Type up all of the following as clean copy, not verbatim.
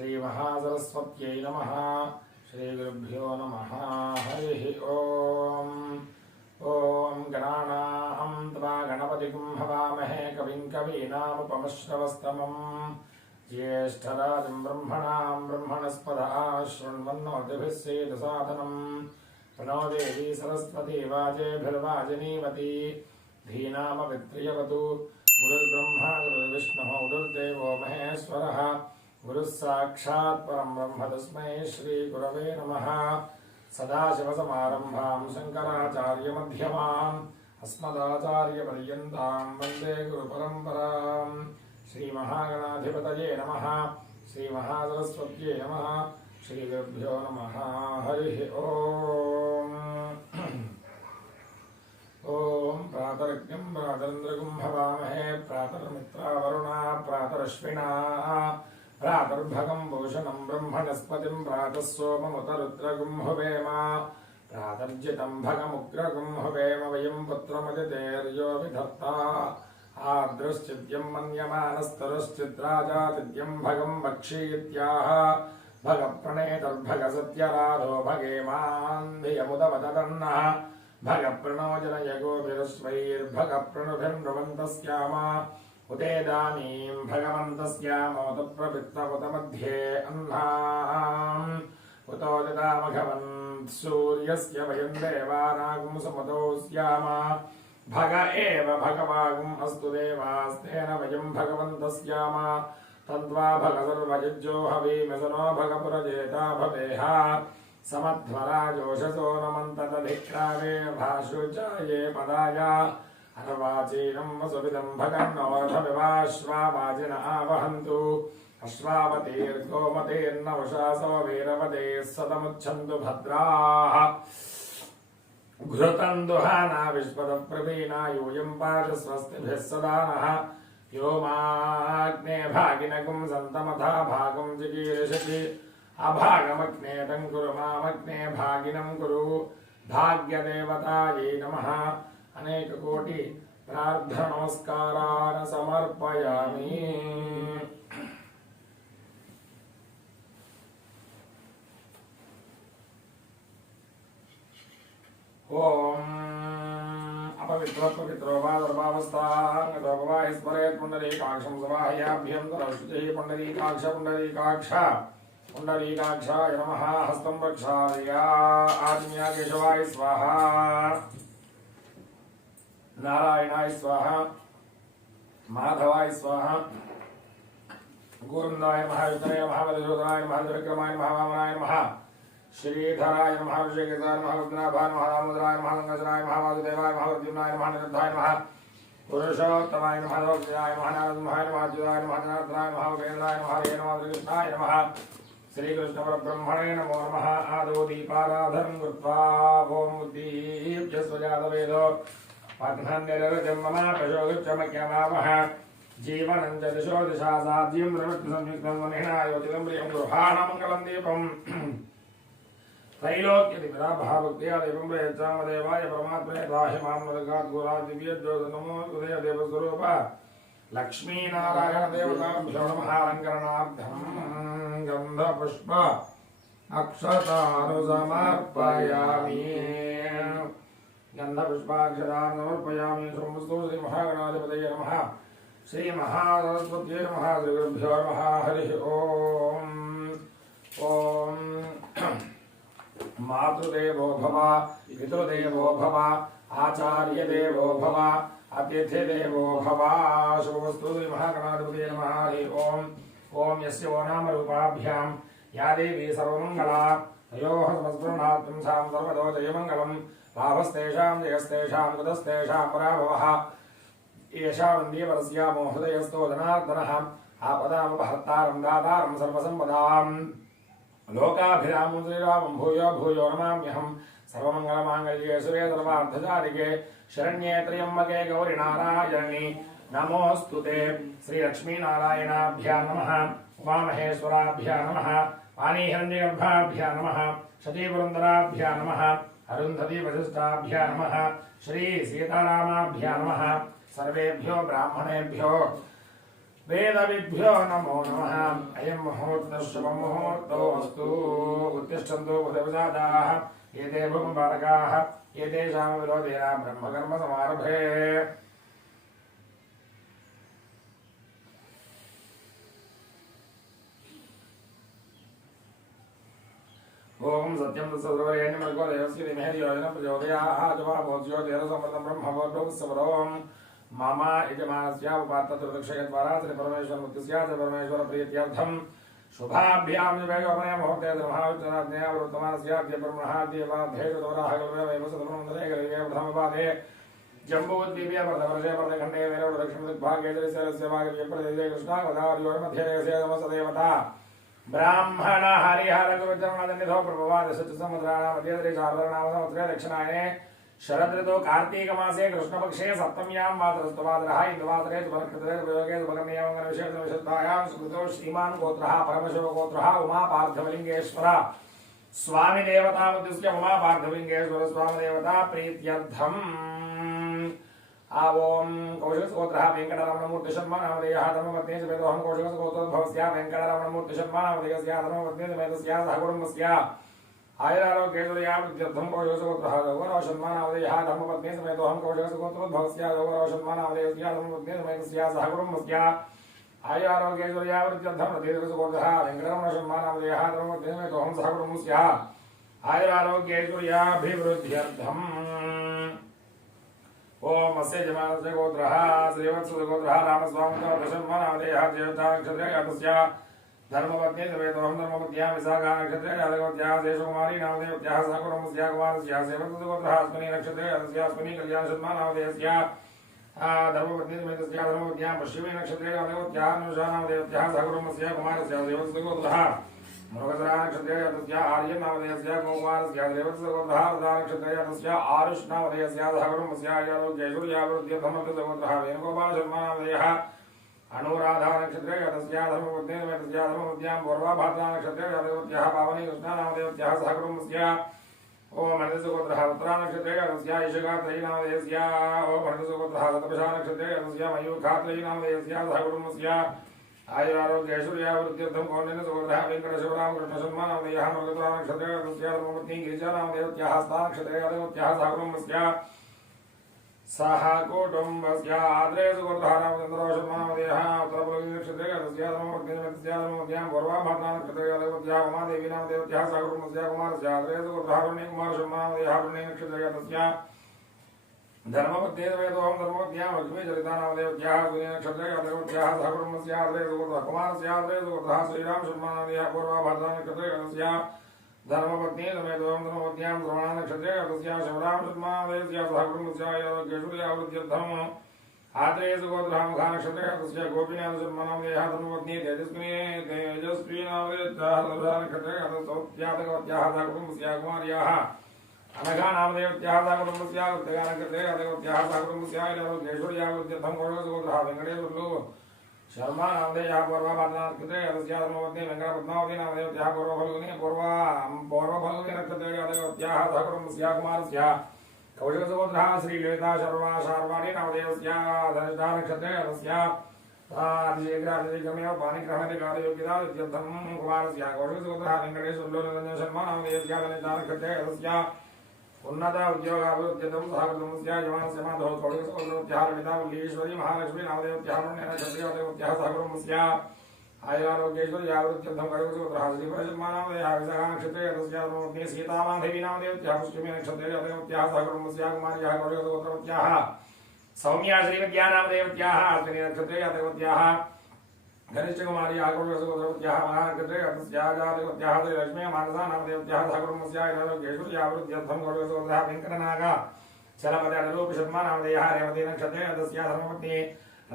श्री महासरस्वत्यै नमः। श्री गुरुभ्यो नमः। हरि ओम। ओम गणानां त्वा गणपतिं हवामहे कविं कवीनामुपमश्रवस्तमं ज्येष्ठराजं ब्रह्मणां ब्रह्मणस्पद शृण्वन्नोतिभिः सेदसादनं प्रणो देवी सरस्वती वाजेभिर्वाजिनीवती धीनामवित्रियवतु। गुरुर्ब्रह्मा गुरुर्विष्णुः गुरुर्देवो महेश्वरः गुरुः साक्षात् परं ब्रह्म तस्मै श्री गुरवे नमः। सदाशिवसमारम्भां शङ्कराचार्यमध्यमाम् अस्मदाचार्यपर्यन्तां वन्दे गुरुपरम्पराम्। श्रीमहागणाधिपतये नमः। श्रीमहासरस्वत्यै नमः। श्रीगुरुभ्यो नमः। हरिः ओम्। ओम प्रातरज्ञं प्रातरिन्द्रगुं हवामहे प्रातर्मित्रावरुणा प्रातरश्विना प्रातर्भगं भूषणं ब्रह्मणस्पतिं प्रातः सोममुतरुद्रगुं हुवेम प्रातर्जितं भगमुग्रगुं हुवेम वयं पुत्रमदितेर्यो विधत्ता आर्द्रश्चिद्यं मन्यमानस्तरुश्चिद्राजातिद्यं भगं भक्षीत्याह भगप्रणेतर्भगसत्यराधो भगेमान्धियमुदवदन्नः भगप्रणोजनयगोभिरश्वैर्भगप्रणुभिर्नृवन्तस्याम उदेदानीं भगवन्तस्यामोदप्रवृत्तमुत मध्ये अह्नाम् उतोदितामघवन् सूर्यस्य वयं देवानागुं समुदौ स्याम भग एव भगवागुम् अस्तु देवास्तेन वयं भगवन्तस्याम तद्वा भग सर्वयज्ञो हवीम सनो भगपुरजेता भवेह समध्वराजोषसो नमन्ततधिक्रावे भाषुचाये पदाय अर्वाचीनं वसुविदं भगन्नोऽर्थविवाश्वावाजिन आवहन्तु अश्वावतीर्गोमतीर्नवशासो वीरवदेः सतमुच्छन्तु भद्राः घृतं दुहाना विश्वदप्रवीणा यूयं पाच स्वस्तिभिः सदा नः व्योमाग्ने भागिनकुं सन्तमथा भागं जिगीर्षति अभागमग्ने तङ्कुरु मामग्ने भागिनं कुरु भाग्यदेवतायै नमः। अनेककोटि प्रार्थनमस्कारान् समर्पयामि। ओम अपवित्रो पवित्रो वा सर्वावस्थांगतो भवाहि स्मरेत् पुण्डरीकाक्षं सवाह्याभ्यं तरशुचिः पुण्डरीकाक्ष पुण्डरीकाक्ष पुण्डरीकाक्षाय नमः। हस्तं प्रक्षालय आत्म्या केशवाय स्वाहा नारायणाय स्वाहा माधवाय स्वाहा गोविन्दाय नमः विष्णवे नमः मधुसूदनाय नमः त्रिविक्रमाय नमः वामनाय नमः श्रीधराय नमः ऋषिकेशाय नमः रुद्रनाभाय नमः दामोदराय नमः गङ्गाधराय नमः वासुदेवाय नमः प्रद्युम्नाय नमः निरुद्धाय नमः पुरुषोत्तमाय नमः द्रौपदीयाय नमः नारदमहाय नमः अच्युताय नमः जनार्दनाय नमः उपेन्द्राय नमः हरे नमः श्रीकृष्णाय नमः श्रीकृष्णपरब्रह्मणे नमो नमः। आदौ दीपाराधनं कृत्वा ॐ उद्दीप्य स्वजातवेदो पठ्नन्निररजं मम प्रचोदितमख्यमावः जीवनं च दिशो दिशा साध्यं प्रवृत्तिसंयुक्तं वनेनायोजितं प्रियं गृहाणमङ्गलं दीपम् त्रैलोक्यदिविराभावक्त्या देवं प्रयच्छामदेवाय परमात्मने दाहि मां नरकात् गुरादिव्यज्योतिर्नमो उदय देवस्वरूप लक्ष्मीनारायणदेवताभ्यो नमः। अलङ्करणार्थं गन्धपुष्प अक्षतानि समर्पयामि। गन्धपुष्पाक्षतानि समर्पयामि। सोमस्तु श्रीमहागणाधिपतये नमः। श्रीमहासरस्वत्यै नमः। श्रीगुरुभ्यो नमः। हरिः ओम्। ओम मातृदेवो भव पितृदेवो भव आचार्यदेवो भव अतिथिदेवो भव। शुभमस्तु श्रीमहागणाधिपतये नमः। हरि ओम्। ओम यस्य वो नाम रूपाभ्यां या देवी सर्वमङ्गला तयोः समस्फुरणार्थं सां सर्वतो जयमङ्गलं लाभस्तेषां जयस्तेषां कुतस्तेषां पराभवः एषा वन्दे वरस्यामो हृदयस्थो जनार्दनः आपदामपहर्तारं दातारं सर्वसम्पदां लोकाभिरामं श्रीरामं भूयो भूयो नमाम्यहं। सर्वमङ्गलमाङ्गल्ये सुरे सर्वार्थसाधिके शरण्ये त्र्यम्बके गौरि नारायणि नमोऽस्तुते। श्रीलक्ष्मीनारायणाभ्यां नमः। उमामहेश्वराभ्यां नमः। वाणीहिरण्यगर्भाभ्यां नमः। शचीपुरन्दराभ्यां नमः। अरुन्धती वसिष्ठाभ्यां नमः। श्री सीतारामाभ्यां नमः। सर्वेभ्यो ब्राह्मणेभ्यो वेदविभ्यो नमो नमः। अयं मुहूर्तः शुभः मुहूर्तोऽस्तु। उत्तिष्ठन्तु बुधविजाताः एते भूमपालकाः एतेषां विरोधेन ब्रह्मकर्म समारभे। ओम सत्यं तत्सर्वरेण्यमर्गो देवस्य धीमहि धियो यो नः प्रचोदयात्। जवाभोज्योतिरसमृतं ब्रह्मवोढुस्सवरोम् मम यजमानस्य उपात्तत्वदक्षयद्वारा श्रीपरमेश्वरमुक्तिस्या श्रीपरमेश्वरप्रीत्यर्थं शुभाभ्यां युगयोगमय मुहूर्ते महाविद्याज्ञावृत्तमानस्याद्य ब्रह्मणाद्यवाध्येतोराहगल्वेव सतमन्दरे प्रथमपादे जम्बूद्वीपे वर्धवर्षे वर्धखण्डे दक्षिणदिग्भागे जलस्य भागे प्रदेशे कृष्णावतार्यो मध्ये देवता ब्राह्मण हरिहर गुरुचरणनिधो प्रभवाद सच्चिसमुद्राणामध्येदरे चार्दरनामसमुद्रे दक्षिणायने शरद ऋतु कार्तिक मासे कृष्णपक्षे सप्तम्यां मातरस्तवादरः इन्दवादरे सुभनक्षत्रे प्रयोगे सुभगन्यमङ्गलविशेषविशुद्धायां सुकृतो श्रीमान् गोत्रः परमशिव गोत्रः उमा पार्थवलिङ्गेश्वर स्वामी देवतामुद्दिश्य उमा पार्थवलिङ्गेश्वर स्वामी देवता प्रीत्यर्थम् ओम कौशिकगोत्रः वेंकटरमणमूर्ति शर्मा नामधेयः धर्मपत्नी समेतोऽहं कौशिकगोत्रोद्भवस्य वेंकटरमणमूर्ति शर्मा नामधेयस्य धर्मपत्नी समेतस्य सहकुटुम्बस्य आयुरारोग्यैश्वर्यावृद्ध्यर्थं कौशिकगोत्रः गौरव शर्मा नामधेयः धर्मपत्नी समेतोऽहं कौशिकगोत्रोद्भवस्य गौरव शर्मा नामधेयस्य धर्मपत्नी समेतस्य सहकुटुम्बस्य आयुरारोग्यैश्वर्यावृद्ध्यर्थं प्रतीकगोत्रः वेंकटरमण शर्मा नामधेयः धर्मपत्नी समेतोऽहं सहकुटुम्बस्य आयुरारोग्यैश्वर्याभिवृद्ध्यर्थम् ओम अस्य जमानस्य गोत्रः श्रीवत्सगोत्रः रामस्वामिनः दशन्मनामधेयः ज्येष्ठानक्षत्रे धर्मपत्नी समेतोऽहं धर्मपत्न्याः विशाखानक्षत्रे यादवत्याः शेषकुमारी नामधेयत्याः सहकुटुम्बस्य कुमारस्य श्रीवत्सगोत्रः अश्विनी नक्षत्रे अश्विनी कल्याणशर्मानामधेयस्य धर्मपत्नी समेतस्य धर्मपत्न्याः पश्चिमी नक्षत्रे यादवत्याः अनुषा नामधेयत्याः सहकुटुम्बस्य कुमारस्य श्रीवत्सगोत्रः मृगधरा नक्षत्रे आर्य नामधेयस्य कुमारस्य श्रीवत्सगोत्रः वृथा नक्षत्रे आरुष नामधेयस्य सहकुटुम्बस्य आयुर्यावृद्ध्यर्थमर्थसगोत्रः वेणुगोपाल शर्मा नामधेयः अनुराधा नक्षत्रे धर्मपत्नी समेतस्य धर्मपत्न्यां पूर्वाभाद्रा नक्षत्रे यादवत्याः पावनी कृष्णा नामधेयत्याः सहकुटुम्बस्य ओम हरितसगोत्रः उत्तरा नक्षत्रे ईशगात्रयी नामधेयस्य ओम हरितसगोत्रः शतभिषा नक्षत्रे मयूखात्रयी नामधेयस्य सहकुटुम्बस्य आयुरारोग्यैश्वर्यावृद्ध्यर्थं कौण्डिन्यसगोत्रः वेङ्कटशिवराम कृष्णशर्मा नामधेयः मृगधरा नक्षत्रे धर्मपत्नी गिरिजा नामधेयत्याः हस्तानक्षत्रे यादवत्याः सहकुटुम्बस्य सहकुटुम्बस्य आद्रेयसगोत्रः रामचन्द्रो शर्मा नामधेयः उत्तरफल्गुनी नक्षत्रे धर्मपत्नी समेतस्य धर्मपत्न्यां पूर्वाभाद्रा नक्षत्रे यादवत्याः उमादेवी नामधेयत्याः सहकुटुम्बस्य कुमारस्य आद्रेयसगोत्रः वरुणीकुमार शर्मा नामधेयः वरुणी नक्षत्रे धर्मपत्नी समेतोऽहं धर्मपत्न्यां लक्ष्मी चरिता नामधेयत्याः अश्विनी नक्षत्रे यादवत्याः सहकुटुम्बस्य आद्रेयसगोत्रः कुमारस्य आद्रेयसगोत्रः श्रीराम शर्मा नामधेयः पूर्वाभाद्रा नक्षत्रे धर्मपत्नी समेतोऽहं धर्मपत्न्यां श्रवणा नक्षत्रे शिवराम शर्मा नामधेयस्य सहकुटुम्बस्य आयुरारोग्यैश्वर्यावृद्ध्यर्थम् आत्रेयसगोत्रः मुखा नक्षत्रे गोपीनाथ शर्मा नामधेयः धर्मपत्नी तेजस्वी नामधेयत्याः नक्षत्रे यादवत्याः सहकुटुम्बस्य कुमार्याः अनघा नामधेयत्याः सहकुटुम्बस्य कृत्तिका नक्षत्रे यादवत्याः सहकुटुम्बस्य आयुरारोग्यैश्वर्यावृद्ध्यर्थं कौशिकगोत्रः वेङ्कटेश्वरलु शर्मा नामधेयः पूर्वाभाद्रा नक्षत्रे धर्मपत्नी वेङ्कटपद्मावती नामधेयत्याः पूर्वफल्गुनी नक्षत्रे यादवत्याः सहकुटुम्बस्य कुमारस्य कौशिकगोत्रः श्रीललिता शर्मा शार्वाणी नामधेयस्य धनिष्ठा नक्षत्रे अतिशीघ्रमेव पाणिग्रहणाधिकारयोग्यता इत्यर्थं कुमारस्य कौशिकगोत्रः वेङ्कटेश्वरलु निरञ्जन शर्मा नामधेयस्य धनिष्ठा नक्षत्रे उन्नत उद्योगाभिवृद्ध्यर्थं सहकुटुम्बस्य यजमानस्य माधवः कौशिकगोत्रत्याः ललितावल्लीश्वरी महालक्ष्मी नामधेयत्याः नक्षत्रे सहकुटुम्बस्य आयुरारोग्यैश्वर्यावृद्ध्यर्थं कौशिकगोत्रः श्रीपरशर्मा नामधेयः विशाखा नक्षत्रे धर्मपत्नी सीतामाधवी नामधेयत्याः पश्चिमी नक्षत्रे यादवत्याः सहकुटुम्बस्य कुमार्याः कौशिकगोत्रत्याः सौम्या श्रीविद्या नामधेयत्याः अश्विनी नक्षत्रे यादवत्याः घनिष्ठकुमार्याः कौशिकगोत्रत्याः महानक्षत्रे यादवत्याः लक्ष्मी मानसा नामधेयत्याः सहकुटुम्बस्य आयुरारोग्यैश्वर्यावृद्ध्यर्थं कौशिकगोत्रः वेङ्कटनाग चलपतिरूप शर्मा नामधेयः रेवती नक्षत्रे धर्मपत्नी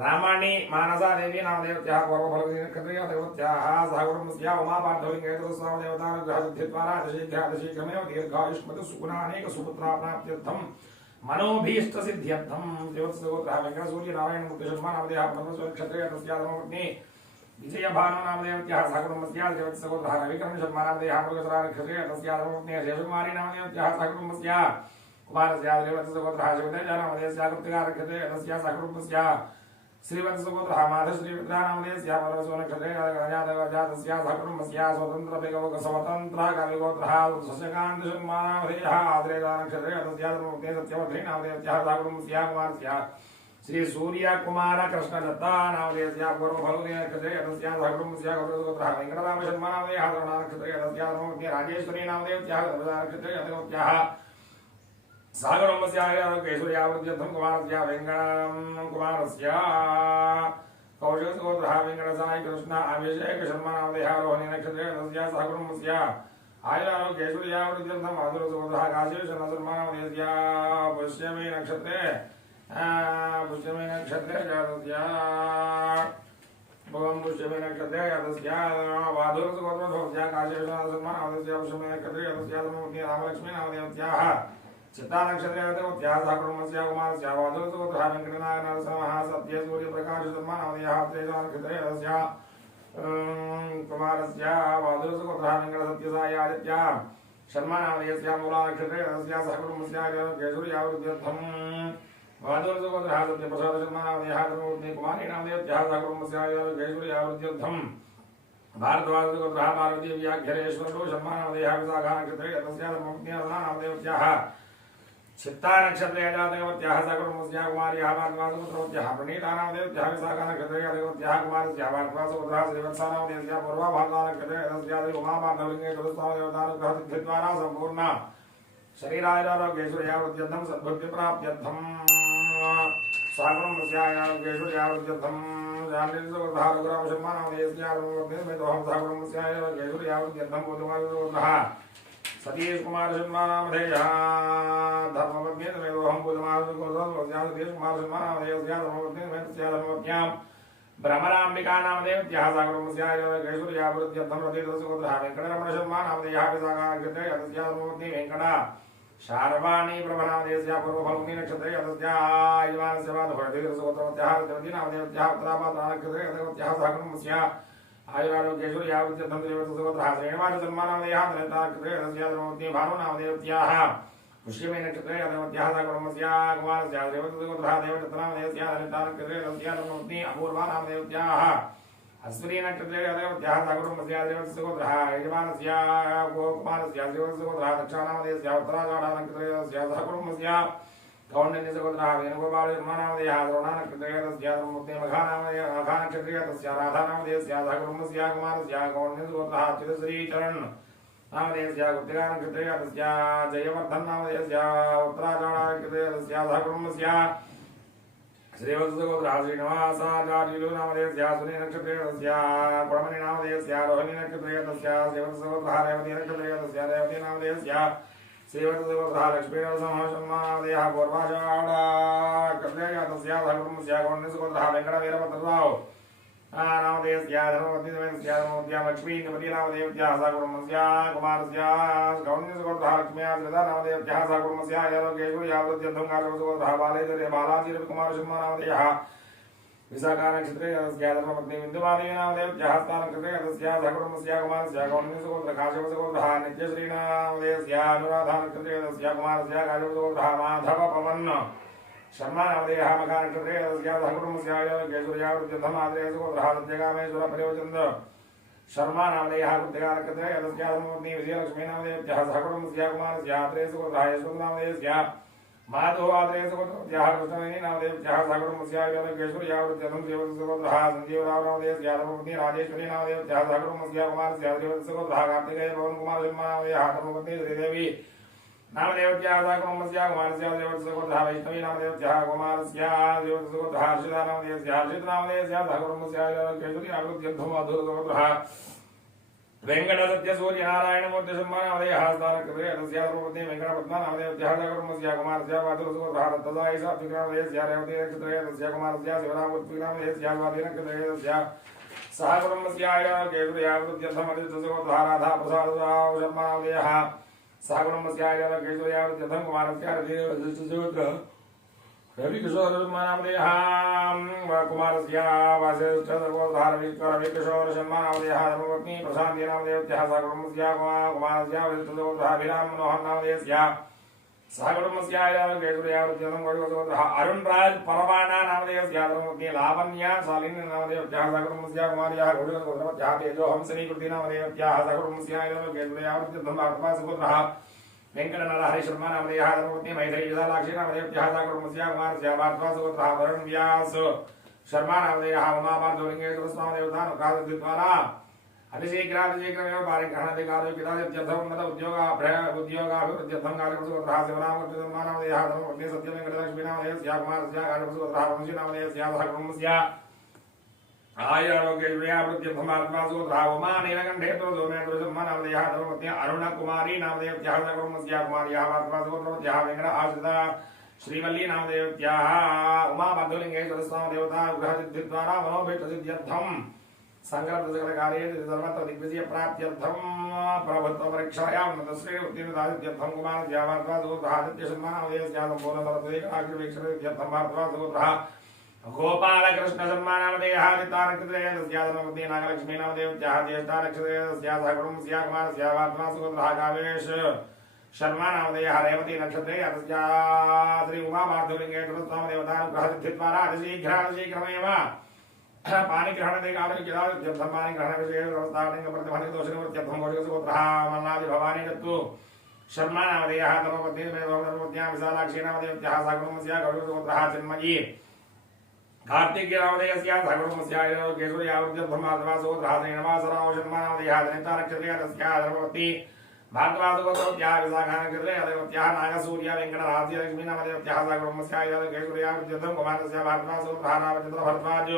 रामाणी मानसा देवी नामधेयत्याः पूर्वफल्गुनी नक्षत्रे यादवत्याः सहकुटुम्बस्य उमा पार्थवलिङ्गेश्वर स्वामी देवतानुग्रहसिद्धिद्वारा दशीघ्रमेव दीर्घायुष्मतः सुगुणानेक सुपुत्राप्राप्त्यर्थं मनोभीष्टसिद्ध्यर्थं देवत्सगोत्रः वेङ्कटसूर्य नारायणमूर्ति शर्मा नामधेयः नक्षत्रे धर्मपत्नी विजयभानु नामधेयत्याः सहकुटुम्बस्य देवत्सगोत्रः रविकर्ण शर्मा नामधेयः मृगधरा नक्षत्रे धर्मपत्नी शेषकुमारी नामधेयत्याः सहकुटुम्बस्य कुमारस्य देवत्सगोत्रः शिवतेज नामधेयस्य कृत्तिका नक्षत्रे सहकुटुम्बस्य श्रीवत्सगोत्रः माधुश्रीविद्यानामदेस्या परमसुनक्षत्रे अजातस्या सकुटुम्बस्या स्वतन्त्रः कविगोत्रः शशिकान्तशर्मानामधेयः आद्रेदानक्षत्रे तस्या धर्मपत्नी सत्यवध्रीनामदेस्याः सकुटुम्बस्या कुमारस्या श्री सूर्य कुमार कृष्ण दत्ता नामदेस्या पूर्वफलुनी नक्षत्रे तस्या सकुटुम्बस्या गौरवगोत्रः वेंकटराम शर्मानामदेयः नक्षत्रे तस्या धर्मपत्नी राजेश्वरी नामदेस्याः नक्षत्रे अतिगोत्याः सागरमस्याय केशुर्यावृत्यर्थं कुमारस्य वेंकटं कुमारस्य कौशलगोत्रः वेंकटसाय कृष्ण अभिषेक शर्मा नामदेयः रोहिणी नक्षत्रे तस्या सागरमस्य आयुराव केशुर्यावृत्यर्थं माधुरगोत्रः काशीशर्मा शर्मा नामदेयस्य पुष्यमी नक्षत्रे तस्या भगवान पुष्यमी नक्षत्रे तस्या माधुरगोत्रः काशीशर्मा शर्मा नामदेयस्य पुष्यमी नक्षत्रे तस्या धर्मपत्नी रामलक्ष्मी नामदेयस्याः चित्ता नक्षत्रे साकुटुम्बस्य कुमारस्य वादुरगोत्रः वेंकटनायक नरसिंहः सत्य सूर्य प्रकाश शर्मा नामदेयः त्रेधा नक्षत्रे तस्य कुमारस्य वादुरगोत्रः वेंकटसत्यसाई आदित्य शर्मा नामदेयस्य मूला नक्षत्रे तस्य साकुटुम्बस्य केशुर्यावृत्यर्थं वादुरगोत्रः सत्यप्रसाद शर्मा नामदेयः धर्मपत्नी कुमारी नामदेयस्याः साकुटुम्बस्य केशुर्यावृत्यर्थं भारद्वाजगोत्रः पार्वती व्याघ्यरेश्वरो शर्मा नामदेयः विशाखा नक्षत्रे तस्य धर्मपत्नी अरुणा नामदेयस्याः चित्ता नक्षत्रे जातकवत्याः सकुटुम्बस्या कुमार्याः भारद्वाजगोत्रवत्याः प्रणीता नामदेवत्याः विशाखा नक्षत्रे जातकवत्याः कुमारस्याः भारद्वाजगोत्रः श्रीवत्सा नामदेवस्याः पूर्वाभागा नक्षत्रे तस्याः उमामार्धलिङ्गे चतुस्तावदेवतानुग्रहसिद्धिद्वारा सम्पूर्ण शरीरायुरारोग्यैश्वर्यावृद्ध्यर्थं सद्बुद्धिप्राप्त्यर्थं साकुटुम्बस्यायारोग्यैश्वर्यावृद्ध्यर्थं जान्यसुगोत्रः रघुरामशर्मा नामदेयस्याः धर्मपत्नीसमेतोऽहं साकुटुम्बस्यायारोग्यैश्वर्यावृद्ध्यर्थं पूजमानसुगोत्रः सतीश कुमार शर्मा नामधेयः धर्मपत्नी समेतोऽहं पूजमानसुगोत्रः सतीश कुमार शर्मा नामधेयस्याः धर्मपत्नी समेतस्याः धर्मपत्न्यां भ्रमराम्बिका नामदेवत्याः साकुटुम्बस्यायारोग्यैश्वर्यावृद्ध्यर्थं रतिरसुगोत्रः वेंकटरमण शर्मा नामधेयः विशाखा नक्षत्रे तस्याः धर्मपत्नी वेंकटा शार्वाणी प्रभनामदेयस्याः पूर्वफल्गुनी नक्षत्रे तस्याः यजमानस्य रतिरसुगोत्रवत्याः देवती नामदेवत्याः उत्तरापात्रा नक्षत्रे तस्याः साकुटुम्बस्याः आयुरारोग्यैश्वर्यावृद्ध्यर्थं देवतसुगोत्रः श्रीनिवासशर्मा नामदेयः नक्षत्रे तस्याः धर्मपत्नी भानु नामदेवत्याः पुष्यमी नक्षत्रे देवत्याः साकुटुम्बस्याः कुमारस्याः देवतसुगोत्रः देवदत्तनामदेयस्याः नक्षत्रे तस्याः धर्मपत्नी अपूर्वा नामदेवत्याः अश्विनी नक्षत्रे देवत्याः साकुटुम्बस्याः देवतसुगोत्रः यजमानस्याः कुमारस्याः देवतसुगोत्रः दक्षानामदेयस्याः उत्तराषाढा नक्षत्रे तस्याः साकुटुम्बस्याः कौण्डिन्यसुगोत्रः वेणुगोपाल शर्मा नामदेयः द्रोणा नक्षत्रे तस्याः धर्मपत्नी मघा नक्षत्रे तस्याः राधा नामदेयस्याः साकुटुम्बस्याः कुमारस्याः कौण्डिन्यसुगोत्रः चिरश्रीचरण नामदेयस्याः गुप्तिका नक्षत्रे तस्याः जयवर्धन नामदेयस्याः उत्तराषाढा नक्षत्रे तस्याः साकुटुम्बस्याः श्रीवत्सगोत्रः श्रीनिवासाचार्युलु नामदेयस्याः सुनी नक्षत्रे तस्याः कुळमणि नामदेयस्याः रोहिणी नक्षत्रे तस्याः श्रीवत्सगोत्रः रेवती नक्षत्रे तस्याः रेवती नामदेयस्याः श्रीवत्सगोत्रः लक्ष्मीनरसिंहशर्मा नामदेयः पूर्वाषाढा नक्षत्रे तस्याः साकुटुम्बस्याः कौण्डिन्यसुगोत्रः वेंकटवीरभद्रराव नामदेयस्याः धर्मपत्नी समेतस्याः धर्मपत्न्यां लक्ष्मीपति नामदेवत्याः साकुटुम्बस्याः कुमारस्याः कौण्डिन्यसुगोत्रः लक्ष्म्याश्रिता नामदेवत्याः साकुटुम्बस्याः आरोग्यैश्वर्यावृद्ध्यर्थं कार्यसुगोत्रः बालाजीकुमार शर्मा नामदेयः विशाखा नक्षत्रे तस्याः धर्मपत्नी बिन्दुमादेवी नामदेवत्याः हस्ता नक्षत्रे तस्याः साकुटुम्बस्याः कुमारस्याः कौण्डिन्यसुगोत्रः काश्यपसुगोत्रः नित्यश्री नामदेयस्याः अनुराधा नक्षत्रे तस्याः कुमारस्याः काश्यपसुगोत्रः माधव पवन शर्मा नामदेयः मखा नक्षत्रे तस्याः साकुटुम्बस्याः केशुर्यावृद्ध्यर्थं आद्रेयसुगोत्रः सत्यकामेश्वर परिवचन्द्र शर्मा नामदेयः कृत्तिका नक्षत्रे तस्याः धर्मपत्नी विजयलक्ष्मी नामदेवत्याः साकुटुम्बस्याः कुमारस्याः आद्रेयसुगोत्रः यशवन्त नामदेयस्याः माधव आद्रेयसुगोत्रः कृष्णवेणी नामदेवत्याः साकुटुम्बस्याः केशुर्यावृद्ध्यर्थं देवतसुगोत्रः संजीवराव नामदेयस्याः धर्मपत्नी राजेश्वरी नामदेवत्याः साकुटुम्बस्याः कुमारस्याः देवतसुगोत्रः कार्तिकेय पवन कुमार शर्मा नामदेयः धर्मपत्नी श्रीदेवी नामदेवत्याः साकुटुम्बस्याः कुमारस्याः देवतसुगोत्रः वैष्णवी नामदेवत्याः कुमारस्याः देवतसुगोत्रः हर्षिता नामदेयस्याः हर्षित नामदेयस्याः साकुटुम्बस्याः केशुर्यावृद्ध्यर्थं मधुरसुगोत्रः वेंकटसत्यसूर्यनारायणमूर्ति शर्मा नामदेयः हस्तानक्षत्रे तस्याः धर्मपत्नी वेंकटपद्मा नामदेवत्याः साकुटुम्बस्याः कुमारस्याः मधुरसुगोत्रः दत्तसाई सात्विक नामदेयस्याः रेवती नक्षत्रे तस्याः कुमारस्याः शिवरामूर्ति नामदेयस्याः स्वाति नक्षत्रे तस्याः सहकुटुम्बस्याः केशुर्यावृद्ध्यर्थं मधुरसुगोत्रः राधा प्रसाद शर्मा नामदेयः साकुटुम्बस्याः केशुर्यावृद्ध्यर्थं कुमारस्याः रतिरसुगोत्रः रविकिशोर शर्मा नामदेयः कुमारस्याः वासिष्ठसुगोत्रः रविकिशोर शर्मा नामदेयः धर्मपत्नी प्रशान्ती नामदेवत्याः साकुटुम्बस्याः कुमारस्याः वसिष्ठसुगोत्रः अभिराम मनोहर नामदेयस्याः अरुण राज परवाना नामदेव लावण्य शालिनी नामदेव कुमारिया तेजो हंसनी कृति नामदेव वेंकट नरहरि शर्मा नामदेव मैत्री विशालाक्षी नामदेव कुमार वरुण व्यास शर्मा नामदेव उमा पार्थलिंगेश्वर स्वामी देवता अतिशीघ्रातिशीघ्रमेव पारिग्रहणाधिकारो पितादित्यर्थमुन्नत उद्योगाभिवृद्ध्यर्थं कार्यप्रसूत्रः शिवरामकृष्णमानवदेयः धर्मपत्नी सत्यवेङ्कटलक्ष्मीनामदेयस्य कुमारस्य कार्यप्रसूत्रः वंशीनामदेयस्य सहकुटुम्बस्य आयुरारोग्यवृद्ध्यर्थं आत्मासूत्रः उमानीलकण्ठेतु सोमेन्द्रशर्मानामदेयः धर्मपत्नी अरुणकुमारी नामदेयस्य सहकुटुम्बस्य कुमार्याः आत्मासूत्रवत्याः वेङ्कट आश्रिता श्रीवल्ली नामदेवत्याः उमापार्थलिङ्गेश्वर स्वामिदेवता गृहसिद्धिद्वारा मनोभीष्टसिद्ध्यर्थं संकल्प कार्ये सर्वत्र दिग्विजय प्राप्त्यर्थं प्रभुत्व परीक्षायां नतश्री उत्तीर्णतादित्यर्थं कुमार ज्यावाद्वादुद्धादित्य सम्मानावदेयस्य संपूर्ण सरस्वती कटाक्षवीक्षणित्यर्थं भारद्वादुद्धा गोपालकृष्ण सम्मानावदेयः नितानक्षत्रेयस्याधर्मपत्नी नागलक्ष्मी नामदेवत्याः ज्येष्ठानक्षत्रेयस्याः कुटुम्बस्याः कुमारस्याः वार्त्मासुगोत्रः कावेश शर्मा नामदेयः रेवती नक्षत्रे तस्याः श्री उमापार्थलिङ्गेश्वर स्वामिदेवतानुग्रहसिद्धिद्वारा अतिशीघ्रातिशीघ्रमेव पाणिग्रहण देगार्थं पाणिग्रहण विषये व्यवस्थापनिक दोषनिवृत्त्यर्थं घोषिकसुपुत्रः मल्लादि भवानी दत्तु शर्मा नामदेयः धर्मपत्नी धर्मपत्न्याः विशालाक्षी नामदेवत्याः सहकुटुम्बस्याः घोषिकसुपुत्रः चिन्मयी कार्तिकेय नामदेयस्याः सहकुटुम्बस्याः केशुर्यावृद्ध्यर्थं माधवासुपुत्रः श्रीनिवासराव शर्मा नामदेयः जनितानक्षत्रे तस्याः धर्मपत्नी भार्गवासुपुत्रवत्याः विशाखा नक्षत्रे देवत्याः नागसूर्य वेङ्कटराज्य लक्ष्मी नामदेवत्याः सहकुटुम्बस्याः केशुर्यावृद्ध्यर्थं कुमारस्य भार्गवासुपुत्रः रामचन्द्र भरद्वाज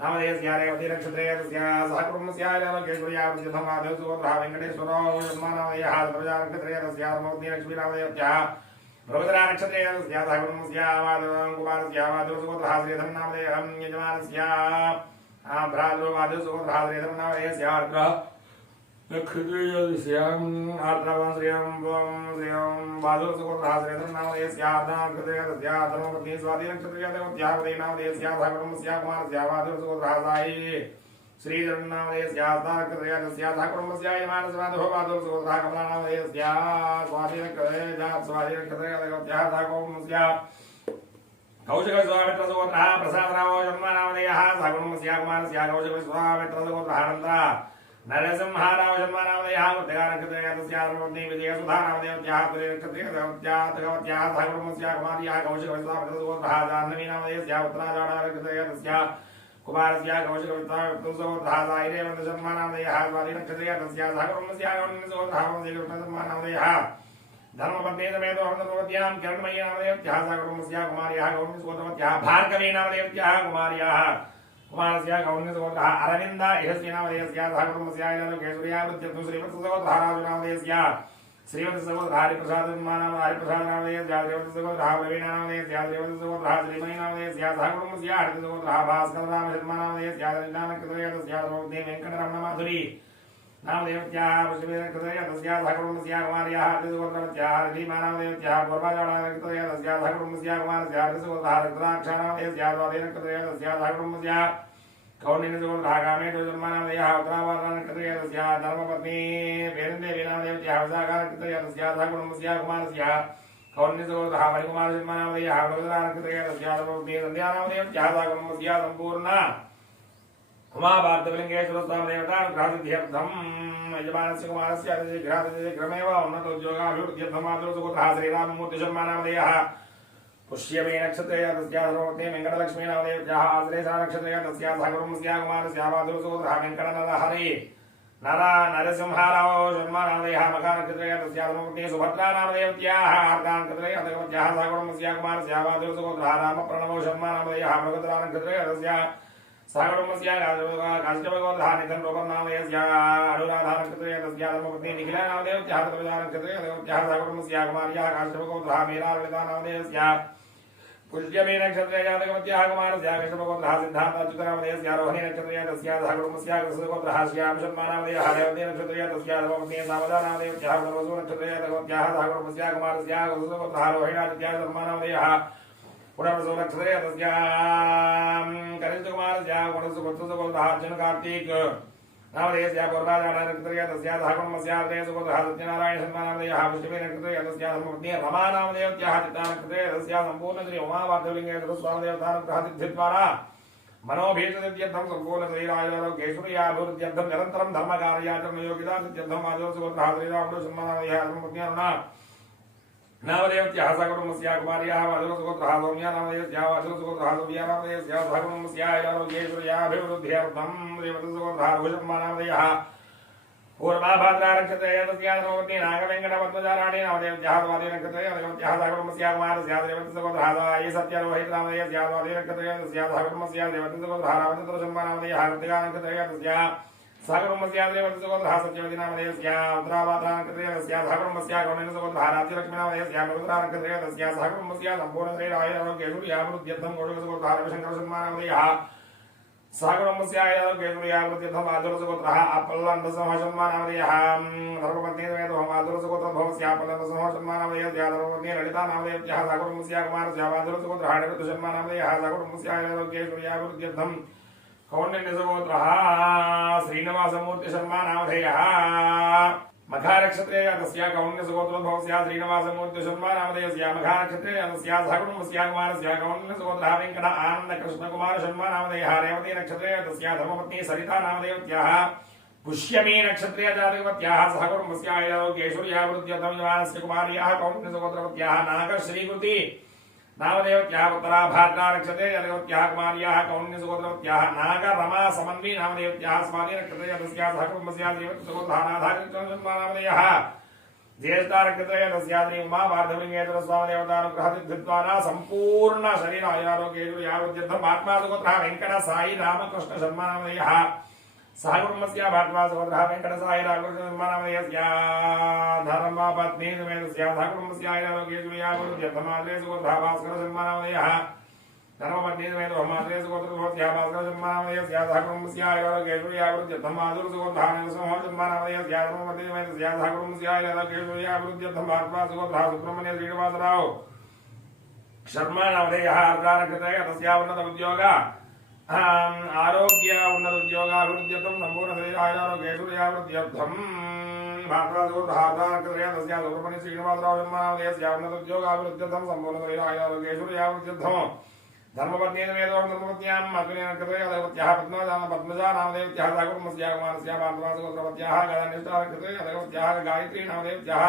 नामदेयस्य रेवती नक्षत्रे तस्याः सहकुटुम्बस्याः केशुर्यावृद्ध्यर्थं माधवसुपुत्रः वेङ्कटेश्वरो शर्मानामदेयः प्रजानक्षत्रे तस्याः धर्मपत्नी लक्ष्मी नामदेवत्याः प्रभुतरा नक्षत्रे तस्याः सहकुटुम्बस्याः कुमारस्याः माधवसुपुत्रः श्रीधरनामदेयः यजमानस्याः भ्रातृ माधवसुपुत्रः श्रीधरनामदेयस्याः नक्षत्रेयस्याम् आर्द्रवं श्रियं माधवसुपुत्रः श्रीधरनामदेयस्याः अर्धनक्षत्रे तस्याः धर्मपत्नी स्वाति नक्षत्रे देवत्याः नामदेयस्याः सहकुटुम्बस्याः कुमारस्याः माधवसुपुत्रः साई श्रीधरनामदेयस्याः अर्धनक्षत्रे तस्याः सहकुटुम्बस्याः यजमानस्याः माधवसुपुत्रः कमलानामदेयस्याः स्वाति नक्षत्रे देवत्याः सहकुटुम्बस्याः कौशिकविश्वामित्रसुपुत्रः प्रसादराव शर्मानामदेयः सहकुटुम्बस्याः कुमारस्याः कौशिकविश्वामित्रसुपुत्रः अनन्तरः नरसिंहाराव शर्मानामदेयः मृत्तिकानक्षत्रे तस्याः धर्मपत्नी विजयसुधानामदेवत्याः तुल्यनक्षत्रे देवत्याः सहकुटुम्बस्याः कुमार्याः कौशिकविश्वामित्रसुपुत्रः जाह्नवीनामदेयस्याः उत्तराषाढानक्षत्रे तस्याः कुमारस्याः कौशिकविश्वामित्रसुपुत्रः साईरेवन्त शर्मानामदेयः स्वातिनक्षत्रे तस्याः सहकुटुम्बस्याः गौण्यसुपुत्रः वंशीकृष्णशर्मानामदेयः धर्मपत्नी समेत धर्मपत्यां किरणमयी नामदेवत्याः सहकुटुम्बस्याः कुमार्याः गौण्यसुपुत्रवत्याः भार्गवी नामदेवत्याः कुमार्याः कुमारस्याः गौण्यसुपुत्रः अरविन्द इहस्य नामदेयस्याः सहकुटुम्बस्याः केशुर्यावृद्ध्यर्थं श्रीवत्ससुपुत्रः राजुनामदेयस्याः श्रीवत्ससुपुत्रः हरिप्रसाद नामदेयस्याः श्रीवत्ससुपुत्रः प्रवीण नामदेयस्याः श्रीवत्ससुपुत्रः श्रीमयी नामदेयस्याः सहकुटुम्बस्याः हरितसुपुत्रः भास्कररामशर्मा नामदेयस्याः ललितानक्षत्रे तस्याः धर्मपत्नी वेङ्कटरमणमाधुरी नामदेवत्याः पुष्पनक्षत्रे तस्याः सहकुटुम्बस्याः कुमार्याः हरितसुपुत्रवत्याः हरिमा नामदेवत्याः पूर्वाषाढानक्षत्रे तस्याः सहकुटुम्बस्याः कुमारस्याः हरितसुपुत्रः रुद्राक्षा नामदेयस्याः स्वातिनक्षत्रे तस्याः सहकुटुम्बस्याः कौण्डिन्यसुपुत्रः कामेश्वरशर्मानामदेयः उत्तरावारणनक्षत्रे तस्याः धर्मपत्नी पेरन्देवी नामदेवत्याः विशाखानक्षत्रे तस्याः सहकुटुम्बस्याः कुमारस्याः कौण्डिन्यसुपुत्रः मणिकुमारशर्मानामदेयः प्रभुतरानक्षत्रे तस्याः धर्मपत्नी सन्ध्यानामदेवत्याः सहकुटुम्बस्याः सम्पूर्ण उमापार्थलिङ्गेश्वर स्वामिदेवतानुग्रहसिद्ध्यर्थं यजमानस्य कुमारस्य अतिशीघ्रातिशीघ्रमेव उन्नतोद्योगाभिवृद्ध्यर्थं मातृसुपुत्रः श्रीराममूर्तिशर्मानामदेयः पुष्यमे नक्षत्रे तस्याः धर्मपत्नी वेङ्कटलक्ष्मी नामदेवत्याः आश्लेषा नक्षत्रे तस्याः सहकुटुम्बस्याः कुमारस्याः मातृसुपुत्रः वेङ्कटनरहरि नरसिंहाराव शर्मानामदेयः मखानक्षत्रे तस्याः धर्मपत्नी सुभद्रा नामदेवत्याः आर्द्रानक्षत्रे देवत्याः सहकुटुम्बस्याः कुमारस्याः मातृसुपुत्रः रामप्रणवो शर्मानामदेयः मृगधरानक्षत्रे तस्याः सहकुटुम्बस्याः काश्यपगोत्रः निधनरूपं नामदेयस्याः अनुराधानक्षत्रे तस्याः धर्मपत्नी निखिला नामदेवत्याः त्रिभुजानक्षत्रे देवत्याः सहकुटुम्बस्याः कुमार्याः काश्यपगोत्रः मीराललिता नामदेयस्याः पुष्यमे नक्षत्रे जातकवत्याः कुमारस्याः कृष्णपगोत्रः सिद्धार्थाच्युतनामदेयस्याः रोहिणी नक्षत्रे तस्याः सहकुटुम्बस्याः कृष्णगोत्रः श्यामशर्मानामदेयः रेवती नक्षत्रे तस्याः धर्मपत्नी सामदा नामदेवत्याः सर्वसु नक्षत्रे जातकवत्याः सहकुटुम्बस्याः कुमारस्याः कृष्णगोत्रः रोहिणादित्याः शर्मानामदेयः पुनर्वसु नक्षत्रे तस्याः कनिष्ठकुमारस्याः पुनर्सुपुत्रसुपुत्रः अर्जुन कार्तिक नामधेयस्या पूर्वाजानकृतया तस्या सहकुटुम्बस्या सुगोत्रः सत्यनारायण शर्मानामधेयः पुष्टिमे नक्षत्रे तस्या धर्मपत्नी रमा नामधेयत्याः चित्तानक्षत्रे तस्या सम्पूर्णश्री उमावार्धलिङ्गे स्वामदेवतानुग्रह सिद्धिद्वारा मनोभीतसिद्ध्यर्थं सम्पूर्णशरीरायुर्गेश्वर्याभिवृद्ध्यर्थं निरन्तरं धर्मकार्याचरणयोगिता सिद्ध्यर्थं आदिवसुगोत्रः श्रीरामुडु शर्मानामधेयः धर्मपत्न्यानुना नामधेयत्याः सहकुटुम्बस्या कुमार्याः वासुगोत्रः सौम्या नामधेयस्याः वासुगोत्रः सौम्या नामधेयस्याः सहकुटुम्बस्याः आरोग्येश्वर्याभिवृद्ध्यर्थं श्रीवत्सुगोत्रः रघुशर्मानामधेयः पूर्वाभाद्रानक्षत्रे तस्याः धर्मपत्नी नागवेङ्कटपद्मजाराणि नामधेयस्याः स्वाधीनक्षत्रे तस्याः सहकुटुम्बस्याः कुमारस्याः श्रीवत्सुगोत्रः सायि सत्यरोहित नामधेयस्याः स्वाधीनक्षत्रे तस्याः सहकुटुम्बस्याः श्रीवत्सुगोत्रः रामचन्द्रशर्मानामधेयः कृतिकानक्षत्रे तस्याः सहकुटुम्बस्याः श्रीवत्सुगोत्रः सत्यवती नामधेयस्याः उत्तराभाद्रानक्षत्रे तस्याः सहकुटुम्बस्याः गौणेन्द्रसुगोत्रः राज्यलक्ष्मीनामधेयस्याः मृगुरानक्षत्रे तस्याः सहकुटुम्बस्याः सम्पूर्णश्रीरायुर्गेशुर्याभिवृद्ध्यर्थं गौडुकसुगोत्रः रविशङ्करशर्मानामधेयः सहकुटुम्बस्याः आयुर्गेशुर्याभिवृद्ध्यर्थं माधुरसुगोत्रः अपल्लण्डसंहशर्मानामधेयः धर्मपत्नी समेतो माधुरसुगोत्रः भवस्याः अपल्लण्डसंहशर्मानामधेयस्याः धर्मपत्नी ललितानामधेयस्याः सहकुटुम्बस्याः कुमारस्याः माधुरसुगोत्रः निरुद्धशर्मानामधेयः सहकुटुम्बस्याः आयुर्गेशुर्याभिवृद्ध्यर्थं कौण्डिन्यसुगोत्रः श्रीनिवासमूर्तिशर्मानामधेयः मघानक्षत्रे तस्याः कौण्डिन्यसुगोत्रोद्भवस्याः श्रीनिवासमूर्तिशर्मानामधेयस्याः मघानक्षत्रे तस्याः सहकुटुम्बस्याः कुमारस्याः कौण्डिन्यसुगोत्रः वेङ्कट आनन्दकृष्णकुमारशर्मानामधेयः रेवतीनक्षत्रे तस्याः धर्मपत्नी सरितानामधेयस्याः पुष्यमी नक्षत्रे जातकवत्याः सहकुटुम्बस्याः आरोग्येश्वर्याभिवृद्ध्यर्थं यमानस्य कुमार्याः कौण्डिन्यसुगोत्रवत्याः नागश्रीकृति नामधेयत्याः उत्तराभाद्रानक्षत्रे जातकवत्याः कुमार्याः कौण्डिन्यसुगोत्रवत्याः नागरमा समन्वी नामधेयत्याः स्वाधीनक्षत्रे तस्याः सहकुटुम्बस्याः श्रीवत्सुगोत्रः नाथाकृष्णशर्मानामधेयः ज्येष्ठानक्षत्रे तस्याः श्री उमावार्धलिङ्गेश्वर स्वामदेवतानुग्रहसिद्धिद्वारा सम्पूर्ण शरीरायुर्गेशुर्याभिवृद्ध्यर्थं आत्मासुगोत्रः वेङ्कट साई रामकृष्ण शर्मानामधेयः सहकुटुम्बस्याः भाट्वासुगोत्रः वेङ्कट साई रामकृष्ण शर्मानामधेयस्याः धर्मपत्नी समेतस्याः सहकुटुम्बस्याः आरोग्येश्वर्याभिवृद्ध्यर्थं माद्रेसुगोत्रः भास्कर शर्मानामधेयः धर्मपत्नी समेतो माद्रेसुगोत्रः भास्कर शर्मानामधेयस्याः सहकुटुम्बस्याः आरोग्येश्वर्याभिवृद्ध्यर्थं माधुरसुगोत्रः नरसिंहशर्मानामधेयस्याः धर्मपत्नी समेतस्याः सहकुटुम्बस्याः आरोग्येश्वर्याभिवृद्ध्यर्थं भाट्वासुगोत्रः सुब्रह्मण्य श्रीनिवासराव शर्मानामधेयः अर्धानक्षत्रे तस्याः उन्नत उद्योग आरोग्य उन्नत उद्योगाभिवृद्ध्यर्थं सम्पूर्णशरीरायुर्गेशुर्याभिवृद्ध्यर्थं भाट्वासुगोत्रः अर्धानक्षत्रे तस्याः सुब्रह्मण्य श्रीनिवासराव शर्मानामधेयस्याः उन्नत उद्योगाभिवृद्ध्यर्थं सम्पूर्णशरीरायुर्गेशुर्याभिवृद्ध्यर्थं धर्मपत्नी समेतो धर्मपत्न्याम् अग्निनक्षत्रे तस्याः पद्मजा नामधेयस्याः सहकुटुम्बस्याः कुमारस्याः भाट्वासुगोत्रवत्याः गदानिष्ठानक्षत्रे तस्याः गायत्री नामधेयस्याः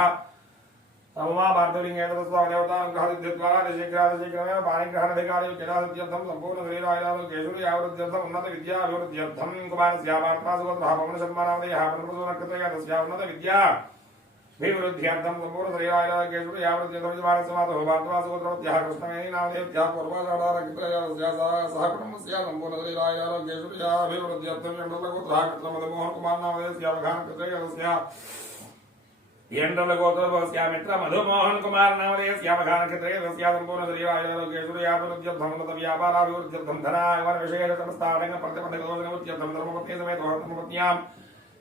उमावार्धलिङ्गे स्वामदेवतानुग्रहसिद्धिद्वारा शीघ्रातिशीघ्रमेव पाणिग्रहणाधिकारी चिरासिद्ध्यर्थं सम्पूर्णशरीरायुर्गेशुर्याभिवृद्ध्यर्थं उन्नतविद्याभिवृद्ध्यर्थं कुमारस्याः भाट्वासुगोत्रः पवनशर्मानामधेयः पुनर्नक्षत्रे तस्याः उन्नतविद्याभिवृद्ध्यर्थं सम्पूर्णशरीरायुर्गेशुर्याभिवृद्ध्यर्थं यजमानस्यमातुः भाट्वासुगोत्रवत्याः कृष्णवेणी नामधेयस्याः पूर्वाषाढानक्षत्रे तस्याः सहकुटुम्बस्याः सम्पूर्णशरीरायुर्गेशुर्याभिवृद्ध्यर्थं यमलगोत्रः कृष्णमदमोहनकुमार नामधेयस्याः मघानक्षत्रे तस्याः येन्द्रलगोत्रवस्याः मित्र मधुमोहन कुमार नामधेयस्याः मघानक्षत्रे तस्याः सम्पूर्णशरीरायुर्गेशुर्याभिवृद्ध्यर्थं उन्नतव्यापाराभिवृद्ध्यर्थं धनागमनविषयसमस्तावरणप्रतिपन्नकदोषनिवृत्त्यर्थं धर्मपत्नी समेतो धर्मपत्न्यां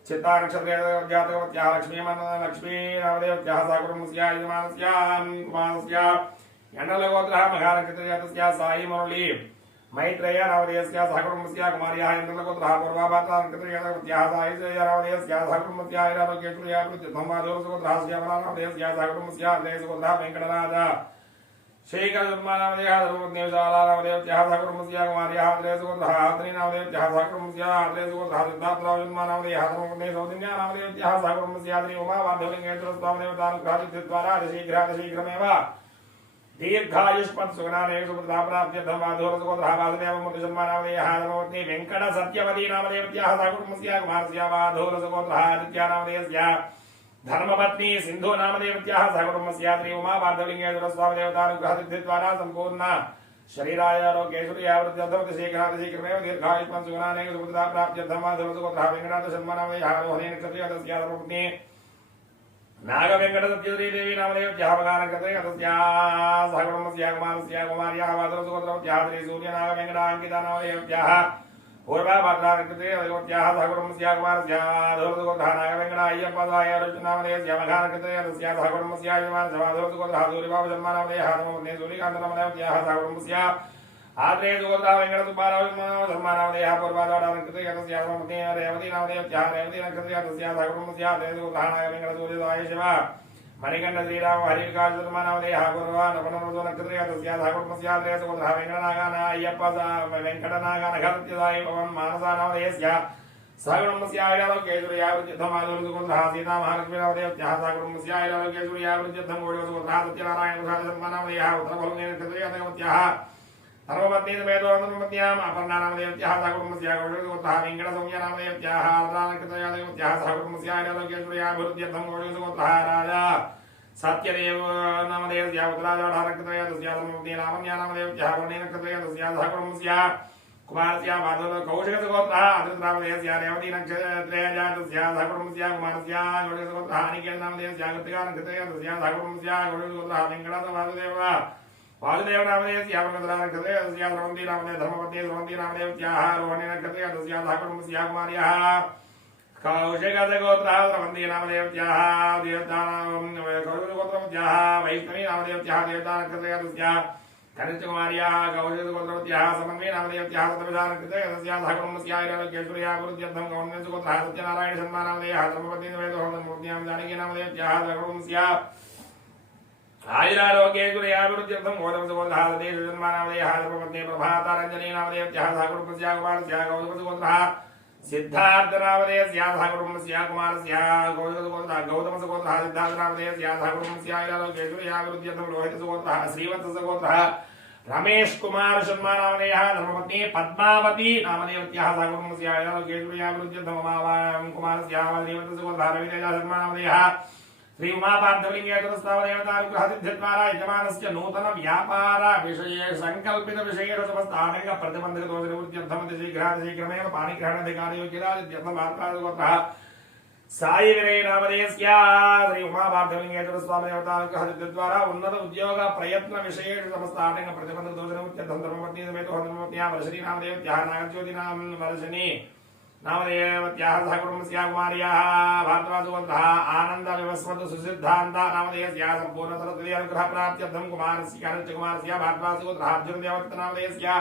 चित्तानक्षत्रे जातकवत्याः लक्ष्मी नामधेयस्याः सहकुटुम्बस्याः यजमानस्याः कुमारस्याः येन्द्रलगोत्रः मघानक्षत्रे तस्याः साई मुरली मैत्रेय नामधेयस्याः सहकुटुम्बस्याः कुमार्याः इन्द्रलगोत्रः पूर्वाभाद्रानक्षत्रे जातकवत्याः साई नामधेयस्याः सहकुटुम्बस्याः आरोग्येश्वर्याभिवृद्ध्यर्थं माधुरसुगोत्रः श्यामला नामधेयस्याः सहकुटुम्बस्याः अग्नेयसुगोत्रः वेङ्कटराज शेखरशर्मानामधेयः धर्मपत्नी विशाला नामधेयस्याः सहकुटुम्बस्याः कुमार्याः अग्नेयसुगोत्रः आत्रेय नामधेयस्याः सहकुटुम्बस्याः अग्नेयसुगोत्रः सिद्धार्थराव नामधेयः धर्मपत्नी सौजन्या नामधेयस्याः सहकुटुम्बस्याः श्री उमावार्धलिङ्गेश्वर स्वामदेवतानुग्रहसिद्धिद्वारा शीघ्रातिशीघ्रमेव दीर्घायुष्मत् सुगनानेक सुप्रतापनाप्त्यर्थं माधुरसुगोत्रः वासुदेवमूर्तिशर्मानामधेयः धर्मपत्नी वेङ्कट सत्यवती नामधेयस्याः सहकुटुम्बस्याः कुमारस्याः माधुरसुगोत्रः आदित्यानामधेयस्याः धर्मपत्नी सिन्धु नामधेयस्याः सहकुटुम्बस्याः श्री उमावार्धलिङ्गेश्वर स्वामदेवतानुग्रहसिद्धिद्वारा सम्पूर्ण शरीरायुर्गेशुर्याभिवृद्ध्यर्थं शीघ्रातिशीघ्रमेव दीर्घायुष्मत् सुगनानेक सुप्रतापनाप्त्यर्थं माधुरसुगोत्रः वेङ्कटशर्मानामधेयः रोहिणीनक्षत्रे तस्याः धर्मपत्नी नागवेङ्कटसत्यश्रीदेवी नामधेयस्याः मघानक्षत्रे तस्याः सहकुटुम्बस्याः कुमारस्याः कुमार्याः वासुदेवसुगोत्रवत्याः श्रीसूर्यनागवेङ्कटाङ्किता नामधेयस्याः पूर्वाभाद्रानक्षत्रे तस्याः सहकुटुम्बस्याः कुमारस्याः माधुरसुगोत्रः नागवेङ्कट अय्यप्पदायरुचनामधेयस्याः मघानक्षत्रे तस्याः सहकुटुम्बस्याः यजमानस्याः माधुरसुगोत्रः सूर्यबाबुशर्मा नामधेयः धर्मपत्नी सूर्यकान्तनामधेयस्याः सहकुटुम्बस्याः आत्रेय सुगोत्रा वेंकट सुब्बाराव धर्मानामदेह पूर्वादानकृतय तस्याः समपत्नी रेवती नामदेवत्याः रेवती नक्षत्रया तस्याः साकुटुम्बस्याः तेन सुगोत्राणाय वेंकट सूर्योदयाय शिव मणिकण्ठ श्रीराम हरिविकास धर्मानामदेह पूर्वानपनमृतो नक्षत्रया तस्याः साकुटुम्बस्याः तेन सुगोत्राः वेंकटनागाना अय्यप्प वेंकटनागानघरत्यदाय पवन मानसानामदेहस्य साकुटुम्बस्यायलोकेश्वर्यावृत्यधमादुर्गुन्धः सीता महालक्ष्मीनामदेवत्याः साकुटुम्बस्यायलोकेश्वर्यावृत्यधं गोडिवसुगोत्राः सत्यनारायण धर्मानामदेह उत्तरफलमेन नक्षत्रया देवत्याः सर्वपत्नी समेतोपत्न्याम अपर्णानामदेवत्याः साकुटुम्बस्याः गोडिवसुगोत्राः वेंकटसौम्यानामदेवत्याः आर्द्रानकृतया देवत्याः साकुटुम्बस्यायलोकेश्वर्यावृत्यधं गोडिवसुगोत्राः राजा सत्यदेव नामदेवत्याः उत्तराधारकृतया तस्याः धर्मपत्नी लावण्यानामदेवत्याः वर्णेनकृतया तस्याः साकुटुम्बस्याः कुमारस्याः माधव कौशिकसुगोत्रः अदृतनामदेवस्याः रेवती नक्षत्रया तस्याः साकुटुम्बस्याः कुमारस्याः गोडिवसुगोत्रः अनिकेतनामदेवस्याः कृत्तिकानकृतया तस्याः साकुटुम्बस्याः गोडिवसुगोत्रः वेंकटवासुदेवः वासुदेवनामदेवस्याः प्रकटनानकृतया तस्याः स्रवन्ती नामदेव धर्मपत्नी स्रवन्ती नामदेवत्याः रोहिणीनकृतया तस्याः साकुटुम्बस्याः कुमार्याः कौशिकसुगोत्रः स्रवन्ती नामदेवत्याः कौशिकसुगोत्रवत्याः वैष्णवी नामदेवत्याः देवतानकृतया तस्याः कनिष्ठकुमार्याः कौशिकसुगोत्रवत्याः समन्वी नामदेवत्याः सतविधानकृतया तस्याः साकुटुम्बस्याः केशवर्याः गुरुत्यर्थं कौण्यसुगोत्रः सत्यनारायण शर्मानामदेवः धर्मपत्नी समेतोहं जानकी नामदेवत्याः साकुटुम्बस्याः आयुरारोग्येश्वर्याभिवृद्ध्यर्थं गौतमसुगोत्रः सतीशजन्मानामदेवः धर्मपत्नी प्रभातारञ्जनी नामदेवत्याः साकुटुम्बस्याः कुमारस्याः गौतमसुगोत्रः सिद्धार्थनामदेवस्याः साकुटुम्बस्याः कुमारस्याः गौतमसुगोत्रः सिद्धार्थनामदेवस्याः साकुटुम्बस्याः आयुरारोग्येश्वर्याभिवृद्ध्यर्थं लोहितसुगोत्रः श्रीवत्ससुगोत्रः रमेश कुमार शर्मा नामदेवः धर्मपत्नी पद्मावती नामदेवत्याः साकुटुम्बस्याः आयुरारोग्येश्वर्याभिवृद्ध्यर्थं कुमारस्याः श्रीवत्ससुगोत्रः रवितेज शर्मा नामदेवः श्री उमापार्थलिंगेश्वरस्तावदेवतानुग्रहसिद्धिद्वारा यजमानस्य नूतन व्यापार विषये संकल्पित विषयेषु समस्तानेक प्रतिबन्धकदोषनिवृत्त्यर्थं शीघ्रातिशीघ्रमेव पाणिग्रहणाधिकारियोग्यराजित्यर्थं वार्तागोत्रः साई विनय नामदेवस्य श्री उमापार्थलिंगेश्वरस्वामिदेवतानुग्रहसिद्धिद्वारा उन्नत उद्योग प्रयत्न विषयेषु समस्तानेक प्रतिबन्धकदोषनिवृत्त्यर्थं धर्मपत्नी समेतो धर्मपत्न्याः वर्षिणी नामदेवत्याः नागज्योति नाम वर्षिणी नामदेवत्याः साकुटुम्बस्याः कुमार्याः भारद्वाजगोत्रः आनन्द विवस्वत सुसिद्धान्त नामदेवस्याः सम्पूर्ण सरस्वती अनुग्रहप्राप्त्यर्थं कुमारस्य कनिष्ठकुमारस्य भारद्वाजगोत्रः अर्जुनदेवदत्त नामदेवस्य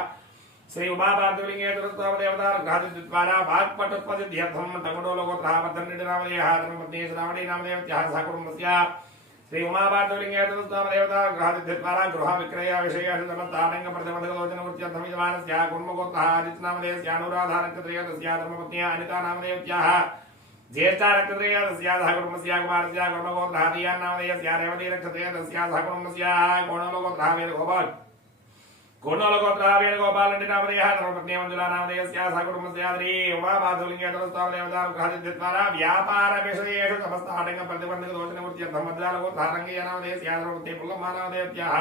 श्री उमापार्थलिंगेश्वरस्वामिदेवतानुग्रहसिद्धिद्वारा वाक्पटुत्पत्त्यर्थं टङ्गडोलगोत्रः वर्धन्नेटि नामदेवः धर्मपत्नी श्रावणी नामदेवत्याः साकुटुम्बस्याः श्री उमापार्थलिंगेश्वरस्वामिदेवतानुग्रहसिद्धिद्वारा गृह विक्रय विषयेषु समस्तानेक प्रतिबन्धकदोषनिवृत्त्यर्थं यजमानस्याः कुर्मगोत्रः अजितनामदेवस्याः अनुराधानक्षत्रया तस्याः धर्मपत्न्याः अनिता नामदेवत्याः ज्येष्ठानक्षत्रया तस्याः साकुटुम्बस्याः कुमारस्याः कुर्मगोत्रः दियान्नामदेवस्याः रेवती नक्षत्रया तस्याः साकुटुम्बस्याः कोणलोगोत्रः वेणुगोपाल नामदेवः धर्मपत्नी मंजुला नामदेवस्याः साकुटुम्बस्याः श्री उमापार्थलिंगेश्वरस्वामिदेवतानुग्रहसिद्धिद्वारा व्यापार विषयेषु समस्तानेक प्रतिबन्धकदोषनिवृत्त्यर्थं मद्दालगोत्रः रङ्गय्यनामदेवस्याः धर्मपत्नी पुल्लम्मा नामदेवत्याः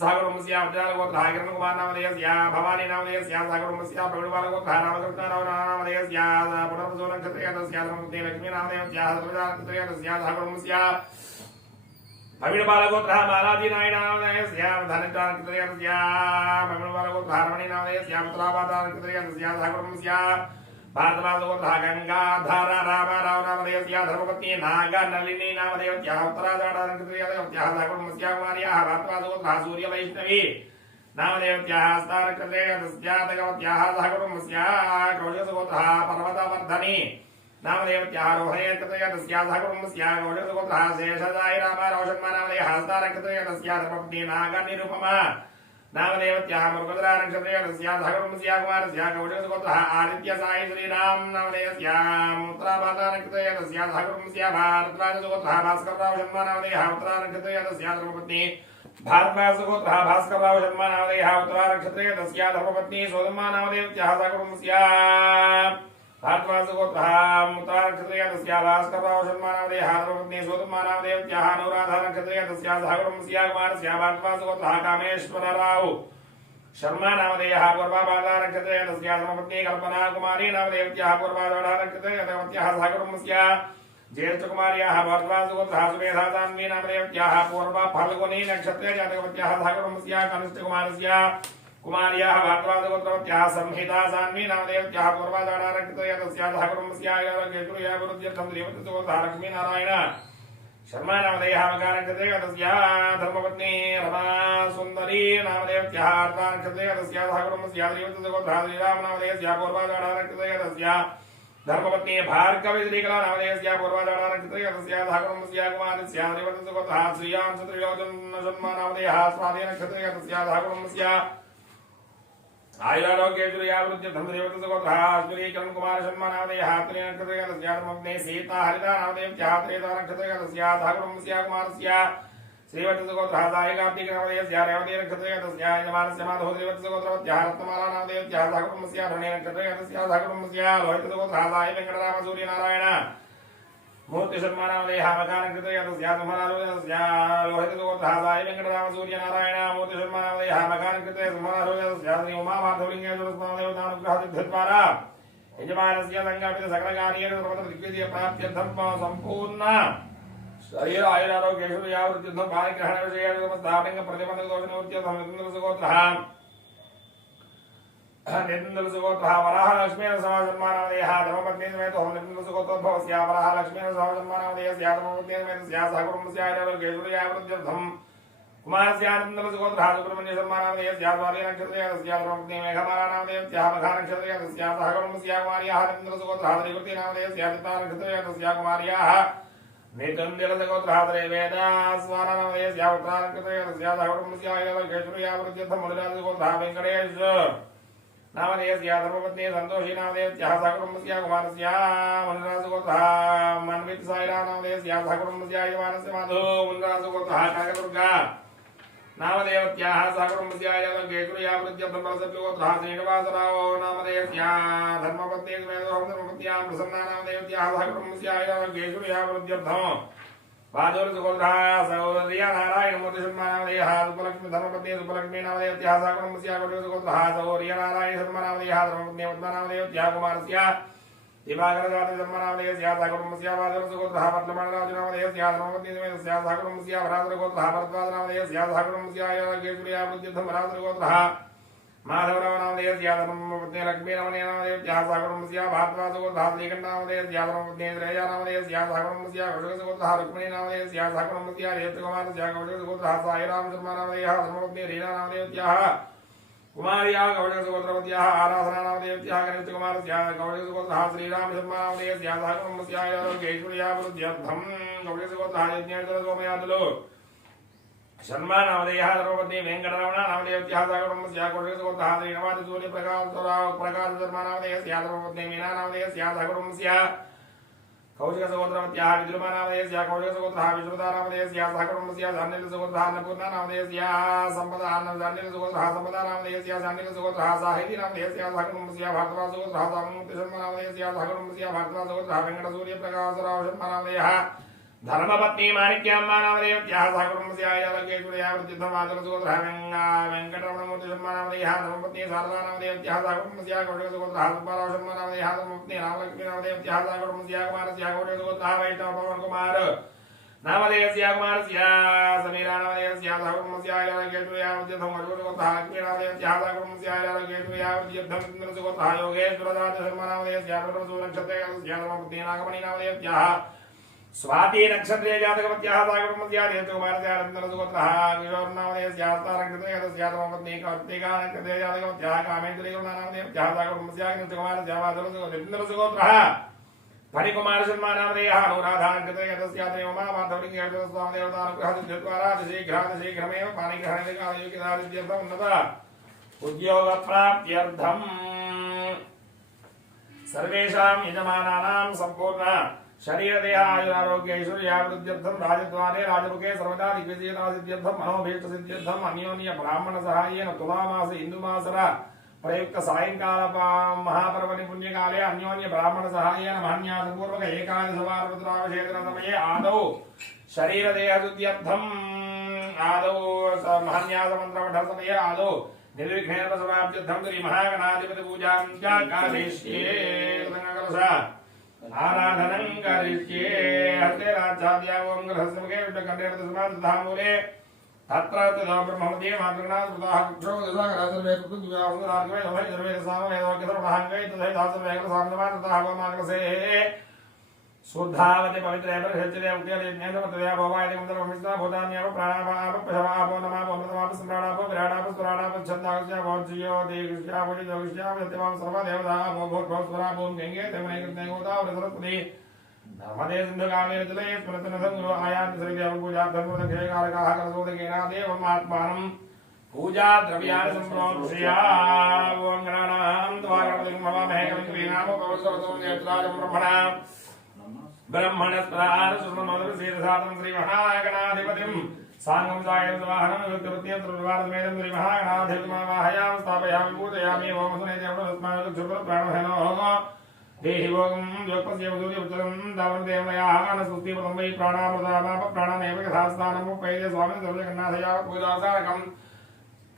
साकुटुम्बस्याः वज्रालगोत्रः किरणकुमार नामदेवस्याः भवानी नामदेवस्याः साकुटुम्बस्याः प्रगुडबालगोत्रः रामकृष्णराव नामदेवस्याः पुनर्वसुनक्षत्रया तस्याः धर्मपत्नी लक्ष्मी नामदेवस्याः सर्वजानक्षत्रया तस्याः साकुटुम्बस्याः प्रवीणबालगोत्रः मालाजी नायणामदेवस्याः धनचानक्षत्रया तस्याः प्रवीणबालगोत्रः रमणी नामदेवस्याः उत्तराभातानक्षत्रया तस्याः साकुटुम्बस्याः भारद्वाजगोत्रः गंगाधर रामाराव नामदेवस्याः धर्मपत्नी नागनलिनी नामदेवत्याः उत्तराधारनक्षत्रया देवत्याः साकुटुम्बस्याः कुमार्याः भारद्वाजगोत्रः सूर्यवैष्णवी नामदेवत्याः हस्तानक्षत्रया तस्याः देवत्याः साकुटुम्बस्याः कौशिकसुगोत्रः पर्वतवर्धनी नामदेवत्याः रोहणेनक्षत्रया तस्याः साकुटुम्बस्याः कौशिकसुगोत्रः शेषदायि रामाराव शर्मा नामदेवः हस्तानक्षत्रया तस्याः धर्मपत्नी नागनिरुपमा नामदेवत्याः मृगधरानक्षत्रया तस्याः साकुटुम्बस्याः कुमारस्याः कौशिकसुगोत्रः आदित्यसाई श्रीराम नामदेवस्याः उत्तराभातानक्षत्रया तस्याः साकुटुम्बस्याः भारद्वाजगोत्रः भास्करराव शर्मा नामदेवः उत्तरानक्षत्रया तस्याः धर्मपत्नी भारद्वाजगोत्रः भास्करराव शर्मा नामदेवः उत्तरानक्षत्रया तस्याः धर्मपत्नी सोदम्मा नामदेवत्याः साकुटुम्बस्याः भारद्वाजगोत्रः उत्तरानक्षत्रया तस्याः भास्करराव शर्मा नामदेवः धर्मपत्नी सोदम्मा नामदेवत्याः अनुराधानक्षत्रया तस्याः साकुटुम्बस्याः कुमारस्याः भारद्वाजगोत्रः कामेश्वरराव शर्मा नामदेवः पूर्वाभातानक्षत्रया तस्याः धर्मपत्नी कल्पना कुमारी नामदेवत्याः पूर्वाधारनक्षत्रया देवत्याः साकुटुम्बस्याः ज्येष्ठकुमार्याः भारद्वाजगोत्रः सुमेधा सान्वी नामदेवत्याः पूर्वफल्गुनी नक्षत्रया देवत्याः साकुटुम्बस्याः कनिष्ठकुमारस्याः कुमार्याः भारद्वाजगोत्रवत्याः संहिता सान्वी नामदेवत्याः पूर्वाधारनक्षत्रया तस्याः साकुटुम्बस्याः आयुरारोग्येश्वर्याभिवृद्ध्यर्थं श्रीवत्ससुगोत्रः लक्ष्मीनारायण शर्मा नामधेयः मकानक्षत्रे तस्या धर्मपत्नी रमा सुन्दरी नामधेयस्याः अर्थानक्षत्रे तस्या सह कुटुम्बस्या श्रीवत्सगोत्रः श्रीराम नामधेयस्या पूर्वाषाढानक्षत्रे तस्या धर्मपत्नी भार्गवी श्रीकला नामधेयस्या पूर्वाषाढानक्षत्रे तस्या सह कुटुम्बस्या कुमारस्या श्रीवत्सगोत्रः श्रियां चतुर्योजन शर्मा नामधेयः स्वाधीनक्षत्रे तस्या सह कुटुम्बस्या आयुरारोग्येश्वर्यावृद्ध्यर्थं श्रीवत्सगोत्रः श्रीकरण कुमार शर्मा नामधेयः त्रिनक्षत्रे तस्या धर्मपत्नी सीता हरिता नामधेयस्याः त्रेतानक्षत्रे तस्या सह कुटुम्बस्या कुमारस्या श्रीवत्सगोत्रः सायिकार्तिक नामधेयस्या रेवती नक्षत्रे तस्या यजमानस्य माधवो श्रीवत्सगोत्रवत्याः रत्नमाला नामधेयस्याः सह कुटुम्बस्या धरणी नक्षत्रे तस्या सह कुटुम्बस्या लोहितसगोत्रः सायि वेङ्कटराम सूर्यनारायण मूर्ति शर्मा नामधेयः मकानक्षत्रे तस्या सुमनारोजनस्या लोहितसगोत्रः सायि वेङ्कटराम सूर्यनारायण मूर्ति शर्मा नामधेयः मकानक्षत्रे सुमनारोजनस्या श्री उमामाधवलिङ्गेश्वरस्वामिदेवतानुग्रहसिद्धिद्वारा यजमानस्य संगापित सकलकार्येण सर्वत्र प्राप्त्यर्थं संपूर्ण शरीर आयुरारोग्येश्वर्यावृद्ध्यर्थं पाणिग्रहण विषये समस्तालिङ्ग प्रतिबन्धकदोषनिवृत्त्यर्थं निन्द्रसुगोत्रः वराहलक्ष्मीन सह जन्मानामधेयः धर्मपत्नी समेत होम निन्द्रसुगोत्रोद्भवस्या वराहलक्ष्मीन सह जन्मानामधेयस्या धर्मपत्नी समेतस्या सह कुटुम्बस्या आयुरारोग्येश्वर्यावृद्ध्यर्थं कुमारस्या निन्द्रसुगोत्रः सुब्रह्मण्य शर्मानामधेयस्या स्वाधीनक्षत्रे तस्या धर्मपत्नी मेघमालानामधेयस्याः मघानक्षत्रे तस्या सह कुटुम्बस्या कुमार्याः निन्द्रसुगोत्रः त्रिवृत्तिनामधेयस्या चित्तानक्षत्रे तस्या कुमार्याः नितुन्दिलसगोत्रः त्रैवेदास्वानामधेयस्या उत्तरानक्षत्रे तस्या सह कुटुम्बस्या आयुरारोग्येश्वर्यावृद्ध्यर्थं मधुराजसुगोत्रः वेङ्कटेश नामधेयस्या धर्मपत्नी सन्तोषी नामधेयस्याः सह कुटुम्बस्या कुमारस्या मुनिराजसुगोत्रः मन्वित सायिरा नामधेयस्या सह कुटुम्बस्या यजमानस्य माधो मुनिराजसुगोत्रः कनकदुर्गा नामधेयस्याः सह कुटुम्बस्या आयुरारोग्येश्वर्यावृद्ध्यर्थं बलसत्सुगोत्रः श्रीनिवासरावो नामधेयस्या धर्मपत्नी समेत धर्मपत्न्यां प्रसन्ना नामधेयस्याः सह कुटुम्बस्या आयुरारोग्येश्वर्यावृद्ध्यर्थं बादुरसुगोत्रः सौर्या नारायणमूर्ति शर्मा नामधेयः सुपलक्ष्मी धर्मपत्नी सुपलक्ष्मी नामधेयस्याः सह कुटुम्बस्या कोटिसुगोत्रः सौर्या नारायण शर्मा नामधेयः धर्मपत्नी पद्मा नामधेयस्याः कुमारस्या दिवाकरजाति शर्मा नामधेयस्याः सह कुटुम्बस्या बादुरसुगोत्रः वर्तमानराजु नामधेयस्याः धर्मपत्नी समेतस्याः सह कुटुम्बस्या भरातुरगोत्रः भरद्वाज नामधेयस्याः सह कुटुम्बस्या आयुरारोग्येश्वर्यावृद्ध्यर्थं भरातुरगोत्रः माधवराव नामधेयस्याः धर्मपत्नी लक्ष्मी नामधेयस्याः सह कुटुम्बस्या भारद्वाजसुगोत्रः श्रीकण्ठ नामधेयस्याः धर्मपत्नी श्रेया नामधेयस्याः सह कुटुम्बस्या कौशिकसुगोत्रः रुक्मिणी नामधेयस्याः सह कुटुम्बस्या ज्येष्ठकुमारस्याः कौशिकसुगोत्रः सायिराम शर्मा नामधेयः धर्मपत्नी रीना नामधेयस्याः कुमार्याः कौशिकसुगोत्रवत्याः आराधना नामधेयस्याः कनिष्ठकुमारस्याः कौशिकसुगोत्रः श्रीराम शर्मा नामधेयस्याः सह कुटुम्बस्या आयुरारोग्येश्वर्यावृद्ध्यर्थं कौशिकसुगोत्रः यज्ञेश्वर सोमयाजुलो शर्मा नामधेयः धर्मपत्नी वेङ्कटरमण नामधेयस्याः सह कुटुम्बस्या कौशिकसुगोत्रः श्रीनिवास सूर्यप्रकाश शर्मा नामधेयस्याः धर्मपत्नी मीना नामधेयस्याः सह कुटुम्बस्या कौशिकसुगोत्रवत्याः विद्रुमा नामधेयस्याः कौशिकसुगोत्रः विश्रुता नामधेयस्याः सह कुटुम्बस्या सान्निल्यसुगोत्रः अन्नपूर्णा नामधेयस्याः संपदा सान्निल्यसुगोत्रः संपदा नामधेयस्याः सान्निल्यसुगोत्रः साहिती नामधेयस्याः सह कुटुम्बस्या भारद्वाजसुगोत्रः सामूर्ति शर्मा नामधेयस्याः सह कुटुम्बस्या भारद्वाजसुगोत्रः वेङ्कटसूर्यप्रकाशराव शर्मा नामधेयः धर्मपत्नी माणिक्याम्मा नामधेयस्याः सह कुटुम्बस्या आयुरारोग्येश्वर्यावृद्ध्यर्थं बादुरसुगोत्रः वेङ्कटरमणमूर्ति शर्मा नामधेयः धर्मपत्नी शारदा नामधेयस्याः सह कुटुम्बस्या कौशिकसुगोत्रः सुब्बाराव शर्मा नामधेयः धर्मपत्नी रामलक्ष्मी नामधेयस्याः सह कुटुम्बस्या कुमारस्याः कौशिकसुगोत्रः वैष्णव पवनकुमार नामधेयस्याः कुमारस्याः समीरा नामधेयस्याः सह कुटुम्बस्या आयुरारोग्येश्वर्यावृद्ध्यर्थं कौशिकसुगोत्रः लक्ष्मी नामधेयस्याः सह कुटुम्बस्या आयुरारोग्येश्वर्यावृद्ध्यर्थं इन्द्रसुगोत्रः योगेश्वरदास शर्मा नामधेयस्याः नक्षत्रे धर्मपत्नी नागमणि नामधेयस्याः स्वाति नक्षत्रे जातकवत्याः सह कुटुम्बस्या ज्येष्ठकुमारस्याः रत्नसुगोत्रः किशोर नामधेयस्याः नक्षत्रे तस्याः धर्मपत्नी कार्तिका नक्षत्रे जातकवत्याः कामेन्द्री नामधेयस्याः सह कुटुम्बस्या कनिष्ठकुमारस्याः बादुरसुगोत्रः फणिकुमार शर्मा नामधेयः अनुराधा नक्षत्रे तस्याः उमामाधवलिङ्गेश्वरस्वामिदेवतानुग्रहसिद्धिद्वारा शीघ्रमेव पाणिग्रहणकालयुक्तादित्यर्थम् उन्नत उद्योगप्राप्त्यर्थम् सर्वेषां यजमानानां सम्पूर्ण शरीरदेह आयुरारोग्यैश्वर्यावृद्ध्यर्थं राजद्वारे राजमुखे सर्वदा दिग्विजयसिद्ध्यर्थं मनोभीष्टसिद्ध्यर्थम् अन्योन्य ब्राह्मण सहायेन तुलामास इंदुमासर प्रयुक्त सायंकाल महापर्वणि पुण्यकाले अन्योन्य ब्राह्मण सहायेन महन्यासपूर्वक एकादशवाररुद्राभिषेकन समये आदौ शरीरदेहशुद्ध्यर्थम् आदौ महन्यासमन्त्रपठन समये आदौ निर्विघ्नेन समाप्त्यर्थं श्री महागणाधिपति पूजां च करिष्ये आराधनं करिष्ये हस्ते राजाद्यावं गृहस्य मुखे विष्णुकण्ठेन तस्मात् तत्र ब्रह्ममध्ये मातृगणा स्मृताः कुक्षो दशाकरासर्वे शुद्धावति पवित्रे परिषच्यते उक्तियते ज्ञानमतया भवायते मंत्रमिस्ता भूतान्यव प्राणापाप पशवापो नमापो अमृतमाप सम्राणापो विराणापो स्वराणापो छन्दागस्य भोज्यो देगस्यापो जोगस्यापो सत्यमाप सर्वदेवतापो भूतभस्वरापो गंगे तमने कृते गोदावरी सरस्वती नर्मदे सिन्धुकाले जले स्मृतनसंगो आयान्ति श्रीदेव पूजा धर्मदक्षेकारकाः करसोदकेना देवम् आत्मानं पूजा द्रव्याणि सम्प्रोक्ष्या ओं गणानां त्वागणपतिं भवामहे कविं वीणामो भवस्वतो नेत्राजं ब्रह्मणा ब्रह्मणस्पदार सुमनोदरसीदसातं श्रीमहागणाधिपतिं सांगं सायं समाहनं युक्तवत्यं त्रिवारमेदं श्रीमहागणाधिपतिमावाहयामि स्थापयामि पूजयामि ओम सुनेदेवस्मादुक्षुप्राणहेनो देहि भोगं योगपस्य सूर्योच्चरं दावनदेवयाः स्तुतिपदं वै प्राणामृतामाप प्राणानेव यथास्थानं उपैदे स्वामिन सर्वजगन्नाथया पूजासारकं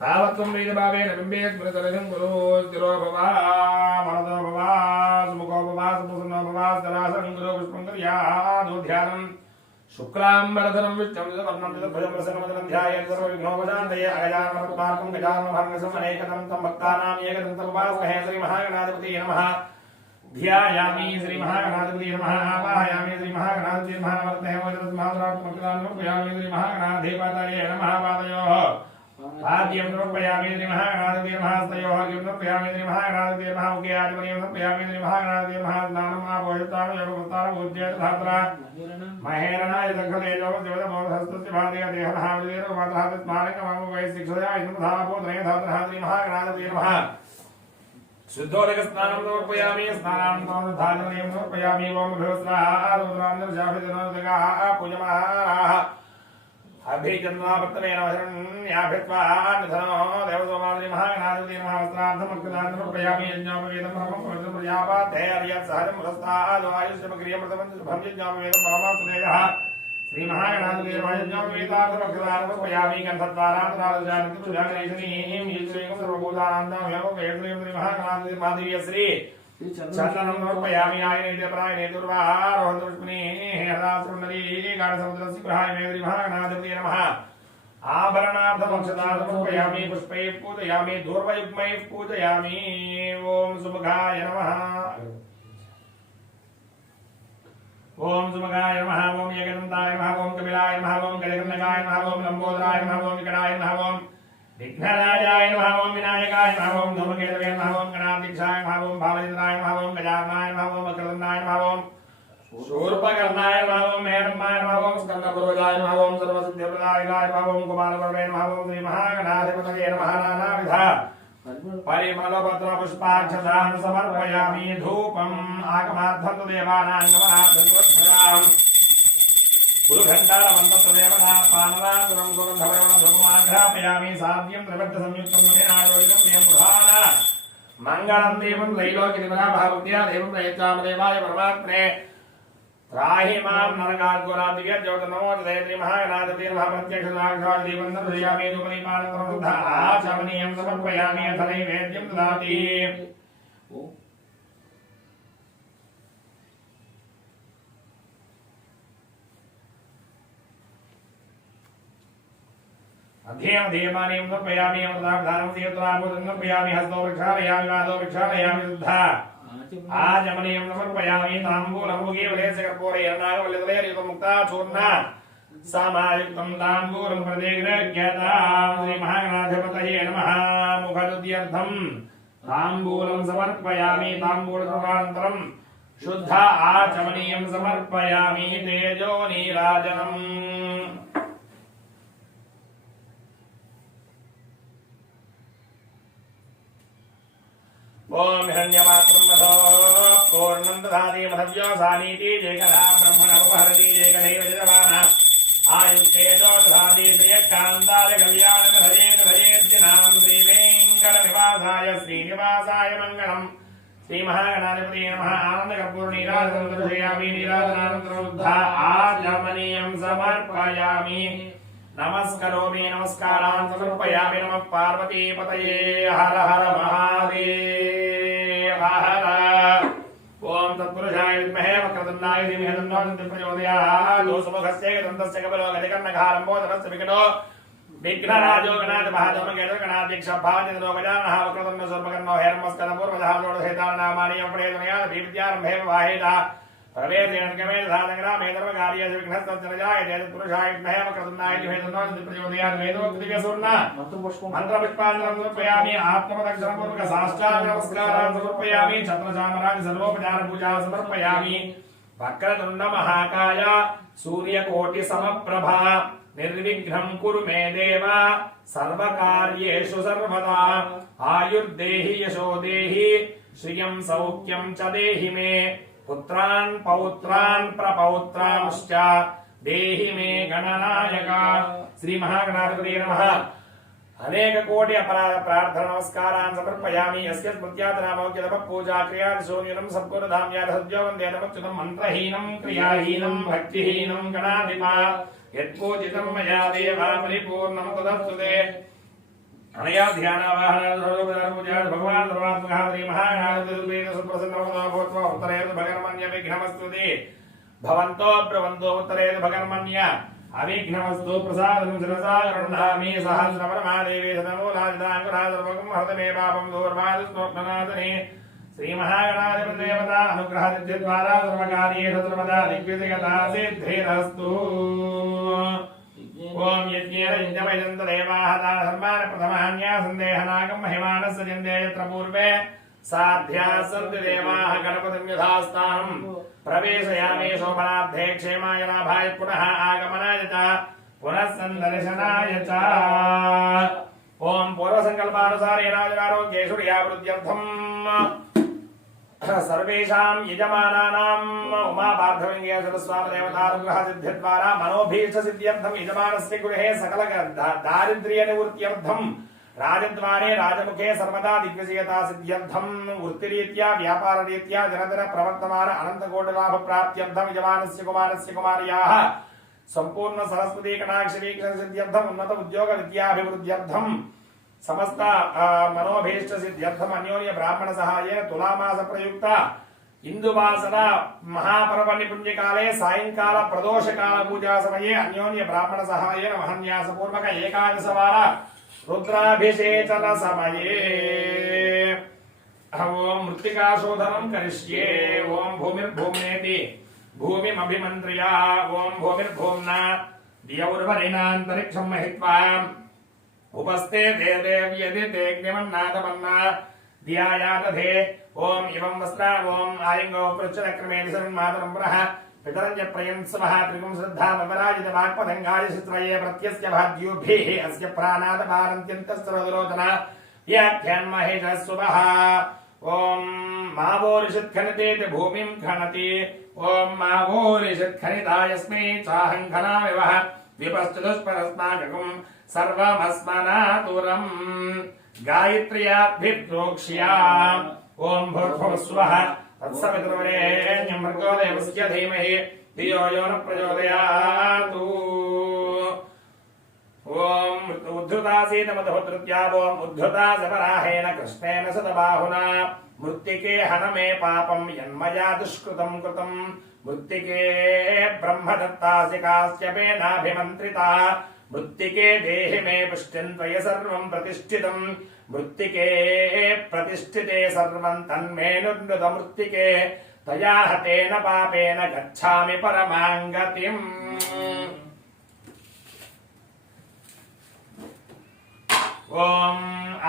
तावत्त्वं वेदभावेन बिम्बे स्मृतरहिं गुरो स्थिरो भवा वरदो भवा सुमुखो भवा सुमुखनो भवा स्थलासनं गुरो पुष्पं कर्यादोध्यानं शुक्लाम्बरधरं विष्णुं वर्णं चतुर्भुजं प्रसन्नवदनं ध्यायेत् सर्वविघ्नोपशान्तये अगजाननपद्मार्कं गजाननमहर्निशम् अनेकदं तं भक्तानाम् एकदन्तमुपास्महे श्रीमहागणाधिपतये नमः ध्यायामि श्रीमहागणाधिपतये नमः आवाहयामि श्रीमहागणाधिपतये नमः वर्तहे वज्रस्मात्रात्मकदानमुपयामि श्रीमहागणाधिपतये नमः पादयोः आद्यं समर्पयामि श्रीमहागणाधिपतये नमः हस्तयोः अर्घ्यं समर्पयामि श्रीमहागणाधिपतये नमः उके आदिपर्यं समर्पयामि श्रीमहागणाधिपतये नमः स्नानम् आपोषितामि योगवस्तारम् उद्यतधात्रा महेरणाय दग्धतेजोपद्योतमोहस्तस्य भादय देहमहाविदेवमातः तस्मारकमामुपैस्तिक्षया इन्द्रधापो त्रयधात्रः श्रीमहागणाधिपतये नमः शुद्धोदकस्नानं समर्पयामि स्नानानन्तरं धारणीयं समर्पयामि ओम भगवस्त्रारुद्रान्दर्शाभिजनोदकाः पूजमानाः अभिजन्मावर्तनेन वशरण्याभित्वा निधनो देवसोमाद्रि महागणाधिपतये नमः वस्त्रार्थमग्रदानं समर्पयामि यज्ञोपवेदं परमं पवित्रं प्रजापाते अर्यत्सहजं रस्तादुआयुष्यमक्रियं शुभं यज्ञोपवेदं परमासुदेयः श्रीमहागणाधिपतये नमः यज्ञोपवेदार्थमग्रदानं समर्पयामि गन्धद्वारान्तरालजानतिपूजागणेशनीं ईश्वरीं सर्वभूतानां वेदश्रीं श्रीमहागणाधिपतये महादेव्यश्री चन्दनं समर्पयामि आयनेत्यपरायणे दुर्वारोहन्तपुष्पिनी हदासुन्दरी गाढसमुद्रस्य गृहाय मे श्रीमहागणाधिपतये नमः आभरणार्थमक्षता समर्पयामि पुष्पैः पूजयामि दूर्वयुग्मैः पूजयामि ओम सुमुखाय नमः ओम सुमुखाय नमः ओम यज्ञदन्ताय नमः ओम कपिलाय नमः ओम गजकर्णकाय नमः ओम लंबोदराय नमः ओम विकटाय नमः ओम विघ्नराजाय नमः ओम विनायकाय नमः ओम धूमकेतवे नमः ओम गणाधीशाय नमः ओम भालचन्द्राय नमः ओम गजाननाय नमः ओम अग्रदन्नाय नमः ओम शूर्पकर्णाय नमः ओम मेहरम्बाय नमः ओम स्कन्दपूर्वजाय नमः ओम सर्वसिद्धिप्रदायकाय नमः ओम कुमारगुरवे नमः ओम श्रीमहागणाधिपतये नमः नानाविध परिमलपत्रपुष्पाक्षतान् समर्पयामि धूपम् आगमार्थं तु देवानां गमनार्थं समर्पयामि गुरुघण्टारवन्तदेवना पानरान्तरं सुगन्धवयवनं धूपमाघ्रापयामि साध्यं त्रिवृद्धसंयुक्तं मुनेनायोजितं प्रियं बुधान मङ्गलं देवं त्रैलोक्यदिवना भावुक्त्या देवं प्रयच्छामदेवाय परमात्मने त्राहि मां नरकाद्गुणादिव्यज्योत नमो तदे श्रीमहागणाधिपतये नमः प्रत्यक्षसाक्षात् देवं दर्शयामि धूपदीपानन्तरं शुद्धा आचमनीयं समर्पयामि अथ नैवेद्यं ददाति अध्ययनं देयमानीं समर्पयामि अमृताधारं सीयत्रामोदं समर्पयामि हस्तो प्रक्षालयामि पादौ प्रक्षालयामि शुद्धा आचमनीयं समर्पयामि ताम्बूलं मुखेवलेस्य कर्पूरेण नागवल्लितलेर्युतमुक्ता चूर्ण समायुक्तं ताम्बूलं प्रदिगृह्यतां श्रीमहागणाधिपतये नमः मुखशुद्ध्यर्थं ताम्बूलं समर्पयामि ताम्बूलकृतानन्तरं शुद्ध आचमनीयं समर्पयामि तेजो नीराजनम् ओम हिरण्यपात्रं मथो पूर्णं दधाति मथव्योसानीति जयकथा ब्रह्मणोपहरति जयकथैव जयमाना आयुक्तेजो दधाति श्रियकान्ताय कल्याणधरेन्द्रधरेर्जिनां श्रीवेङ्कटनिवासाय श्रीनिवासाय मङ्गलम् श्रीमहागणाधिपतये नमः आनन्दकर्पूरनीराजनं दर्शयामि नीराजनानन्तरं शुद्धा आचमनीयं समर्पयामि नमस्करोमि नमस्कारान् समर्पयामि नमः पार्वतीपतये हर हर महादेव हर ओम तत्पुरुषाय विद्महे वक्रतुण्डाय धीमहि तन्नो दन्ति प्रचोदयात् दोषमुखस्य दन्तस्य कपिलो गजकर्णघालम्बोदरस्य विकटो विघ्नराजो गणाधिपः गणाध्यक्ष भावचितो गजाननः वक्रतुण्ड सर्वकर्णो हेरमस्कन्दपूर्वजः षोडशेतानामानि पठेतुनया विद्यारम्भे वाहेता प्रवेशेणकमे धानग्रामे धर्मकार्ये विघ्नस्तत्रजायते पुरुषाय विद्महे वक्रतुण्डाय धीमहि तन्नो प्रचोदयात् वेदोक्तिविसूर्ण मन्त्रपुष्पाञ्जलिं समर्पयामि आत्मप्रदक्षिणपूर्वक साष्टांग नमस्कारान् समर्पयामि छत्रचामरादि सर्वोपचार पूजा समर्पयामि वक्रतुण्ड महाकाय सूर्यकोटि समप्रभा निर्विघ्नं कुरु मे देव सर्वकार्येषु सर्वदा आयुर्देहि यशो देहि श्रियं सौख्यं च देहि मे पुत्रान् पौत्रान् प्रपौत्रांश्च देहि मे गणनायक श्री महागणाधिपतये नमः अनेक कोटि अपराध प्रार्थना नमस्कारान् समर्पयामि यस्य स्मृत्यातनामोक्यतम पूजा क्रियादिशून्यं सद्गुणधाम्यात् सद्योवन्दे नमच्युतं मन्त्रहीनं क्रियाहीनं भक्तिहीनं गणाधिपा यत्पूजितं मया देवा परिपूर्णं तदस्तु ते अनया ध्यानावाहनादि भगवान् सर्वात्मकः श्री महागणाधिपतिरूपेण सुप्रसन्नः भूत्वा उत्तरेषु भगर्मण्य विघ्नमस्तु ते भवन्तो ब्रुवन्तो उत्तरेषु भगर्मण्य अविघ्नमस्तु प्रसादं शिरसा गृह्णामि सहस्रपरमादेवी सदमूलाजिताङ्कुरादर्भगं हरतमे पापं दूर्वादस्मोक्तनाथने श्रीमहागणाधिपतिदेवता अनुग्रहसिद्धिद्वारा सर्वकार्येषु सर्वदा दिग्विजयता सिद्धिरस्तु ओम यज्ञेन यज्ञमयजन्त देवाः धर्मान् सन्देहनागं महिमानस्य जन्दे यत्र पूर्वे साध्याः सन्ति देवाः गणपतिं यथास्थानं प्रवेशयामि शोभनार्थे क्षेमाय लाभाय पुनः आगमनाय च पुनः सन्दर्शनाय च ओम पूर्वसङ्कल्पानुसारेण आरोग्यैश्वर्यावृद्ध्यर्थम् सर्वेषां यजमानानाम् उमापार्थलिङ्गे सरस्वामदेवतानुग्रहसिद्धिद्वारा मनोभीष्टसिद्ध्यर्थं यजमानस्य गृहे सकल दारिद्र्यनिवृत्त्यर्थं राजद्वारे राजमुखे सर्वदा दिग्विजयता सिद्ध्यर्थं वृत्तिरीत्या व्यापाररीत्या दिनदिन प्रवर्तमान अनन्तकोटिलाभ प्राप्त्यर्थं यजमानस्य कुमारस्य कुमार्याः सम्पूर्ण सरस्वती कटाक्ष वीक्षण सिद्ध्यर्थं उन्नत उद्योग विद्याभिवृद्ध्यर्थं समस्त मनोभीष्ट सिद्ध्यर्थम अन्योन्य ब्राह्मण सहायेन तुलामास प्रयुक्त इंदुवासर महापर्व निपुण्य काले सायंकाल प्रदोष काल पूजा समये अन्योन्य ब्राह्मण सहायेन महन्यास पूर्वक एकादशवार रुद्राभिषेचन समये ओम मृत्तिकाशोधनं करिष्ये ओम भूमिर्भूम्नेति भूमिमभिमन्त्र्या ओम भूमिर्भूम्ना दियौर्वरेणान्तरिक्षं महित्वा उपस्थे देव्यदितेऽग्निमन्नादमन्ना ध्यायादधे ओम इवं वस्त्रा ओम आलिङ्गो पृच्छनक्रमेण सर्वमातरं पुनः पितरं च प्रयन्सवः त्रिगुं श्रद्धा ममराजित वाक्पतङ्गाय शित्रये प्रत्यस्य भाद्योभिः अस्य प्राणादपारन्त्यन्तस्तरोदरोचना व्याख्यान्महेशः सुवः ओम मावोरिषत्खनिते भूमिं खनति ओम मावोरिषत्खनिता यस्मै चाहं खनामि वः विपश्चतुष्परस्माकं सर्वमस्मनातुरम् गायत्र्याभिप्रोक्ष्या ओम भूर्भुवस्वः तत्सवितुर्वरेण्यं भर्गो देवस्य धीमहि धियो यो न प्रचोदयातु ओम उद्धृतासीतमधोधृत्या ओम उद्धृता सपराहेण कृष्णेन सतबाहुना मृत्तिके हनमे पापं यन्मया दुष्कृतं कृतं मृत्तिके ब्रह्मदत्तासि काश्यपेनाभिमन्त्रिता मृत्तिके देहि मे पुष्टिं त्वयि सर्वं प्रतिष्ठितं मृत्तिके प्रतिष्ठिते सर्वं तन्मे निर्णुत मृत्तिके तया हतेन पापेन गच्छामि परमां गतिम् ओम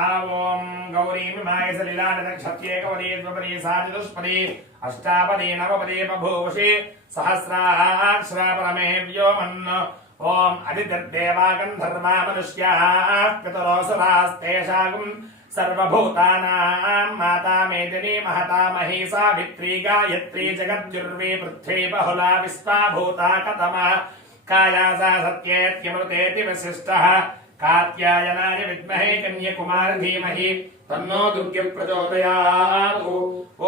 आवोम गौरी माय सलिलानक्षत्ये कवली द्वपदी साचतुष्पदी अष्टापदी नवपदी बभूषि सहस्राक्षरा परमे व्योमन् ओम अदितिर्देवा गन्धर्वा मनुष्याः पितरोऽसुरास्तेषां सर्वभूतानां माता मेदिनी महता मही सावित्री गायत्री जगद्युर्वी पृथ्वी बहुला विश्वा भूता कतमा काया सा सत्येत्यमृतेति वसिष्ठः कात्यायनाय विद्महे कन्याकुमार धीमहि तन्नो दुर्गे प्रचोदयात्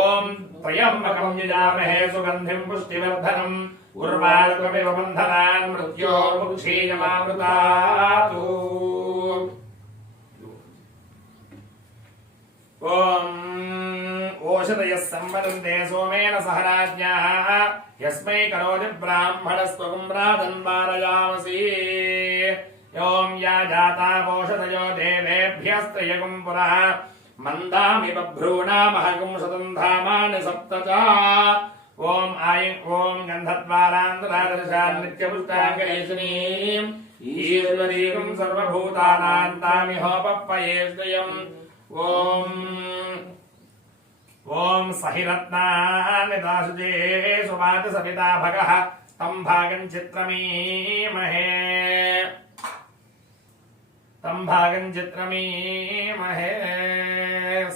ओम त्र्यम्बकं यजामहे सुगन्धिं पुष्टिवर्धनम् उर्वारुकमिव बन्धनान् मृत्योर्मुक्षीयमामृतात् ओम ओषधयः संवदन्ते सोमेन सह राज्ञाः यस्मै करोति ब्राह्मणस्त्वं राजन्वारयामसि ओम या जाता वोषधयो देवेभ्यस्त्रयगुं पुरः मन्दामि बभ्रूणामहगुं शतं धामानि सप्त च ओम आयं ओम गंधद्वारान्तरादर्शान् नित्यपुष्टाङ्गलेशनीम् ईश्वरीं सर्वभूतानां तामिहोपप्पये स्वयम् ओम सहिरत्नानि दासुजे सुवात सविता भगः तं भागं चित्रमीमहे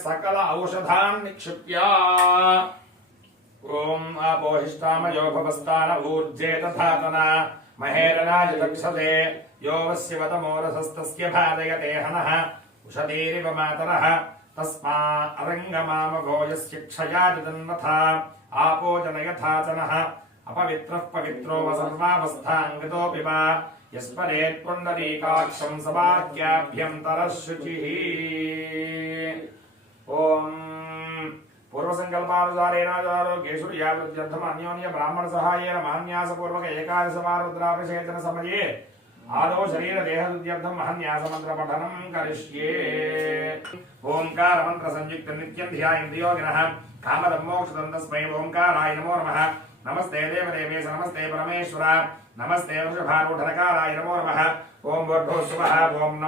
सकल औषधान् निक्षिप्य ओम आपोहिष्टामयो भवस्तान ऊर्जे तथातना महेरनाय दक्षते यो वस्यवतमोरसस्तस्य भाजयते हनः उषतीरिव मातरः तस्मा अरङ्गमामगो यस्य क्षयादितन्वथा आपो जनयथा च नः अपवित्रः पवित्रो सर्वावस्थाङ्गतोऽपि वा यस्परेत् पुण्डरीकाक्षं सवाक्याभ्यन्तरः शुचिः ओम पूर्वसंकल्पानुसारेण आरोग्येषु अन्योन्य ब्राह्मण सहायेन महान्यासपूर्वक एकादशवारुद्राभिषेचन समये आदौ शरीर देहदुद्यर्थं महन्यासमन्त्रपठनं करिष्ये ओंकार मंत्र संयुक्त नित्यं ध्यायन्ति योगिनः कामदं मोक्षदं तस्मै ओंकाराय नमो नमः नमस्ते देवदेवेश नमस्ते परमेश्वर नमस्ते वृषभारूढनकाराय नमो नमः ओम वर्धोस्वः ओम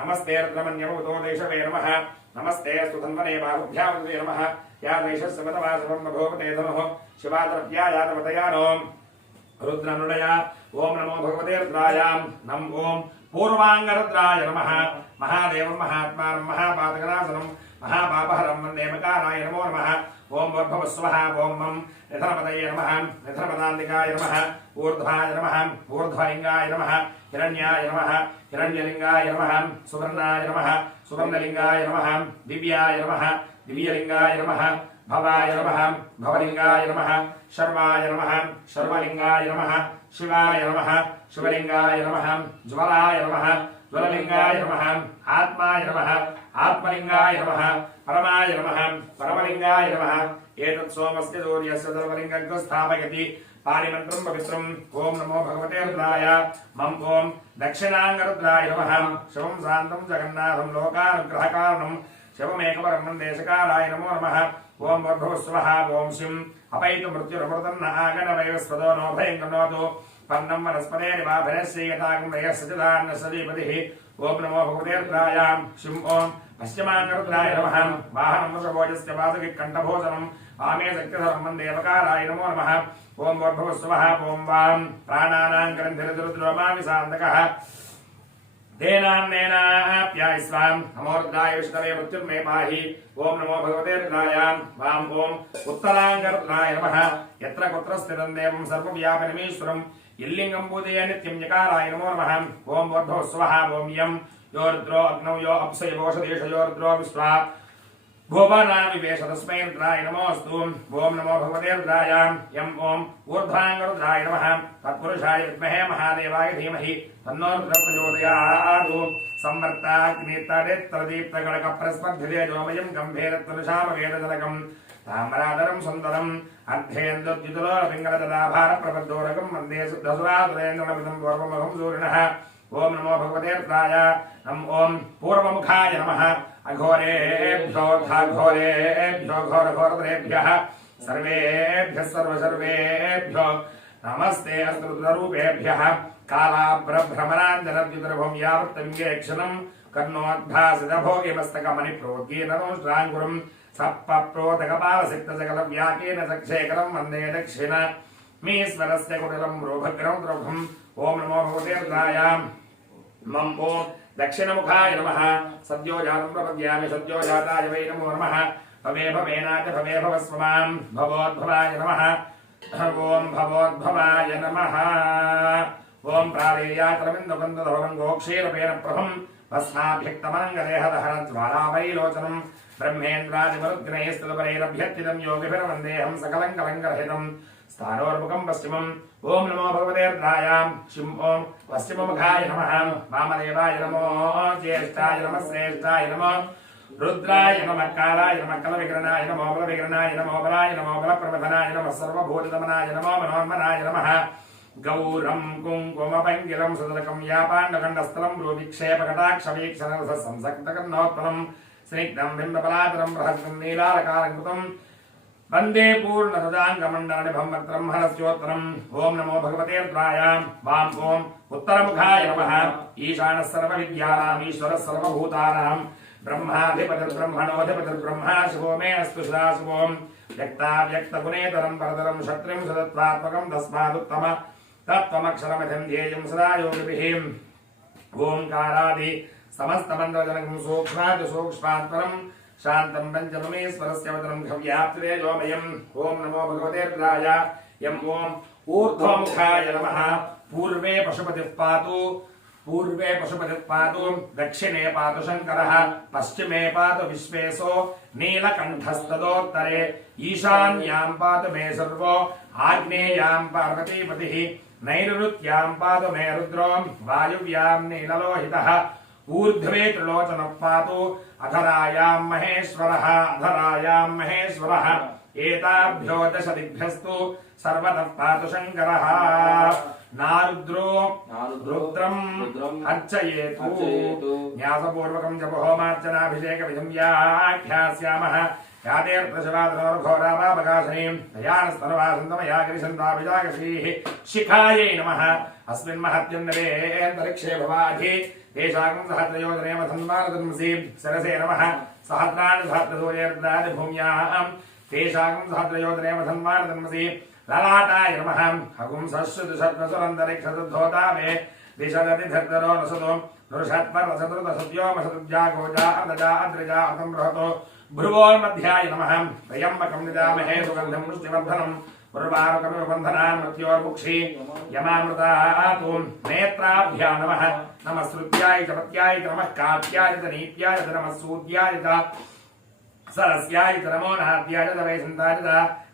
नमस्ते रुद्रमन्यभूतो देशवे नमः नमस्ते अस्तु धन्वने बाहुभ्यावते नमः या देशस्य वदवासवं भगवते धनुः शिवातरत्यायातवतयानो रुद्रनुडया ओम नमो भगवते रुद्रायां नम ओम पूर्वांगरुद्राय नमः महादेवं महात्मानं महापातकनाशनं महापापहरं वन्दे मकाराय नमो नमः ओम वर्भवस्वः ओम निधनपतये नमः निधनपदान्तिकाय नमः ऊर्ध्वाय नमः ऊर्ध्वलिङ्गाय नमः हिरण्याय नमः हिरण्यलिङ्गाय नमः सुवर्णाय नमः सुवर्णलिङ्गाय नमः दिव्याय नमः दिव्यलिङ्गाय नमः भवाय नमः भवलिङ्गाय नमः शर्वाय नमः शर्वलिङ्गाय नमः शिवाय नमः शिवलिङ्गाय नमः ज्वराय नमः ज्वरलिङ्गाय नमः आत्माय नमः आत्मलिङ्गाय नमः परमाय नमः परमलिङ्गाय नमः एतत् सोमस्य सूर्यस्य सर्वलिङ्गं स्थापयति पाणिमन्त्रं पवित्रम् ओम नमो भगवते रुद्राय मम ओम दक्षिणाङ्गरुद्राय नमः शिवं शान्तं जगन्नाथं लोकानुग्रहकारणं शिवमेकवरं देशकालाय नमो नमः ओम वर्धवस्वः ओम शिं अपैतु मृत्युरमृतन्न आगणवैवस्वतो नो भयं गणोतु पन्नं वनस्पतेरिवाभरस्येयतागं वयस्सचिदान्न सदीपतिः ओम नमो भगवते रुद्राय शिं ओम पश्चिमाङ्गरुद्राय नमः वाहनं वृषभोजस्य वासुकिः कण्ठभोजनं वामे शक्तिधरं देवकाराय नमो नमः ओम वर्धवस्वः ओम वां प्राणानां ग्रन्थिरुद्रोमाविशान्तकः देनान्नेनाप्यायस्वां नमो रुद्राय विष्णवे मृत्युर्मे पाहि ओम नमो भगवते रुद्राय वां ओम उत्तराङ्गरुद्राय नमः यत्र कुत्र स्थितं देवं सर्वव्यापिनमीश्वरं यल्लिङ्गं पूजय नित्यं यकाराय नमो नमः ओम वर्धवस्वः ओम यं यो रुद्रो अग्नौ यो अप्सयोषधीश यो रुद्रो विश्वा भुवनाविवेश तस्मै रुद्राय नमोऽस्तु ओम नमो भगवते रुद्राय यं ओम ऊर्ध्वाङ्गरुद्राय नमः तत्पुरुषाय विद्महे महादेवाय धीमहि तन्नो रुद्रः प्रचोदयात् संवर्ताग्नितडित्रदीप्तगणकप्रस्पर्धिते जोमयं गम्भीरत्वनुषामवेदजनकं ताम्राधरं सुन्दरम् अर्धेन्दुद्युतलोलपिङ्गलजलाभारप्रबद्धोरकं वन्दे शुद्धसुरासुरेन्द्रनमिदं पूर्वमहं सूरिणः ओम नमो भगवते रुद्राय नम ओम पूर्वमुखाय नमः अघोरेभ्यो घोरेभ्यो घोरघोरतरेभ्यः सर्वेभ्यः सर्वसर्वेभ्यो नमस्ते अस्त्रुद्ररूपेभ्यः कालाभ्रभ्रमराञ्जनद्युतरभं यावत्तविङ्गेक्षणं कर्णोद्भासितभोगिमस्तकमणिप्रोद्गीनरोष्ट्राङ्कुरं सप्पप्रोतकपालसिक्तसकलव्याकेन सक्षेकरं वन्दे दक्षिण मीश्वरस्य कुटिलं रोभग्रं द्रौघम् ओम नमो भगवते रुद्राय मम ओम दक्षिणमुखाय नमः सद्यो जातं प्रपद्यामि सद्यो जाताय वै नमो नमः भवे भवेनाच भवे भवस्वमां भवोद्भवाय नमः ओम भवोद्भवाय नमः ओम प्रालेयाचरमिन्दुकन्दधवरङ्गोक्षीरपेण प्रभं भस्माभ्यक्तमनङ्गदेहदहरज्वालावैलोचनं ब्रह्मेन्द्रादिमरुद्गणैस्तदपरैरभ्यर्थितं योगिभिर्वन्देऽहं सकलं कलङ्करहितं स्थानोर्मुखं पश्चिमम् ओम नमो भगवते रुद्राय शिं ओम पश्चिममुखाय नमः वामदेवाय नमो ज्येष्ठाय नमः श्रेष्ठाय नमः रुद्राय नमः कालाय नमः कलविग्रहणाय नमो बलविग्रहणाय नमो बलाय नमो बलप्रबधनाय नमः सर्वभूतदमनाय नमो मनोन्मनाय नमः गौरं कुङ्कुमपङ्गिलं सुदलकं यापाण्डकण्डस्थलं भ्रूविक्षेपकटाक्षवीक्षणरसंसक्तकर्णोत्पलं स्निग्धं बिम्बबलातरं बृहद्गं नीलालकालङ्कृतं वंदे पूर्णरुदाङ्गमण्डलनिभं वक्त्रं हरस्योत्तरम् ओं नमो भगवते रुद्राय वां ओं उत्तरमुखाय नमः ईशानः सर्वविद्यानाम् ईश्वरः सर्वभूतानां ब्रह्माधिपतिर्ब्रह्मणोऽधिपतिर्ब्रह्मा शिवो मे अस्तु सदाशिवों व्यक्ताव्यक्तगुणेतरं परतरं शत्रुं सदत्वात्मकं तस्मादुत्तम तत्त्वमक्षरमधिं ध्येयं सदा योगिभिः ओंकारादि समस्तमन्त्रजनकं सूक्ष्मादिसूक्ष्मात्परं शान्तं पञ्चममेश्वरस्य वदनं खव्याप्तिरेजोमयम् ॐ नमो भगवते रुद्राय यं ॐ ऊर्ध्वमुखाय नमः पूर्वे पशुपतिः पातु दक्षिणे पातु शङ्करः पश्चिमे पातु विश्वेशो नीलकण्ठस्तदोत्तरे ईशान्यां पातु मे सर्वो आग्नेयां पार्वतीपतिः नैऋत्यां पातु मे रुद्रो वायुव्यां नीललोहितः ऊर्ध्वे त्रिलोचनः पातु अधरायां महेश्वरः एताभ्यो दशदिभ्यस्तु सर्वतः पातु शङ्करः नारुद्रो रुद्रम् अर्चयेतु न्यासपूर्वकं जपहोमार्चनाभिषेकविधिं व्याख्यास्यामः यातेऽर्थशिवातनोर्घोरामापकाशनीं दयानस्तनवासन्तमया गिरिशन्ताभिजागश्रीः शिखायै नमः अस्मिन् महत्यन्नवेऽन्तरिक्षे भवाधि तेषाकं सहस्रयोजनेव धन्वानतन्मसि सरसे नमः सहस्राणि सहस्रसूर्यर्द्राणि भूम्यां तेषाकं सहस्रयोजनेव धन्वानतन्मसि ललाटाय नमः हगुं सश्रुतशत्वसुरन्तरिक्षतुद्धोता मे दिशदतिधर्तरो नसतो नृषत्परसतुर्दशद्योमशतुज्जागोजा अर्धजा अद्रिजा अर्थं बृहतो भ्रुवोर्मध्याय नमः त्र्यम्बकं निदामहे सुगन्धं पुष्टिवर्धनम् उर्वारुकमिव बन्धनान् मृत्योर्मुक्षी यमामृतातु नेत्राभ्यां नमः नमः श्रुत्याय च पत्याय च नमः कात्याय च नीत्याय च नमः सूद्याय च सरस्याय च नमो नाद्याय च वैशन्ताय च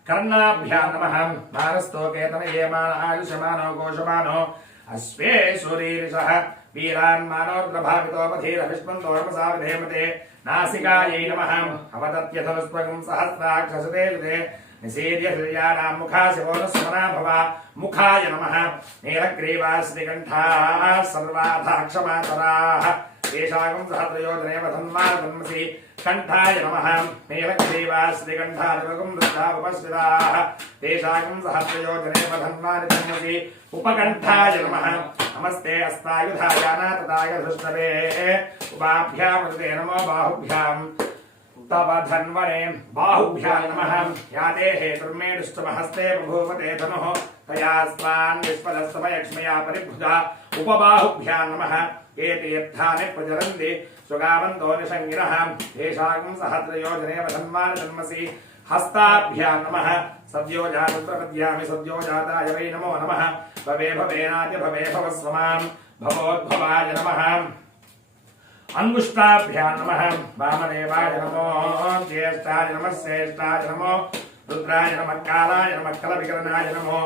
कर्णाभ्यां नमः मानस्तोकेतनयेमान आयुष्यमानो घोषमानो अश्वेश्वरीरिषः वीरान्मानोर्द्रभावितोपधीरविष्मन्तोर्मसा विधेमते नासिकायै नमः अवदत्यधनुष्पगं सहस्राक्षसते युते निषेध्य हृदयानां मुखाशिवोनुस्मना भवा मुखाय नमः नीलग्रीवाश्रीकण्ठाः सर्वाधाक्षमातराः तेषाकं सहस्रयोजनेव धन्वानतन्मसि कण्ठाय नमः नीलग्रीवाश्रीकण्ठादिवगं वृद्धावपस्थिताः तेषाकं सहस्रयोजनेव धन्वानतन्मसि उपकण्ठाय नमः नमस्ते अस्तायुधाय नातताय धृष्टवे उपाभ्यामृते नमो बाहुभ्यां तव धन्वने बाहुभ्यां नमः याते हेतुर्मे दुष्टमहस्ते बभूवते धनुः तया स्वान् विश्वदस्तमयक्ष्मया परिभुजा उपबाहुभ्यां नमः ये तीर्थानि प्रचरन्ति सुगावन्तो निषङ्गिनः तेषाकं सहस्रयोजनेव धन्वानतन्मसि हस्ताभ्यां नमः सद्यो जातप्रपद्यामि सद्यो जाताय वै नमो नमः भवे भवेनाद्य भवे भवस्व मां भवोद्भवाय नमः अंगुष्ठाभ्यां नमः वामदेवाय नमो ज्येष्ठाय नमः श्रेष्ठाय नमो रुद्राय नमः कालाय नमः कलविकरणाय नमो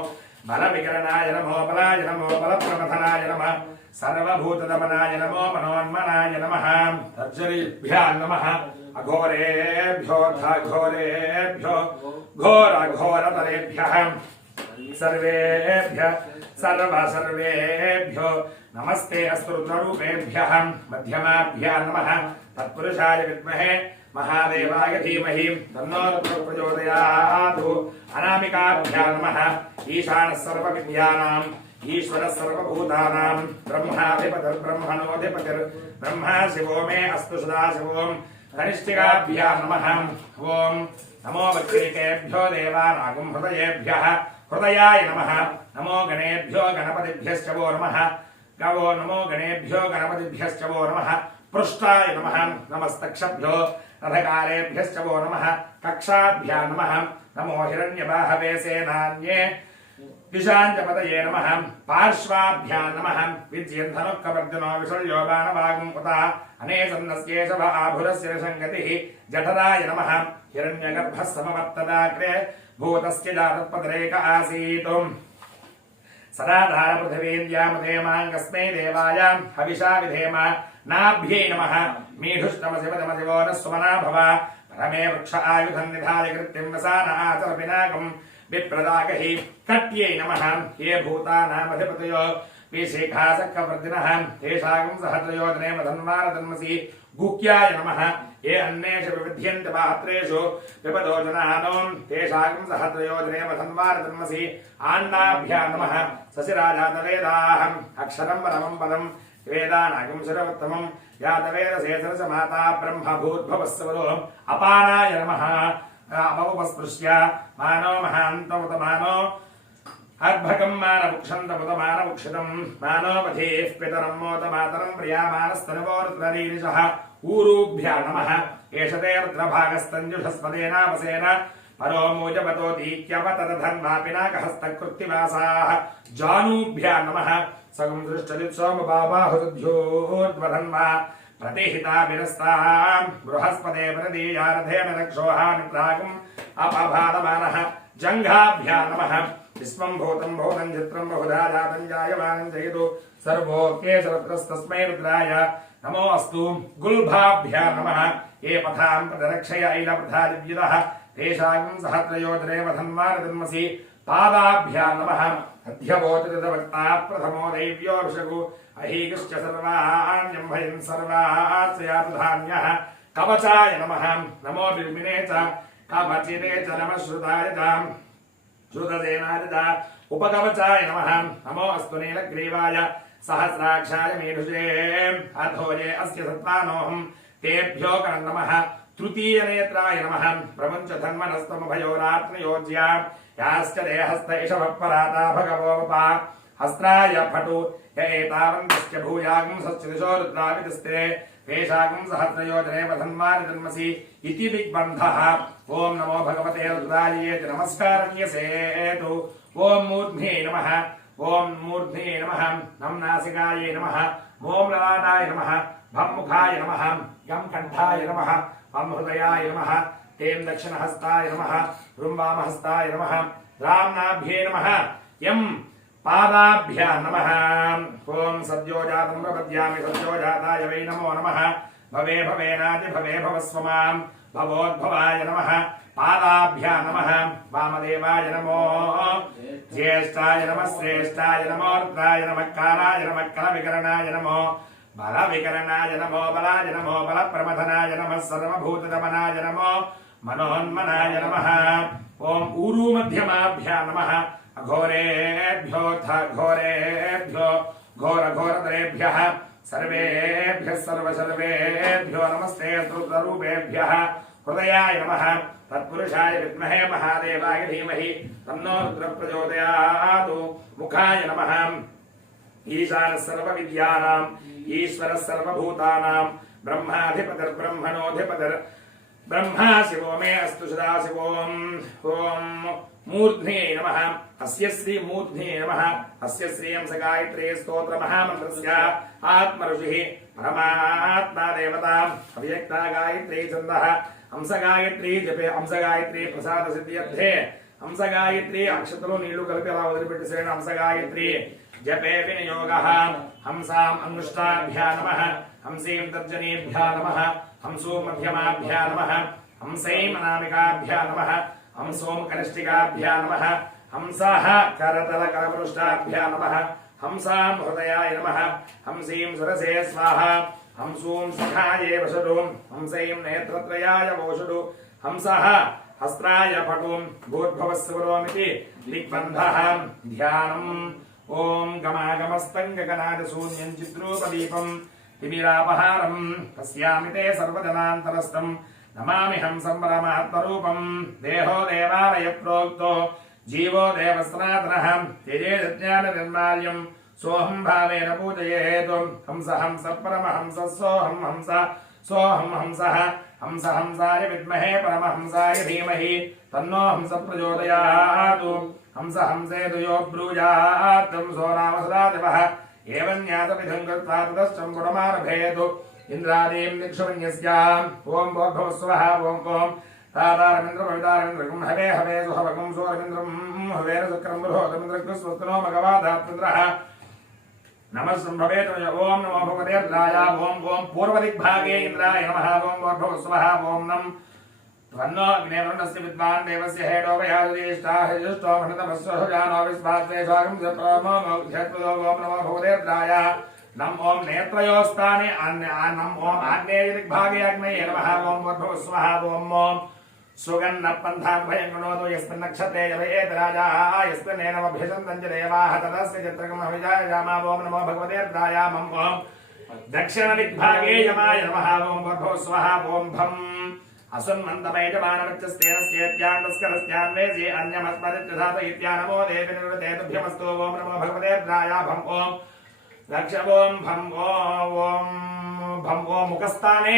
बलविकरणाय नमो बलाय नमो बलप्रमथनाय नमः सर्वभूतदमनाय नमो मनोन्मनाय नमः तर्जरीभ्यां नमः अघोरेभ्यो घोरेभ्यो घोरघोरतरेभ्यः सर्वेभ्यो नमस्ते अस्तु रुद्ररूपेभ्यः मध्यमाभ्यां नमः तत्पुरुषाय विद्महे महादेवाय धीमहि तन्नो रुद्रः प्रचोदयात् अनामिकाभ्यां नमः ईशानः सर्वविद्यानां ईश्वरः सर्वभूतानां ब्रह्माधिपतिर्ब्रह्मणोऽधिपतिर्ब्रह्मा शिवो मे अस्तु सदाशिवों कनिष्ठिकाभ्यां नमः ओं नमो वक्रीकेभ्यो देवानागं हृदयेभ्यः हृदयाय नमः नमो गणेभ्यो गणपतिभ्यश्च वो नमः गवो नमो गणेभ्यो गणपतिभ्यश्च वो नमः पृष्ठाय नमः नमस्तक्षभ्यो रथकारेभ्यश्च वो नमः कक्षाभ्यां नमः नमो हिरण्यबाहवे सेनान्ये दिशाञ्जपतये नमः पार्श्वाभ्यां नमः विद्यन्धनुःकवर्जनो विशल्यो बाणवागं उत अनेसन्नस्येषव आभुरस्य संगतिः जठराय नमः हिरण्यगर्भः समवर्तदाग्रे भूतस्य जातत्पदरेक आसीत् सदाधार पृथिवीन्द्यामुदेमाङ्गस्मै देवाय हविषा विधेम नाभ्यै नमः मीढुष्टमशिवदमशिवो न सुमना भव परमे वृक्ष आयुधं निधाय कृत्यं वसान आचर पिनाकम् विप्रदागहि कट्यै नमः ये भूतानामधिपतयो विशिखासक्कवर्जिनः तेषाकं सहस्रयोजनेव धन्वानतन्मसि गुह्याय नमः ये अन्नेषु विविध्यन्ते पात्रेषु विपदो जनानो तेषां सहस्रयोजने वधन्वारतन्मसि आन्नाभ्यां नमः सशिराजातवेदाहम् अक्षरं परमं पदं वेदानागं शिरोत्तमं यातवेदशेषरसमाता ब्रह्मभूद्भवस्वरो अपानाय नमः अपवस्पृश्य मानो महान्तमुतमानो अर्भकं मानवुक्षन्तमुतमानवुक्षितं मानोपधेः पितरं मोदमातरं प्रियामानस्तनवोरुत्ररीरिषः ऊरुभ्या नमः एष ते रुद्रभागस्तञ्जुषस्पदेनावसेन परो मूजपतो दीत्यवतदधन्वापिनाकहस्तकृत्तिवासाः जानूभ्या नमः सगं दृष्टलित्सोमबाबाहुरुध्योर्ध्वधन्वा प्रतिहिताभिरस्तां बृहस्पते प्रदीयारथेन रक्षोहामित्रागम् अपभातमानः जङ्घाभ्या नमः विश्वं भूतं भूतं चित्रं बहुधा जातं जायमानं जयतु सर्वोकेशरत्रस्तस्मै रुद्राय नमो अस्तु गुल्भाभ्या नमः ये पथां प्रदरक्षय ऐलप्रथा दिव्यतः तेषां सहस्रयोजने वधन्वारतन्मसि पादाभ्या नमः अध्यवोचरितवक्ता प्रथमो दैव्योऽभिषगो अहीकश्च सर्वाण्यम्भयन् सर्वास्यातधान्यः कवचाय नमः नमो बिल्मिने च कवचिने च नमः श्रुताय च श्रुतसेनाय च उपकवचाय नमः नमो अस्तु नीलग्रीवाय सहस्राक्षाय मेढुषे अथोजे अस्य सत्त्वानोऽहं तेभ्यो नमः तृतीयनेत्राय नमः प्रमुञ्चधन्वनस्तमभयोरात्मयोज्या याश्च देहस्थ इषवपराता भगवोपा हस्त्राय फटु य एतावन्तश्च भूयागं सश्च दिशो रुद्राविदस्ते तेषागं सहस्रयोजने वधन्वारिजन्मसि इति दिग्बन्धः ॐ नमो भगवते रुद्राय नमस्कारण्यसेतु ॐ मूर्ध्ने नमः ॐ मूर्ध्ने नमः नं नासिकाय नमः ॐ ललाटाय नमः भं मुखाय नमः यं कण्ठाय नमः वं हृदयाय नमः तें दक्षिणहस्ताय नमः ह्रुं वामहस्ताय नमः राम्नाभ्ये नमः यं पादाभ्यां नमः ॐ सद्योजातं प्रपद्यामि सद्योजाताय वै नमो नमः भवे भवेनाति भवे भवस्व मां भवोद्भवाय नमः पादाभ्यां नमः वामदेवाय नमो ज्येष्ठाय नमः श्रेष्ठाय नमो रुद्राय नमः कालाय नमः कलविकरणाय नमो बलविकरणाय नमो बलाय नमो बलप्रमथनाय नमः सर्वभूतदमनाय नमो मनोन्मनाय नमः ॐ ऊरुमध्यमाभ्यां नमः अघोरेभ्यो घोरेभ्यो घोरघोरतरेभ्यः सर्वेभ्यः सर्वसर्वेभ्यो नमस्ते रुद्ररूपेभ्यः हृदयाय नमः तत्पुरुषाय विद्महे महादेवाय धीमहि तन्नो रुद्रः प्रचोदयात् मुखाय नमः ईशानः सर्वविद्यानाम् ईश्वरः सर्वभूतानां ब्रह्माधिपतिर्ब्रह्मणोऽधिपतिर् ब्रह्मा शिवो मे अस्तु सदाशिवोम् ॐ मूर्ध्ने नमः अस्य श्री मूर्ध्ने नमः अस्य श्रियं स गायत्री स्तोत्र महामन्त्रस्य आत्मऋषिः परमात्मा देवता अव्यक्ता गायत्री छन्दः हंस गायत्री जपे हंस गायत्री प्रसाद सिद्ध्यर्थे हंस गायत्री अक्षतलो नीलु कल्पे अला वदिलिपेट्टि सेन हंस गायत्री जपे विनियोगः हंसाम् अनुष्ठाभ्यां नमः हंसीं तर्जनीभ्यां नमः हंसो मध्यमाभ्यां नमः हंसैं अनामिकाभ्यां नमः हंसों कनिष्ठिकाभ्यां नमः हंसः करतलकरपृष्ठाभ्यां नमः हंसां हृदयाय नमः हंसीं सुरसे स्वाहा हंसूं सखाये वषडुं हंसैं नेत्रत्रयाय वोषडु हंसः हस्त्राय पटुं भूर्भवस्वरोमिति दिग्बन्धः ध्यानम् ॐ गमागमस्तङ्गगनादशून्यं चिद्रूपदीपं तिमिरापहारं पश्यामि ते सर्वजनान्तरस्थं नमामिहं सम्भ्रमात्मरूपं देहो देवालय प्रोक्तो जीवो देवसनातनः त्यजेज्ञाननिर्माल्यं सोऽहं भावेन पूजयेत् हंस हंस परमहंस सोऽहं हंस सोऽहं हंसः हंस हंसाय विद्महे परमहंसाय धीमहि तन्नो हंस प्रचोदयात् हंस हंसेतु यो ब्रूयात् तं सो नाम सदाशिवः एवं ज्ञातविधं कृत्वा ततश्चं गुणमारभेत् इन्द्रादीं दिक्षुमन्यस्याम् ॐ भोर्भवस्वः ॐ तातारमिन्द्रपवितारमिन्द्रकं हवे हवे सुहवकं सोरमिन्द्रं हवेन शुक्रं बृहोदमिन्द्रकृस्वस्तनो मघवाधात्मिन्द्रः नमः सम्भवेत् ॐ नमो भगवते रुद्राय ॐ पूर्वदिग्भागे इन्द्राय नमः ॐ भोर्भवस्वः ॐ नं त्वन्नो अग्नेवरुणस्य विद्वान् देवस्य हेडोभयादिष्टा हरिजुष्टो भणतमस्वजानो विस्वात्वे स्वागं सप्रमो मोक्षत्वदो ॐ नमो भगवते रुद्राय नम ओम नेत्रयोस्ताने नम ओम आग्नेयदिग्भागे अग्नये नमः ओम वद्भव स्वाहा ओम ओम सुगन्ध पंथाभयं गणोतो यस्मिन् नक्षत्रे जवेत् राजा यस्मिन्नेनमभ्यसन्तञ्च देवाः तदस्य चित्रकम् अभिजाय जामा ओम नमो भगवते रुद्राय मम ओम दक्षिणदिग्भागे यमाय नमः ओम वद्भव स्वाहा ओम भम असुन्मन्तमैजमानवच्चस्तेनस्येत्यान्दस्करस्यान्वेजे अन्यमस्मदित्यधात इत्यानमो देवी निर्वृते तुभ्यमस्तु ओम नमो भगवते रुद्राय भम ओम दक्ष ओम भम ओम मुखस्थाने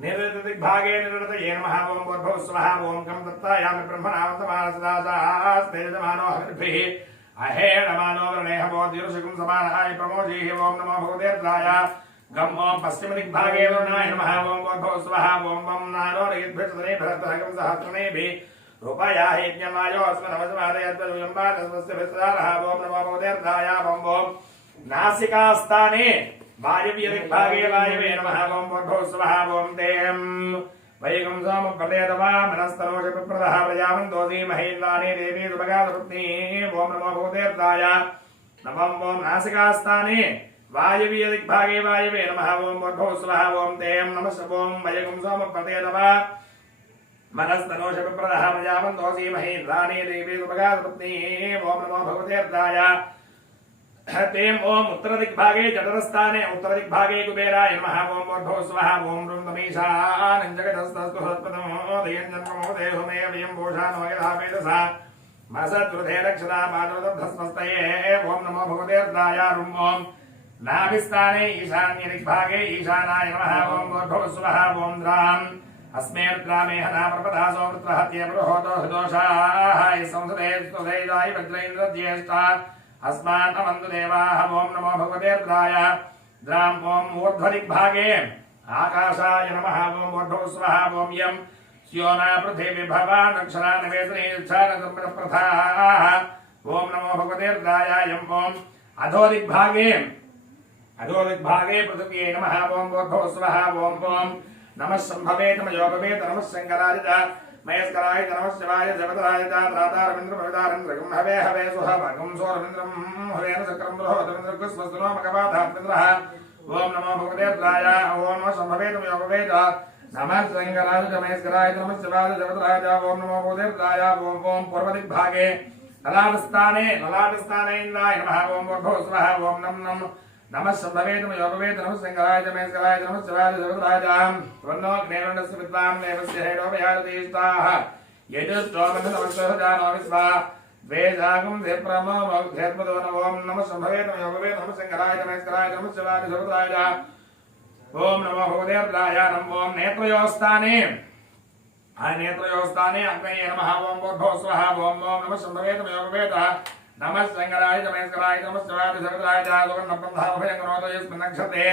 निरृतदिग्भागे निरृतये नमः ओम वद्भव स्वाहा ओम गं दत्तायामि ब्रह्मणावन्तमानसदासास्तेजमानो हविर्भिः अहेणमानो वर्णेह बोधिरुषिकुं समानाय प्रमोजीः ओम नमो भगवते रुद्राय गम ओम पश्चिमदिग्भागे वरुणाय नमः ओम वद्भव स्वाहा ओम वं नारोरयद्भिर्सदने भरतहगं सहस्रनेभिः रूपायाः यज्ञमायो अस्मिन् नमस्मादयद्वयम्बादस्मस्य विस्तारः ओम नमो भगवते रुद्राय वं ओम नासिकास्थाने वायव्यदिग्भागे वायवे नमः ओम वद्भव स्वाहा ओम तें वैगं सोमप्रदेतवा मनस्तनोषप्रदः प्रजावन्तोऽसि महेन्द्राणि देवी सुभगादरुत्नी ओम नमो भगवते रुद्राय नमः ओम नासिकास्थाने वायव्यदिग्भागे वायवे नमः ओम वद्भव स्वाहा ओम तें नमः ओम वैगं सोमप्रदेतवा मनस्तनोषप्रदः प्रजावन्तोऽसि महेन्द्राणि देवी सुभगादरुत्नी ओम नमो भगवते रुद्राय तेम ओम उत्तर दिग्भागे जठरस्थाने उत्तर दिग्भागे कुबेराय नमः ओम वद्भव स्वाहा ओम रुन्द्रमीशानं जगतस्तस्तु हृत्पदमो दयञ्जन्मो देहमे वयं भूषानो यथावेदसा मसद्वृधे रक्षता पादोदब्धस्मस्तये ओम नमो भगवते रुद्राय रुं ओम नाभिस्थाने ईशान्य दिग्भागे ईशानाय नमः ओम वद्भव स्वाहा ओम द्राम् अस्मे रुद्रामे हना प्रपदासो वृत्रहत्ये बृहोतो हृदोषाः संसदे स्तुतेजाय वज्रेन्द्रज्येष्ठा अस्मान् अवन्तु देवाः ओम नमो भगवते रुद्राय द्राम् ओम ऊर्ध्वदिग्भागे आकाशाय नमः ओम वद्भव स्वाहा ओम यं स्योना पृथिवी भवान् अक्षरा निवेशनेच्छानप्रथाः ओम नमो भगवते रुद्राय यं ओम अधोदिग्भागे पृथिव्यै नमः ओम वद्भव स्वाहा ओम ओम नमः सम्भवेत मयोभवेत नमः शङ्कराय मयस्कराय नमः शिवाय जगतराय त्रातारविन्द्र भवितारेन्द्रगं हवे हवे सुहवगं सोरविन्द्रं हवेन चक्रं बृहदविन्द्रगस्वस्नो मकवाधात्मिन्द्रः ओम नमो भगवते रुद्राय ओम नमः सम्भवेत मयोभवेत नमः शङ्कराय मयस्कराय नमः शिवाय जगतराय ओम नमो भगवते रुद्राय ओम ओम पूर्वदिग्भागे ललाटस्थाने इन्द्राय नमः ओम वद्भव स्वाहा ओम नम नमः सम्भवेत मयोभवेत नमः शङ्कराय मयस्कराय नमः शिवाय जगतराय त्वन्नो ज्ञेनस्य विद्वान् देवस्य हेडोपयादिष्टाः यजुष्टोमन्थनमस्वहजानो विश्वा द्वेषागं देप्रमो मौध्यत्मदो ओम नमः सम्भवेत मयोभवेत नमः शङ्कराय मयस्कराय नमः शिवाय जगतराय ओम नमो भगवते रुद्राय नमः ओम नेत्रयोस्ताने अग्नये नमः ओम वद्भव स्वाहा ओम नमः सम्भवेत मयोभवेत नमः शङ्कराय मयस्कराय नमः शिवाय जगतराय सुवर्णपन्थाभयं गणोतो यस्मिन् नक्षत्रे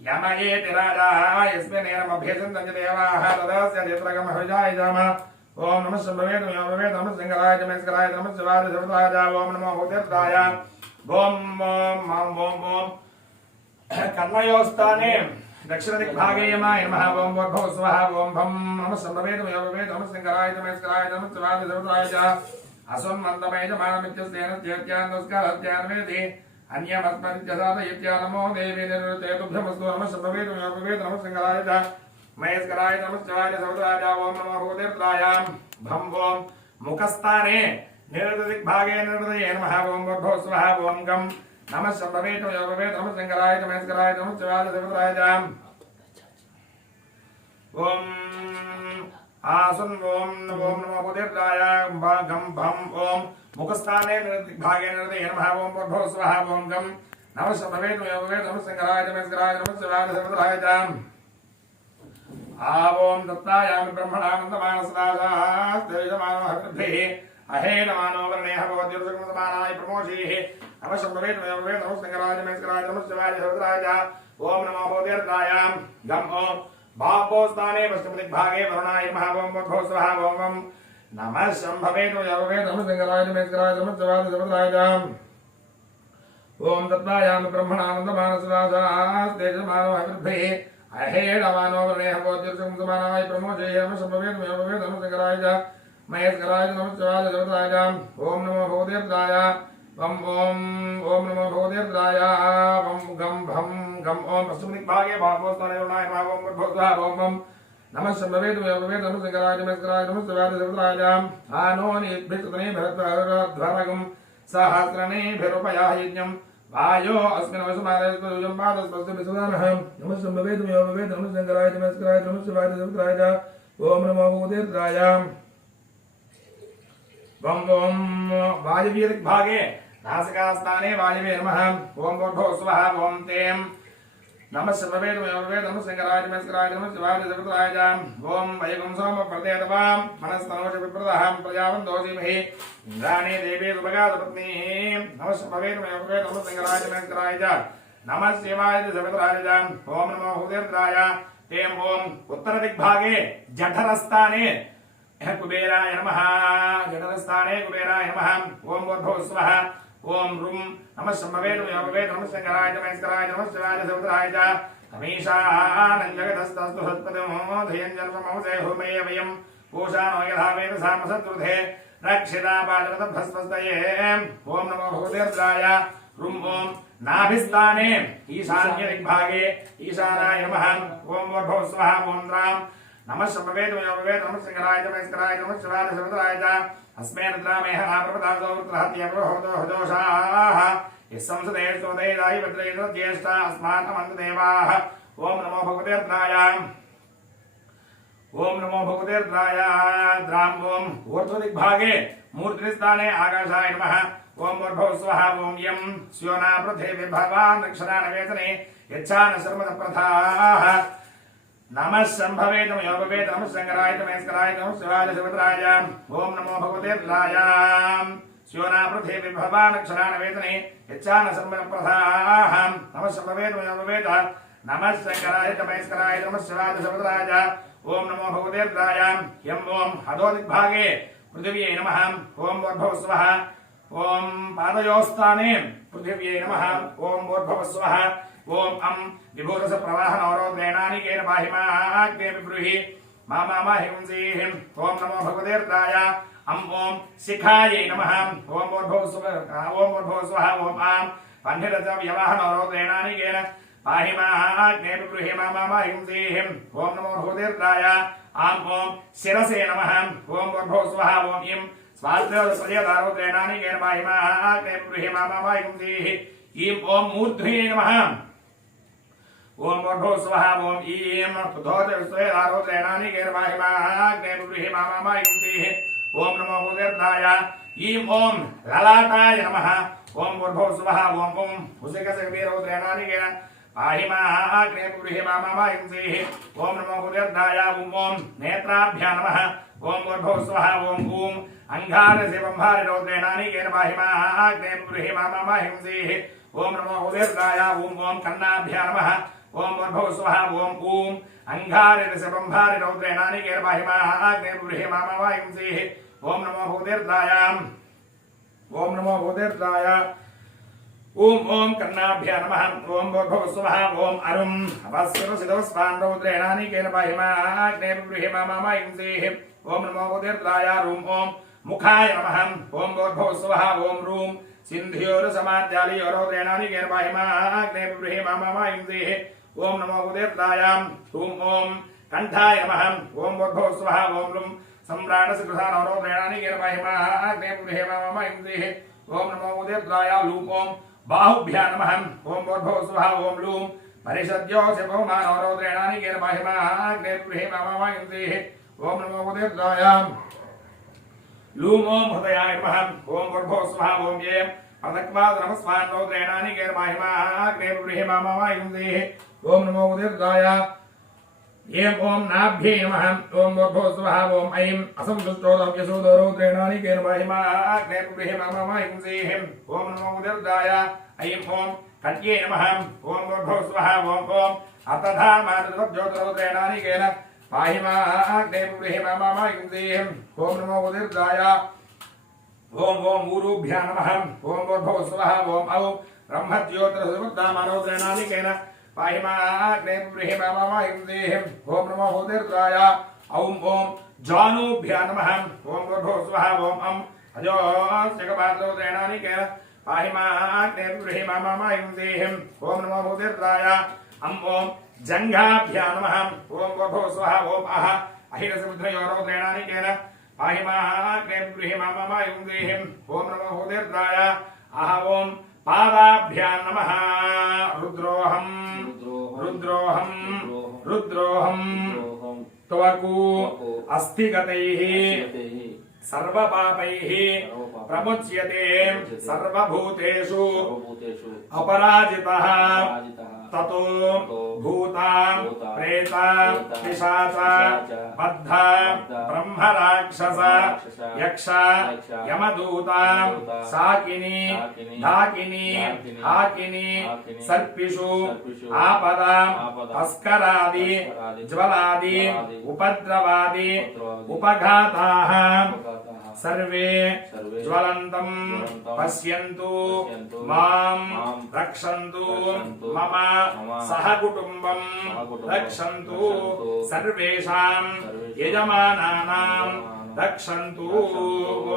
यमयेति राजा यस्मिन्नेनमभ्यसन्तञ्च देवाः तदस्य चित्रकम् अभिजाय जामा ओम नमः सम्भवेत मयोभवेत नमः शङ्कराय मयस्कराय नमः शिवाय जगतराय ओम नमो भगवते रुद्राय ओम कर्णयोस्ताने दक्षिणदिग्भागे यमाय नमः ओम वद्भव स्वाहा ओम भं नमः सम्भवेत मयोभवेत नमः शङ्कराय मयस्कराय नमः शिवाय जगतराय असुन्मन्तमैजमानमित्यस्तेन चेत्यान्दस्करत्यान्वेति अन्यमस्मदित्यसात इत्यानमो देवी निरृते तुभ्यमस्तु नमः सम्भवेत मयोभवेत नमः शङ्कराय मयस्कराय नमः शिवाय जगतराय ओम नमो भगवते रुद्राय भं ओम मुखस्थाने निरृतदिग्भागे निरृतये नमः ओम वद्भव स्वाहा ओम गं नमः सम्भवेत मयोभवेत नमः शङ्कराय मयस्कराय नमः शिवाय जगतराय ओम आसन ओम नमो भगवते रुद्राय गं भं ओम मुखस्थाने दिग्भागे निरृतये नमः ओम वद्भव स्वाहा ओम गं नमः सम्भवेत मयोभवेत नमः शङ्कराय मयस्कराय नमः शिवाय जगतराय ओम दत्तायामि ब्रह्मणानन्दमानसदासास्तेजमानो हविर्भिः अहेनमानो वर्णेह भवद्युर्सुखं समानाय प्रमोषीः नमः सम्भवेत मयोभवेत नमः शङ्कराय मयस्कराय नमः शिवाय जगतराय ओम नमो भगवते रुद्राय गं ओम भापोस्ताने पश्चिमदिग्भागे वरुणाय नमः ओम वद्भव स्वाहा ओम नमः सम्भवेत मयोभवेत नमः शङ्कराय मयस्कराय नमः शिवाय जगतराय ओम दत्तायामि ब्रह्मणानन्दमानसदासास्तेजमानो हविर्भिः अहेणमानो वर्णेह भवद्युर्सुखं समानाय प्रमोषीः नमः सम्भवेत मयोभवेत नमः शङ्कराय मयस्कराय नमः शिवाय जगतराय ओम नमो भगवते रुद्राय वम ओम नमो भगवते रुद्राय वम गम भम गम ओम पश्चिम दिग्भागे भागवताय नमः ओम भगवता ओम नमः शंभवे तुमेव नमः शंकराय नमः शिवाय देवताय आनो निभितने भरतध्वरगम सहस्रने भिरुपया यज्ञम वायो अस्मिन् वसुमादयस्पदुजं पादस्पस्य विसुदानः नमः शंभवे तुमेव नमः शंकराय नमः शिवाय देवताय ओम नमो भगवते रुद्राय वम ओम वायव्य दिग्भागे नासिकास्थाने वायवे नमः ओम भूर्भुवः स्वः ओम तेम नमः शंभवे नमः शंकराय नमः शिवाय देवताय ओम वैगुं सोम प्रदेतवां मनस्तनोज विप्रदः प्रजावन्तो धीमहि इंद्राणी देवी सुभगादपत्नी नमः शंभवे नमः शंकराय नमः शिवाय देवताय ओम नमो भगवते तेम ओम उत्तर दिग्भागे जठरस्थाने कुबेराय नमः जठरस्थाने कुबेराय नमः ओम भूर्भुवः स्वः ओम रुम नमः शंभवे नमः शंकराय नमः शिवाय देवताय हमीशानं जगतस्तस्तु सत्पदो धयं जन्ममोसे होमेय वयं पूषानो यथा वेदसाम सत्रुधे रक्षिता पादरतभस्मस्तये ओम नमो भगवते रुद्राय रुम ओम नाभिस्थाने ईशान्य दिग्भागे ईशानाय नमः ओम भूर्भुवः स्वः ओम राम नमः शंभवे नमः शंकराय नमः शिवाय देवताय अस्मै रुद्रामेह नाप्रपदासो वृत्रहत्यप्रहोतो हजोषाः यस्संसदे स्तोदयदायि भद्रेषु ज्येष्ठा अस्माकमन्तदेवाः ओम नमो भगवते रुद्राय ओम नमो भगवते रुद्राय द्राम ओम ऊर्ध्वदिग्भागे मूर्धनिस्थाने आकाशाय नमः ओम भूर्भुवः स्वः ओम यं स्योना पृथिवी भवान् अक्षराणवेदने यच्छान शर्मदप्रथाः नमः शंभवे नमः शंकराय नमः शिवाय देवताय ओम नमो भगवते रुद्राय स्योना पृथिवी भवान् अक्षराणवेदने यच्छान शर्मदप्रथाः नमः शंभवे नमः शंकराय नमः शिवाय देवताय ओम नमो भगवते रुद्राय यं ओम हदो दिग्भागे पृथिव्यै नमः ओम भूर्भुवः स्वः ओम पादयोस्ताने पृथिव्यै नमः ओम भूर्भुवः स्वः ओम अम विभूरस प्रवाहन अवरोधेनानिकेन पाहिमाग्ने विब्रूहि मामा हिंसीः ओम नमो भगवते रुद्राय अम ओम शिखायै नमः ओम भूर्भुवः स्वः ओम आम पन्निरस व्यवाहन अवरोधेनानिकेन पाहिमाग्ने विब्रूहि मामा हिंसीः ओम नमो भगवते रुद्राय आम ओम शिरसे नमः ओम भूर्भुवः स्वः ओम इं स्वार्थप्रयदारोधेनानिकेन पाहिमाग्ने विब्रूहि मामा हिंसीः ईं ओम मूर्ध्वे नमः ओम भूर्भुवः स्वः ओम ईं प्रथोदयस्वेदारोधेनानिकेन पाहिमाग्ने विब्रूहि मामा हिंसीः ओम नमो भगवते रुद्राय ईं ओम ललाटाय नमः ओम भूर्भुवः स्वः ओम ओम हुसिकसगवीरोधेनानिकेन पाहिमाग्ने विब्रूहि मामा हिंसीः ओम नमो भगवते रुद्राय ओम नेत्राभ्यां नमः ओम भूर्भुवः स्वः ओम ऊं अंगारसिबंभारिरोधेनानिकेन पाहिमाग्ने विब्रूहि मामा हिंसीः ओम नमो भगवते रुद्राय ओम कन्नाभ्यां नमः ओम भूर्भुवः स्वः ओम ऊं अंगारसिबंभारिरोधेनानिकेन पाहिमाग्ने विब्रूहि मामा हिंसीः ओम नमो भगवते रुद्राय ओम नमो भगवते रुद्राय ओम कर्णाभ्यां नमः ओम भूर्भुवः स्वः ओम अरुं अपस्करसिदवस्वान् रौद्रेणानिकेन पाहिमाग्ने विब्रूहि मामा हिंसीः ओम नमो भगवते रुद्राय ओम मुखाय नमः ओम भूर्भुवः स्वः ओम रूं सिन्ध्योरसमाद्यालियोरौद्रेणानिकेन पाहिमाग्ने विब्रूहि मामा हिंसीः ओम नमो भगवते रुद्राय ओम कंठाय नमः ओम भूर्भुवः स्वः ओम लुं सम्राटसकृधानौरौद्रेणानिकेन पाहिमाग्ने विब्रूहि मामा हिंसीः ओम नमो भगवते रुद्राय लूं ओम बाहुभ्यां नमः ओम भूर्भुवः स्वः ओम लूं परिषद्योऽस्य बहुमानौरौद्रेणानिकेन पाहिमाग्ने विब्रूहि मामा हिंसीः ओम नमो भगवते रुद्राय लूं ओम हृदयाय नमः ओम भूर्भुवः स्वः ओम ये पदक्वाद नमस्वान् रौद्रेणानिकेन पाहिमाग्ने विब्रूहि मामा हिंसीः ओम नमो भगवते रुद्राय येम ओम नाभ्ये नमः ओम भूर्भुवः स्वः ओम ऐं असंसुष्टोदं यशोदरौद्रेणानिकेन पाहिमाग्ने विब्रूहि मामा हिंसीः ओम नमो भगवते रुद्राय ऐं ओम कट्ये नमः ओम भूर्भुवः स्वः ओम अतधा मातृज्योतिरौद्रेणानिकेन पाहिमाग्ने विब्रूहि मामा हिंसीः ओम नमो भगवते रुद्राय ओम ऊरुभ्यां नमः ओम भूर्भुवः स्वः ओम औ ब्रह्मज्योतिरसमुद्दामरौद्रेणानिकेन पाहिमाग्ने विब्रूहि मामा हिंसीः ओम नमो भगवते रुद्राय ओम जानुभ्यां नमः ओम भूर्भुवः स्वः ओम अं अजोऽस्यकपात्रौद्रेणानिकेन पाहि माग्नेर्गृहे मामायुं देहिम् ॐ नमो भूतेर्द्राय ॐ जङ्घाभ्यां नमः ॐ वभो स्वः ॐ अहिरसमुद्रयोरौद्रेणानिकेन पाहि माग्नेर्गृहे मामायुं देहिम् ॐ नमो भूतेर्द्राय ॐ पादाभ्यां नमः रुद्रोऽहम् त्वकु अस्थिगतैः सर्वपापैः प्रमुच्यते सर्वभूतेषु अपराजितः ततो भूता प्रेत पिशाच बद्ध ब्रह्मराक्षस यक्ष यमदूता शाकिनी धाकिनी हाकिनी सर्पिषु आपदा तस्करादि ज्वलादि उपद्रवादि उपघाताः सर्वे ज्वलन्तं पश्यन्तु मां रक्षन्तु मम सहकुटुम्बं रक्षन्तु सर्वेषां यजमानानां रक्षन्तु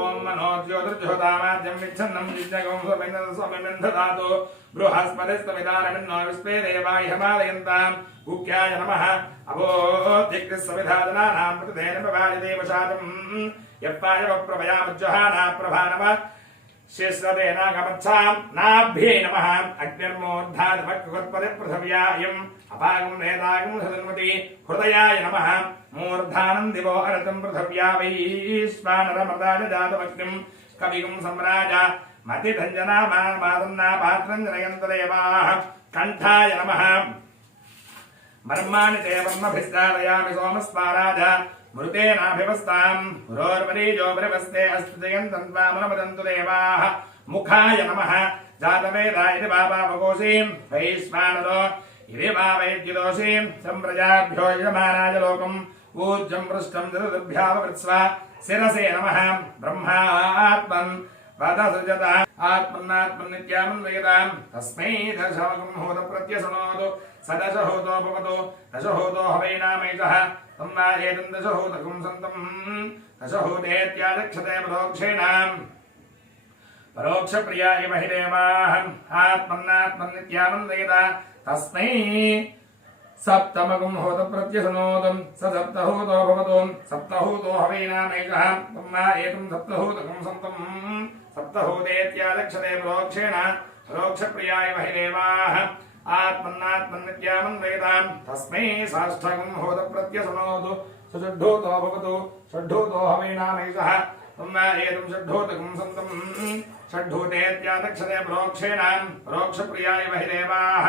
ॐ मनोज्योतिर्ज्योतामाद्यं विच्छन्नं विज्ञगं स्वमेनं ददातु बृहस्पतिस्तमिदानमिन्नो विश्वे देवा ह्यमालयन्तां गुह्याय नमः अभोधिकृत्सविधादनानां प्रतिदेन प्रभाजदेवशातं यत्पायवप्रभयामुज्जहाना प्रभानव शेषदेनागमच्छां नाभ्ये नमः अग्निर्मोर्धादवक्कृत्पदे पृथिव्यायम् अपागं नेतागं सदन्वति हृदयाय नमः मूर्धानं दिवो अरतं पृथिव्या वैश्वानरमृताय जातमग्निं कविगं सम्राज मतिधञ्जना मादन्ना पात्रं जनयन्तदेवाः कण्ठाय नमः मर्माणि ते ब्रह्मभिस्तारयामि सोमस्माराज मृतेनाभिवस्तां पुरोर्वरीजो ब्रवस्ते अस्तुजयन्तं त्वामनुमदन्तु देवाः मुखाय नमः जातवेदाय इति पापापकोशीं वैश्वानरो इति पावैद्युदोषीं सम्प्रजाभ्यो यजमानाय लोकम् ऊर्जं पृष्ठं जलदभ्यावृत्स्व शिरसे नमः ब्रह्मात्मन् वदसृजत आत्मन्नात्मन्नित्यामन्वयतां तस्मै दशमकं होत प्रत्यशृणोतु सदशहोतो भवतु दशहोतो हवैनामैतः तम्मा एतं दशहोतकं सन्तं दशहोतेत्यादक्षते परोक्षप्रियाय महिदेवाः आत्मन्नात्मन्नित्यामन्वयत तस्मै सप्तमकं होत प्रत्यशृणोतु स सप्तहोतो भवतु सप्तहोतो हवैनामैतः तम्मा एतं सप्तहोतकं सन्तं सप्तहोतेत्यादक्षते परोक्षप्रियाय महिदेवाः आत्मन्नात्मन्नित्यामन्वयतां तस्मै साष्टकं होत प्रत्यशृणोतु स षड्ढोतो भवतु षड्ढोतो हवैनामैषः तम्मा एतं षड्ढोतकं सन्तं षड्ढोतेत्यादक्षते परोक्षप्रियाय महिदेवाः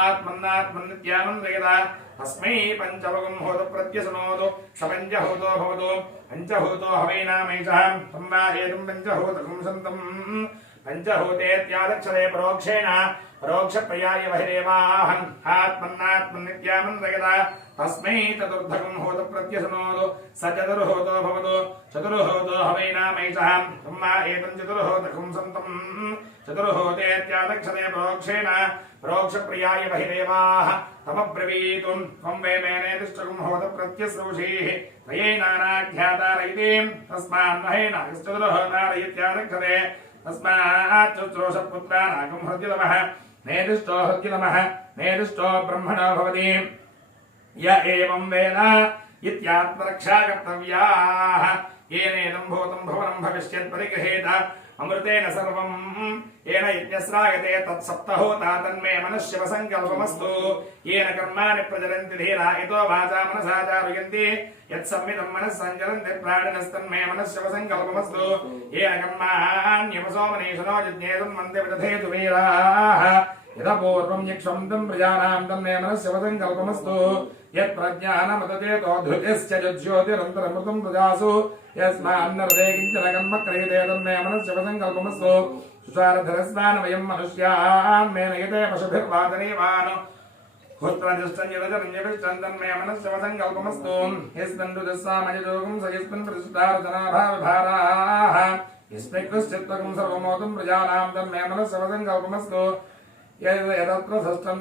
आत्मन्नात्मन्नित्यामन्वयता तस्मै पञ्चमकं होत प्रत्यशृणोतु स पञ्चहोतो भवतु पञ्चहोतो हवैनामैषः तम्मा एतं पञ्चहोतकं सन्तं पञ्चहोतेत्यादक्षते परोक्षप्रियाय महिदेवाः आत्मन्नात्मन्नित्यामन्वयता तस्मै चतुर्थकं होत प्रत्यशृणोतु स चतुर्होतो भवतु चतुर्होतो हवैनामैषः तम्मा एतं चतुर्होतकं सन्तं चतुर्होतेत्यादक्षते परोक्षप्रियाय महिदेवाः तमब्रवीतुं त्वं वै मेनेतिष्ठकं होत प्रत्यश्रूषीः त्वयैनानाख्यातारयितीं तस्मान्महेनाश्चतुर्होतारयित्यादक्षते तस्मात् शुश्रूषपुत्रानाकं हृद्युतमः नेदिष्टो हृद्युतमः नेदिष्टो ब्रह्मणो भवति य एवं वेद इत्यात्मरक्षा कर्तव्याः येनेदं भूतं भुवनं भविष्यत् परिगृहेत अमृतेन सर्वं येन यज्ञस्रागते तत्सप्तहोता तन्मे मनश्शिवसङ्कल्पमस्तु येन कर्माणि प्रचलन्ति धीरा इतो वाचा मनसा चारुयन्ति यत्संवितं मनः सञ्चरन्ति प्राणिनस्तन्मे मनश्शिवसङ्कल्पमस्तु येन कर्माण्यपसो मनीषिणो यज्ञे सन्वन्ति विदधेतु वीराः यदा पूर्वं यक्षन्तं प्रजानां तन्मे मनश्शिवसङ्कल्पमस्तु यत्प्रज्ञानमतचेतो धृतिश्च ज्योतिरन्तरमृतं प्रजासु यस्मान्नर्दे किञ्चन कर्म क्रियते तन्मे मनश्शिवसङ्कल्पमस्तु सुषारधरस्नानमयं मनुष्यान् मेन यते पशुभिर्वादनीवान् हुत्रजश्चन्यरजरञ्जविष्टं तन्मे मनश्शिवसङ्कल्पमस्तु यस्मिन्नुदस्सामयजोगं स यस्मिन् प्रतिष्ठारजनाभाविभाराः यस्मिन् कृश्चित्तकं सर्वमोदं प्रजानां तन्मे मनश्शिवसङ्कल्पमस्तु यत्र षष्ठं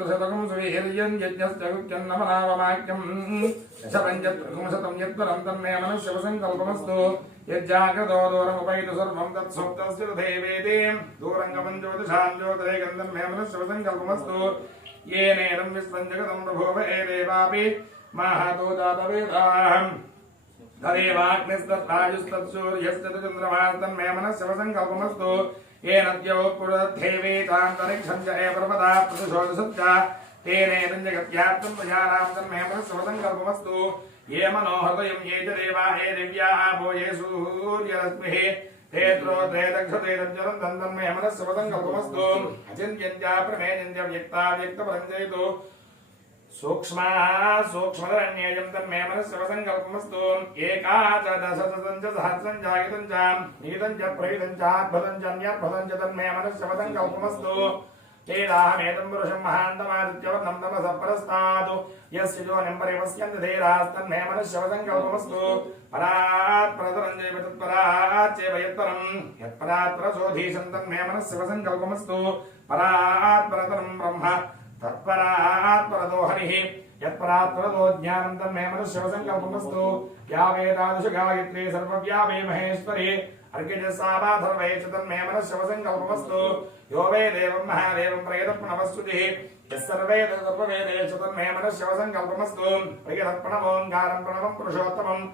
सुवीर्यं यज्ञस्य गुप्त्यन्नमनावमाक्यं दशपञ्चत्रिंशतं यत्परं तन्मे मनुष्यवसङ्कल्पमस्तु यज्जाग्रतो दूरमुपैतु सर्वं तत्सुप्तस्य तथैवेति दूरङ्गमं ज्योतिषां ज्योतिरेकं तन्मे मनुष्यवसङ्कल्पमस्तु येनेदं विश्वं जगतं प्रभुव एदेवापि माहातो जातवेदाः तदेवाग्निस्तत्वायुस्तत्सूर्यश्च चन्द्रमास्तन्मे मनस्यवसङ्कल्पमस्तु येन द्यौपुरद्धेवेतान्तरिक्षं च एपर्वता प्रतिशोधसच्च तेनेदं जगत्यात्मं प्रजानां तन्मे मनस्यवसङ्कल्पमस्तु ये मनोहृदयं ये च देवा ये दिव्या आपो ये सूर्यरश्मिः ते त्रोत्रे दक्षते तज्जलं तन्मे मनस्यवसङ्कल्पमस्तु अचिन्त्यञ्च प्रमेयञ्च व्यक्ता व्यक्तपरञ्चयतु सूक्ष्मधरण्येयं तन्मे मनस्यवसङ्कल्पमस्तु एकादशशतं च सहस्रं जायतं च नीतं च प्रहितं च अद्भुतं च अन्यद्भुतं च तन्मे मनस्यवसङ्कल्पमस्तु तेनाहमेतं पुरुषं महान्तमादित्यवर्णं तमसः परस्तात् यस्य योनिं परिपश्यन्ति धीरास्तन्मे मनस्यवसङ्कल्पमस्तु परात् परतरं चैव तत्परात् चैव यत्परं यत्परात् परसोऽधीशं तन्मे मनस्यवसङ्कल्पमस्तु परात् परतरं ब्रह्म तत्परात् परतो हरिः यत्परात् परतो ज्ञानं तन्मे मनस्यवसङ्कल्पमस्तु या वेदादश गायत्री सर्वव्यापी महेश्वरी अर्घ्यजसावाधर्वै च तन्मे मनस्यवसङ्कल्पमस्तु यो वेदेवं महादेवं प्रयतप्रणवस्तुतिः यस्सर्वे सर्ववेदे च तन्मे मनस्यवसङ्कल्पमस्तु प्रयतप्रणवोङ्कारं प्रणवं पुरुषोत्तमम्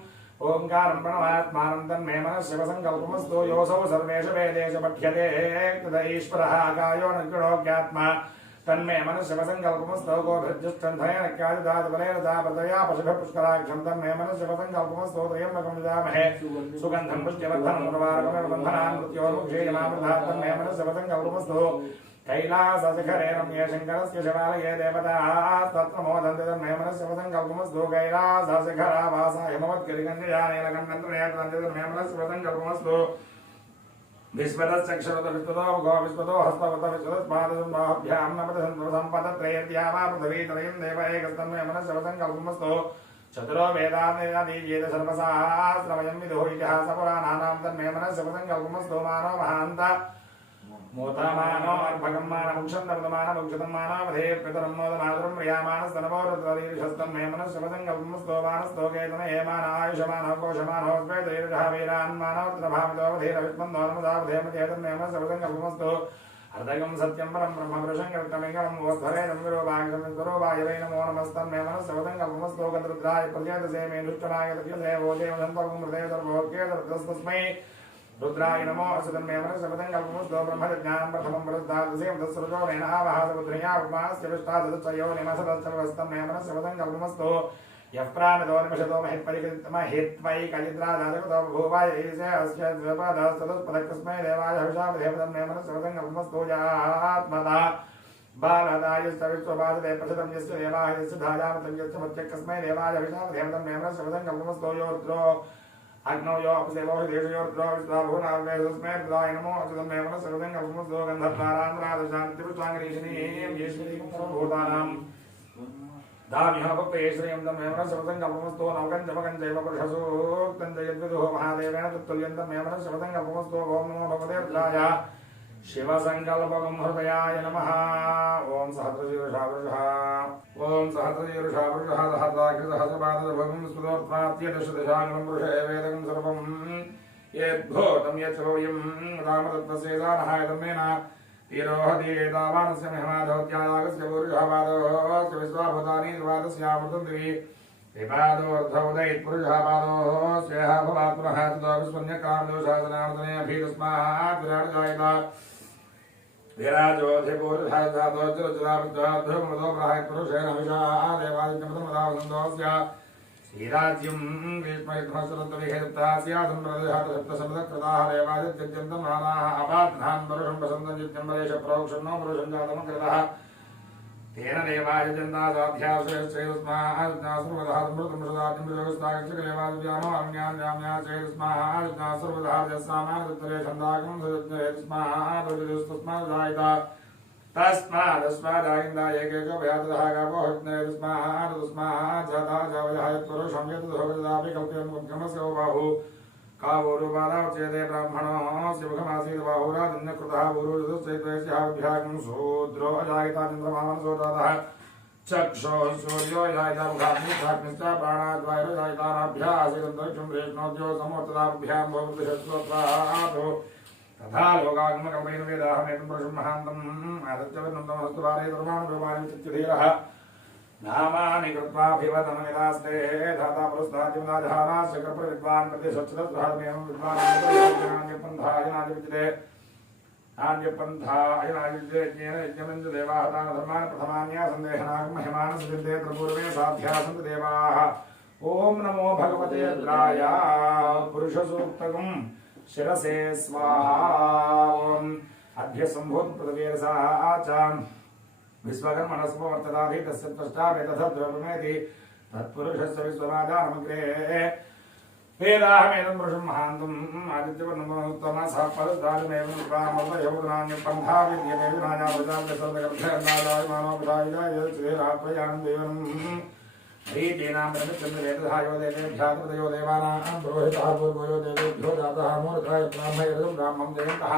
ओङ्कारं प्रणवात्मानं तन्मे मनस्यवसङ्कल्पमस्तु योऽसौ सर्वेषु वेदेषु पठ्यते तद ईश्वरः कायो निर्गुणोऽज्ञात्मा तन्मे मनस्यवसङ्कल्पमस्तु गोभिर्जुष्टन्धयनक्यादिदातबलेन दापतया पशुभिः पुष्कराक्षं तन्मे मनस्यवसङ्कल्पमस्तु त्र्यम्बकं विदामहे सुगन्धं पुष्टिवर्धनं प्रवारकमेव बन्धनान् मृत्योर्मुक्षेयमामृतात् तन्मे मनस्यवसङ्कल्पमस्तु कैलासशिखरे रम्ये शङ्करस्य शिवालये देवतास्तत्र मोदन्ते तन्मे मनस्यवसङ्कल्पमस्तु कैलासशिखरावासाय ममत्गिरिगन्धयानेलकण्डन्त्रनेत्रं तन्मे मनस्यवसङ्कल्पमस्तु विश्वतश्चक्षुरत विश्वतो गो विश्वतो हस्तवत विश्वतस्मादसम्बाभ्यां नमतसम्पदत्रयद्यावा पृथिवीत्रयं देव एकस्तन्मे मनस्यवसङ्कल्पमस्तु चतुरो वेदान्तेन सर्वशास्त्रमयं विदुः इतिहासपुराणानां तन्मे मनस्यवसङ्कल्पमस्तु मानो महान्त मोदमानो अर्भकं मानमुक्षन्दमानमुक्षतं मानवधे पितरं मोदमातरं प्रियामानस्तनवोरुद्रदीर्घस्तन्मे मनस्यवसङ्कल्पमस्तु मानस्तोकेतन हेमान आयुषमानो कोशमानो स्वेतैर्घः वीरान्मानोत्रभावितोऽवधीरविष्मन्दोन्मुदावधेमचेतन्मे मनस्यवसङ्कल्पमस्तु अर्धकं सत्यं परं ब्रह्मपुरुषं कृष्णमिकलं वोद्धरेदं विरोभागं गुरोभायवै नमो नमस्तन्मे मनस्यवसङ्कल्पमस्तु गतरुद्राय प्रत्येतसे मे दुष्टनाय तृतीयसे भोजेमसम्पर्कं हृदय सर्वोक्येतर्तस्तस्मै रुद्राय नमो असुतन्मे मनस्यवसङ्कल्पमस्तु ब्रह्मज्ञानं प्रथमं पुरस्तादसेव तत्सृजो नेनावहासपुत्र्या उपास्य विष्टादतयो निमसदस्तन्मे मनस्यवसङ्कल्पमस्तु यः प्राणदो निमिषतो महित्वैकलिद्राजातकृतो बभूवाय ईशे अस्य द्विपदस्तदुत्पदकस्मै देवाय हविषावधेमतन्मे मनस्यवसङ्कल्पमस्तु यात्मदा बालदायुश्च विश्वपादते प्रसिद्धं यस्य देवाय यस्य धायामतं यस्य मत्यकस्मै देवाय हविषावधेमतन्मे मनस्यवसङ्कल्पमस्तु यो रुद्रो अग्नौ यो अपसेवोषधेषु यो रुद्रो विश्वाभुवनावेदस्मै रुद्राय नमो अच्युतन्मे मनस्यवसङ्कल्पमस्तु गन्धर्वारान्ध्रादशान्तिपुष्पाङ्गरीषिणीं ईश्वरीं सर्वभूतानां दाम्यः भक्तेश्वरीं तन्मे मनस्यवसङ्कल्पमस्तु नवकञ्चमकं चैव पुरुषसूक्तं च यद्विदुः महादेवेन तत्तुल्यं तन्मे मनस्यवसङ्कल्पमस्तु ॐ नमो भगवते रुद्राय शिवसङ्कल्पकं हृदयाय नमः ॐ सहस्रशीर्षः ॐ सहस्रशीर्षः सहस्राकृतसहस्रपादभगं स्मृतोऽर्थात्यदशदशाङ्गं पुरुष एवेदकं सर्वं यद्भूतं यच्छवयं रामदत्तस्येदानहाय तन्मेन तिरोहदीतावानस्य मेहनाधोत्यायागस्य पुरुषपादोऽस्य विश्वाभूतानि द्वादस्यामृतं दिवि विपादोऽर्थोदयित्पुरुषपादोऽस्यः भवात् पुनः ततो विस्मन्यकामदोषासनार्दने अभीतस्मात् विराटजायिता विराजोऽधिपूरुषादातोऽज्रजुरामृतो प्रायत्पुरुषेण हविषा देवादित्यमृतमदावसन्तोऽस्य श्रीराज्यं विस्मयध्वंसरत्वविहेयुक्तास्यासम्प्रदशब्दसम्पदकृताः देवादित्यत्यन्तं नानाः अपात्नान् पुरुषं प्रसन्तं चित्यं परेश प्रोक्षं नो पुरुषं जातमकृतः तेन देवाय जन्तासाध्याश्रयश्रेयस्मास्मृतमृतं सदातिमृतगस्ताक्षकलेवादिव्यानो अन्यान्याम्याश्रेयस्मास्मृतहार्यस्सामानदुत्तरे छन्दाकं सदज्ञयस्मादुस्तस्मादायिता तस्मादस्मादायिन्दाय एकैको भयातः गावो हृत्नयस्मादुस्मात् जाता जावयः यत्पुरुषं यत्तदोगदापि कल्पयन् मुख्यमस्य बाहु कावोरुपादावचेते ब्राह्मणोऽस्य मुखमासीत् बाहुराजन्यकृतः पूर्वजुदुश्चैत्वयस्याभ्यागं शूद्रो अजायितानिन्द्रमामनसोदातः चक्षुः सूर्यो जायितामुखाग्निश्च प्राणाद्वायुरो जायितानाभ्यासीदन्तरिक्षं वैष्णोद्यो समोत्तदाभ्यां भवति तथा लोकाग्मकल्पयन् वेदाहमेकं पुरुषं महान्तम् आदित्यवर्णं वारे धर्मानुरूपाणि विचित्यधीरः नामानि कृत्वाभिवदनमिदास्ते धाता पुरस्ताद्यमदाधारास्य कर्पविद्वान् प्रतिशच्छतद्भारमेवं विद्वानान्यपन्थायनादिविद्यते नान्यपन्थायनादिविद्ये ज्ञेन यज्ञमञ्च देवाः तान् धर्मान् प्रथमान्या सन्देहनागमहिमानसविद्ये तपूर्वे साध्या सन्ति देवाः ॐ नमो भगवते रुद्राय पुरुषसूक्तकम् शिरसे स्वाहा अभ्यसम्भूतपृथिवीरसाचां विश्वकर्मणस्मवर्तदाधि तस्य त्वष्टावेतद्रवमेति तत्पुरुषस्य विश्वमादानमग्रे वेदाहमेदं पुरुषं महान्तम् आदित्यवर्णमोत्तमः सः परस्तादिमेवं कृपामोदयोगनान्यपन्था विद्यते विनाया प्रजापतिसर्वगर्भेर्नादायमानोपदायिदायच्चेरात्मयानं देवम् ीनां चन्द्रवेदधायो देवेभ्यादयो देवानां पुरोहितः पूर्वयो देवेभ्यो जातः मूर्धाय ब्राह्मयर्गं ब्राह्मं जयन्तः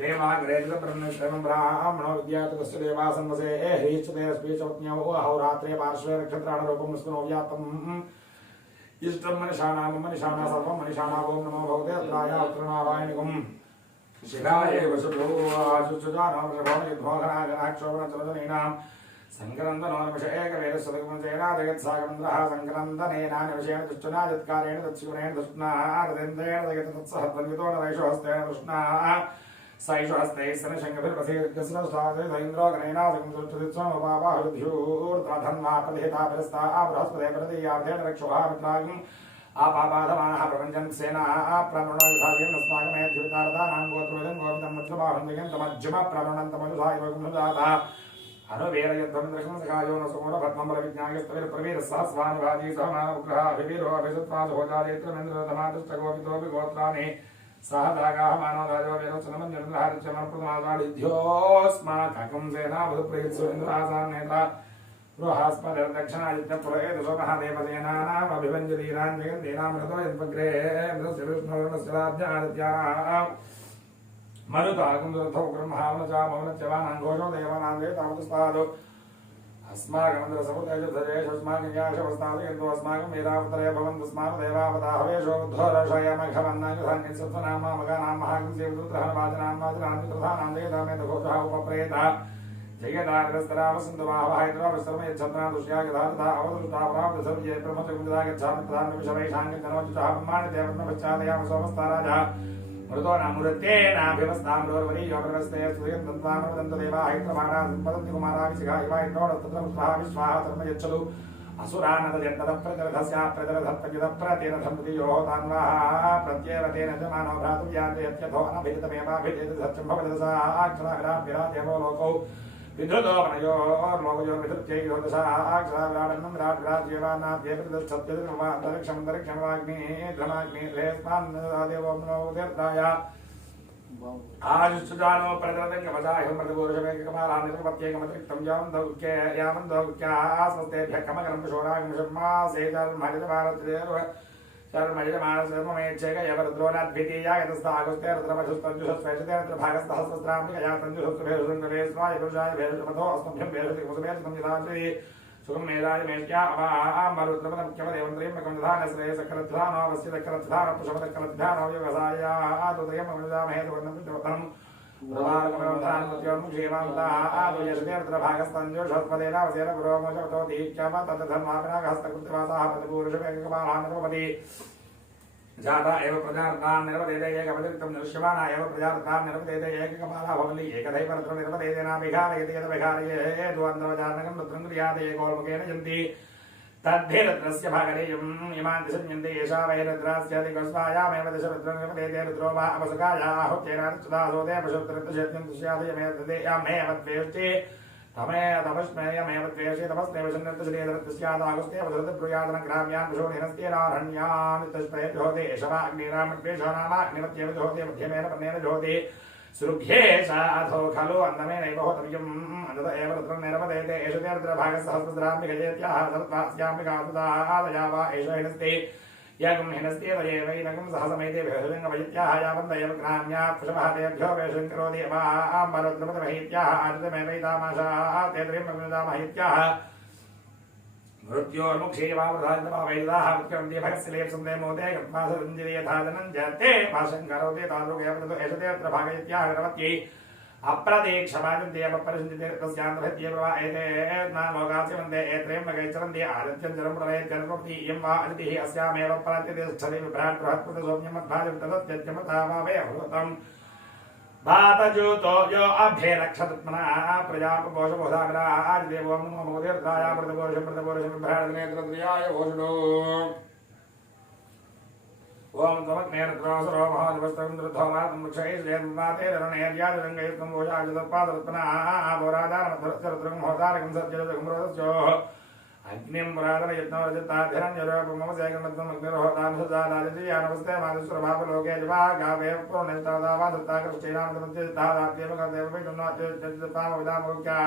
देवाग्रेदब्रह्मश्रमं ब्राह्मणो विद्यातस्य देवासन्वसे ह्रीश्चते स्पीचवत्न्यो अहोरात्रे पार्श्वे नक्षत्राणरूपं स्मनो व्याप्तम् इष्टं मनिषाणां मनिषाणा सर्वं मनिषाणा ओं नमो भगवते अत्राय उत्तरनारायणिकं शिवाय वसुधो आशुच्युतानां संक्रन्दनोनिमिषेकवेदशतकमुचेनाजगत्सागमन्द्रः संक्रन्दनेनानिमिषेण दुष्टना यत्कारेण तत्शिवनेन दुष्टनार्देन्द्रेण जगत्तत्सहत्वन्वितो न वैषहस्तेन कृष्णाः सैषहस्तैः सनशङ्खभिर्वसीर्गस्रष्टादीन्द्रो गणेनासकं सुष्टुतित्समपापाहुर्ध्यूर्धन्वा प्रतिहिता परस्ता बृहस्पते प्रतियार्धेन रक्षोः मित्रागम् आपापाधमानः प्रपञ्चन् सेनाः प्रमृणविभागेन अस्माकमेध्यवितारदानां गोत्रवेदं गोविन्दं मध्यमाहुन्दयं तमज्जुम प्रमृणन्तमनुधायवगुणजातः अनुवेरयध्वमिन्द्रकंसकायो न सुमूढभद्मबलविज्ञायस्तविरप्रवीरस्सहस्वानुभाजी सहमानमुग्रहाभिवीरो अभिसत्त्वासुभोजारेत्रमेन्द्रधमातुष्टगोपितोऽपि गोत्राणि सहदागाः मानवराजो वेरोचनमन्यनुधारिच्यमनप्रमादादिध्योऽस्माकं सेनावधुप्रयुत्सुरेन्द्रासान्नेता गृहास्मदक्षिणादित्यपुरे दशो महादेवसेनानामभिभञ्जतीनां जगन्दीनामृतो यद्वग्रे मृतस्य विष्णुवर्णस्य राज्यादित्यानाम् मरुतागं दुरथो ब्रह्मावनचामवनच्यवानाङ्घोषो देवानाङ्गे तामतस्तादो अस्माकमन्द्रसमुदयजुद्धरेषस्माकं अस्माकं वेदावतरे भवन्तस्माकं देवावताहवेशो उद्धोरषयमघवन्नायुधान्यसत्त्वनामामगानां महागुंसेवदुत्रहनवाचनां वाचनान्वित्रधानां देवतामेतघोषः उपप्रेता जयदाग्रस्तरावसुन्दवाहैद्रावस्तरमयच्छन्द्रां दुष्यागधारता अवदुष्टावरावदसर्वये ब्रह्मचकुन्दरागच्छामित्रान्विषमैषाङ्गं जनोचितः सोमस्ताराजः मृतो नामुरत्येनाभिवस्ताम्रोर्वरी योगरस्ते स्तुतिं दन्तानवदन्तदेवाहित्रमाणा सम्पदन्ति कुमाराभिषिघायवायिनोरस्तत्र विश्वाः धर्म यच्छतु असुरानदयत्तदप्रतिरथस्याप्रतिरथप्रतिरथं योतान्वाः प्रत्येव तेन जमानो भ्रातुर्याते यत्यथो अनभिहितमेवाभिहितं सत्यं भवदसाक्षराभिरादेवो लोकौ विधृतोपनयोर्लोकयोर्विधृत्यैर्दशाक्षराविराडन्नं विराट्विराज्यवानाद्यैर्दक्षमन्तरिक्षमवाग्निर्धमाग्निर्हेस्मान्देवो आजुष्टुजानो प्रजलदङ्गमजाहिं प्रतिपूरुषमेककमालान्यप्रत्येकमतिरिक्तं यावन्दौक्यास्मस्तेभ्यः कमकरं शोरागं शर्मा सेजन्महितभारतदेव शर्मयजमानसर्वमेच्छेकयवरुद्रोनाद्वितीया यतस्तागुस्ते रुद्रवशुस्तञ्जुषस्वैषतेरत्र भागस्तहस्रस्त्राम्बिकया तञ्जुषस्त्रेषुसङ्गले स्वाय पुरुषाय भेषुमतो अस्मभ्यं भेषुतिकुसुमेषुतं यथाश्री सुखं मेधाय मेष्ट्या अवामरुद्रमदमुख्यमदेवन्द्रीं मकमधानश्रेयसकरध्यानोपश्यतकरध्यानोपश्यतकरध्यानोव्यवसायादुदयं मनुजामहेतुवर्णं भागस्तञ्जुषस्पदेन पुरोमोचतो दीक्ष्याम तद्धर्मापिनागहस्तकृत्यवासाः प्रतिपूरुषमेककमालानरोपति जाता एव प्रजारतां निर्वदेते एकपतिरिक्तं दृश्यमाना एव प्रजारतां निर्वदेते एककमाला भवति एकदैव रुद्रं निर्वदेतेनाभिघारयति यद्विघारये द्वन्द्वजानकं रुद्रं क्रियाते एकोल्मुखेन यन्ति तद्धेरुद्रस्य भागरेयम् इमान् दिशन्यन्ते येषा वै रुद्रास्यादिकस्वायामेव दिशरुद्रं निर्वदेते रुद्रो वा अपसुकायाहुत्येनाच्युतासोदे पशुत्रत्यशेत्यं दुष्यादयमेव द्वेष्टे तमे तपस्मेयमेव द्वेषे तपस्मेव शन्नर्तश्रीधरत्स्यादागुस्तेव धृतब्रूयादनग्राम्यान् विशोनिहस्तेनारण्यान् तस्मैर्जोते शवाग्निरामद्वेषो जोते मध्यमेन पन्नेन जोते सुरुघ्ये साधो खलु अन्नमेनैव होतव्यम् अन्तत एव रुद्रं निरपदेते एष ते रुद्रभागसहस्रस्राम्बिकजेत्याः सर्वास्याम्बिकासुतादया वा एष हिनस्ते यागं हिनस्तेवये वैनगं सहसमेते भयङ्गवैत्याः यावन्तयवग्नाम्या पुषभहतेभ्यो वेषङ्करो देवाम्बरोद्रमतमहैत्याः आदितमेवैतामाशाः ते त्रिमग्नदामहैत्याः मृत्योर्मुक्षीयवावधान्तमावैदाः उत्क्रमन्ते भगस्य लेप्सन्ते मोदे गत्मासरञ्जरि यथा धनञ्जते भाषङ्करोति तादृगेवततो एषते अत्र भागयत्याः विरमत्यै अप्रतीक्षमाजन्ते अपरिषन्ते तस्यान्तभत्ये प्रवा एते नालोकास्य वन्दे एत्रें मगैचरन्ते आदित्यं जलं प्रलयत् जन्मपति इयं वा अदितिः अस्यामेव प्रत्यतिष्ठति विभ्राट् बृहत्कृतसौम्यमद्भाजन्तदत्यत्यमथा वा वै अभूतम् भातजूतो यो अभ्येरक्षतत्मना प्रजापपोषबोधामिरा आदिदेवो नमो मोदीर्धाय मृतपोषं विभ्राटनेत्रद्रियाय भोषणो ओम त्वमग्नेरद्रोसरो महादिवस्तमिन्द्रधोमातं वृक्षैर्यन्मातेरनेर्यादिरङ्गैस्तं भोजाजतत्पादरत्मना आभोराधारमधरत्रं होदारकं सज्जलजगं रोदस्योः अग्निं पुरातनयत्नवरजताधिरञ्जरोपममसेकर्णत्वम् अग्निर्होतानुसुजादादियानवस्ते मानुस्वरभावलोके जवागावे पूर्णस्तादावादत्ताकृष्टेनामृतमज्जितादात्येवगदेवैतुन्नोत्यज्जतामविदामोक्या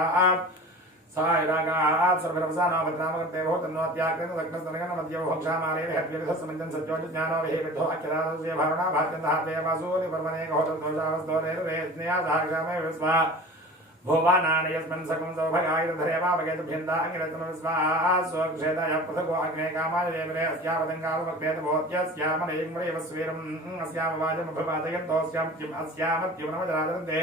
सायरागात् सर्वरवसानामत्रामगते भूतन्नोत्याकृतदग्नस्तनगणमध्यवंशामारे हत्यर्थसमञ्जन् सज्जोज्ञानो विहिविद्धो अक्षरादस्य भावना भात्यन्तहाते वासूरि पर्वणे कहोतद्वोषावस्तोरेर्वेज्ञया साक्षामे विस्वा भुवनानि यस्मिन् सकं सौभगायुधरेवावगेतभ्यन्ता अङ्गिरत्नविस्वाहा स्वक्षेताय पृथगो अग्ने कामाय देवरे अस्यावदङ्गावमग्नेतभोत्यस्यामनैर्मणेव स्वीरम् अस्यामवाजमभिपातयन्तोऽस्यां किम् अस्यामत्युमनवजराजरन्ते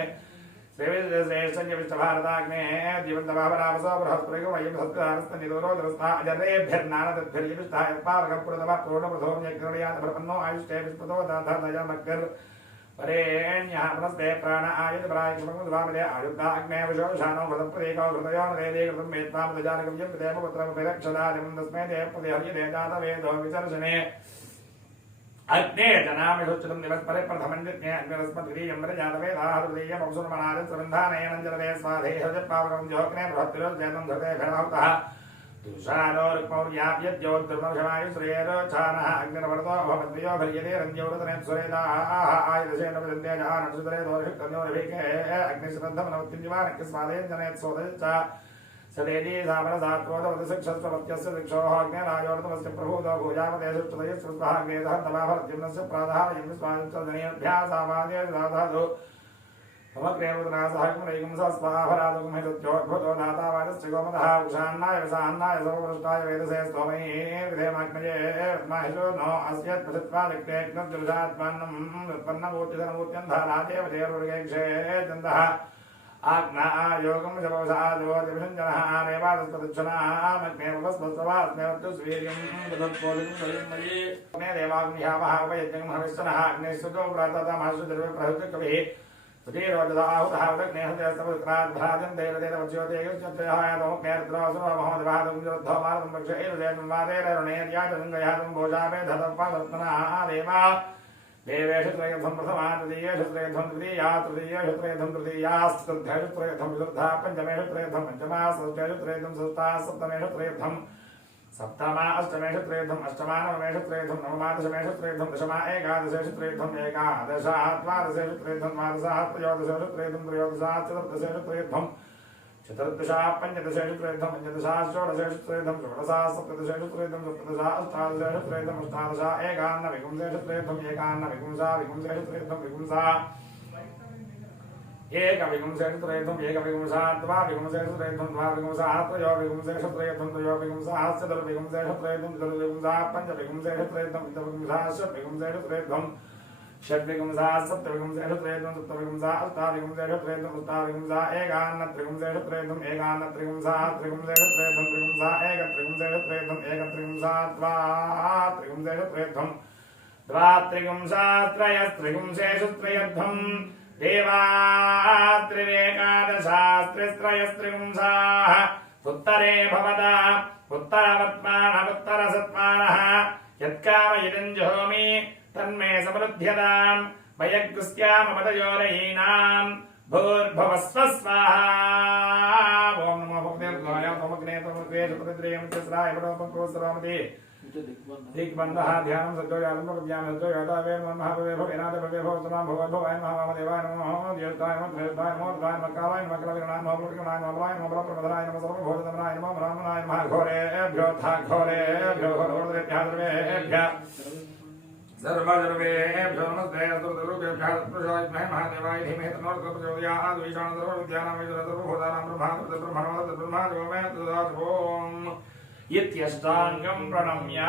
श्रीविश्रेष्ठभारताग्ने जीवन्तभावरावसो बृहस्पतिको वयं सत्कारस्तनिरोधरस्था अजरेभ्यर्नानदद्भिर्यविष्ठाय पावकपुरतः पूर्णप्रथोम्यग्रणयातप्रपन्नो आयुष्टे विस्पतो दाधादयामग्र परेण्यः पुनस्ते प्राण आयुधपरायक्षममुद्भामदे आयुद्धाग्ने विशोषाणो भृतप्रदेको हृदयो नदेदे कृतं वेत्तामदजानकं यं पितेमपुत्रमभिरक्षदादिमं तस्मै देवपतिहर्यदे जातवेदो विचर्षणे अग्ने जनामिषुच्युतं दिवस्परे प्रथमञ्जिज्ञे अग्निरस्मद्वितीयं वरजातवेदाः तृतीयमप्सुरमनादित्रविन्धानयनञ्जलदे स्वाधेहजत्पावकं जोग्ने बृहत्तिरोजयतं धृते भेदाहुतः तुषारो ऋक्मौर्याप्यद्योद्धर्मक्षमायुश्रेयोच्छानः अग्निर्वरतो भवद्वयो भर्यते रञ्जौरतनेप्सुरेदाः आयुधसेन प्रजन्ते जहानक्षुतरे दोषिक्तन्योरभिके अग्निश्रद्धमनवत्तिञ्जिवानक्यस्वादयञ्जनेत्सोदयच्च सदेजी सामरसात्वोदवदशिक्षस्वत्यस्य दिक्षोः अग्निरायोर्तमस्य प्रभूतो भूजापदेशुष्टदयस्वस्वाग्नेदहन्तमाभरद्युम्नस्य प्रातः यज्ञस्वायुष्टदनीभ्यासामादेशाधातु समग्रेवदनासहकमनैकं सस्वाभरादुकं हितोद्भुतो दातावादस्य गोमतः उषान्नाय विषान्नाय समपृष्टाय वेदसे स्तोमैः विधेमाग्नये माहिषो नो अस्यत् प्रसित्वा लिक्तेऽग्नज्जुषात्मान्नं उत्पन्नमूर्तिधनमूर्त्यन्धारादेव देवरुगेक्षे चन्दः आग्ना योगं शवसादोदिभिषञ्जनः रेवादस्तदक्षणामग्नेवस्वस्वास्मेवत्तुस्वीर्यं दधत्पोलिमयि मे देवाग्निहावः उपयज्ञं हविष्यनः अग्निस्तुतो प्राततमासु द्रव्य प्रहृतकविः सुधीरोजदाहुतः उदग्नेहृदयस्तमुत्क्राद्भ्राजं देवदेवच्योतेयुश्चत्यायतमुग्नेर्द्रोसुरो महोदवादं जोद्धो मारुतं पक्षैर्वेदं वादेररुणेर्याजङ्गयातं भोजापे धतपादत्मनः देवा देवेषु त्रयधं प्रथमा तृतीयेषु त्रयधं तृतीया तृतीयेषु त्रयधं तृतीयास्तृतीयेषु त्रयधं चतुर्था पञ्चमेषु त्रयधं पञ्चमा षष्ठेषु त्रयधं षष्ठा सप्तमेषु त्रयधं सप्तमा अष्टमेषु त्रयधं अष्टमा नवमेषु त्रयधं नवमा दशमेषु त्रयधं दशमा एकादशेषु त्रयधं एकादश द्वादशेषु त्रयधं द्वादश त्रयोदशेषु त्रयधं त्रयोदश चतुर्दशेषु त्रयधं चतुर्दशा पञ्चदशेषु त्रयधं पञ्चदशा षोडशेषु त्रयधं षोडशा सप्तदशेषु त्रयधं सप्तदशा अष्टादशेषु त्रयधं अष्टादशा एकान्नविपुंसेषु त्रयधं एकान्नविपुंसा विपुंसेषु त्रयधं विपुंसा एकविपुंसेषु त्रयधं एकविपुंसा द्वाविपुंसेषु त्रयधं द्वाविपुंसा त्रयोविपुंसेषु त्रयधं त्रयोविपुंसा चतुर्विपुंसेषु त्रयधं चतुर्विपुंसा पञ्चविपुंसेषु त्रयधं पञ्चविपुंसा षट्विपुंसेषु त्रयधं षड्विपुंसा सप्तविपुंसेषु त्रयधं सप्तविपुंसा अष्टाविपुंसेषु त्रयधं अष्टाविपुंसा एकान्नत्रिपुंसेषु त्रयधं एकान्नत्रिपुंसा त्रिपुंसेषु त्रयधं त्रिपुंसा एकत्रिपुंसेषु त्रयधं एकत्रिपुंसा द्वात्रिपुंसेषु त्रयधं द्वात्रिपुंसा त्रयस्त्रिपुंसेषु त्रयद्धं देवात्रिरेकादशास्त्रिस्त्रयस्त्रिपुंसाः उत्तरे भवता उत्तरवर्त्मानमुत्तरसत्मानः यत्कामयिदञ्जहोमि तन्मे समृद्ध्यताम् वयग्गुस्त्यामपदयोरयीनां भूर्भुवस्व स्वाहा ॐ नमो भगवते त्वमग्ने त्वमग्नेशपतिद्रियं चस्राय परोपकोसरामति दिग्बन्धः ध्यानं सज्जोयालं प्रज्ञानं सज्जोयातावे नमः महाभवेभवेनाथभवे भवतमां भगवद्भवाय महावामदेवाय नमः ज्येष्ठाय नमः त्रेष्ठाय नमः रुद्राय नमः कालाय नमः कलविरणाय नमः पुरुषगणाय नमः बलाय नमः बलप्रमदाय नमः सर्वभूततमनाय नमः ब्राह्मणाय नमः घोरेभ्यो था घोरेभ्यो घोरेभ्यः सर्वजनमेभ्यो नमस्ते अस्तुतरूपेभ्यः तत्पुरुषाय महादेवाय धीमहि तन्नो प्रचोदयात् ईशानसर्वविद्यानां सर्वभूतानां ब्रह्मा जो मे तदाच ओम् इत्यष्टाङ्गं प्रणम्य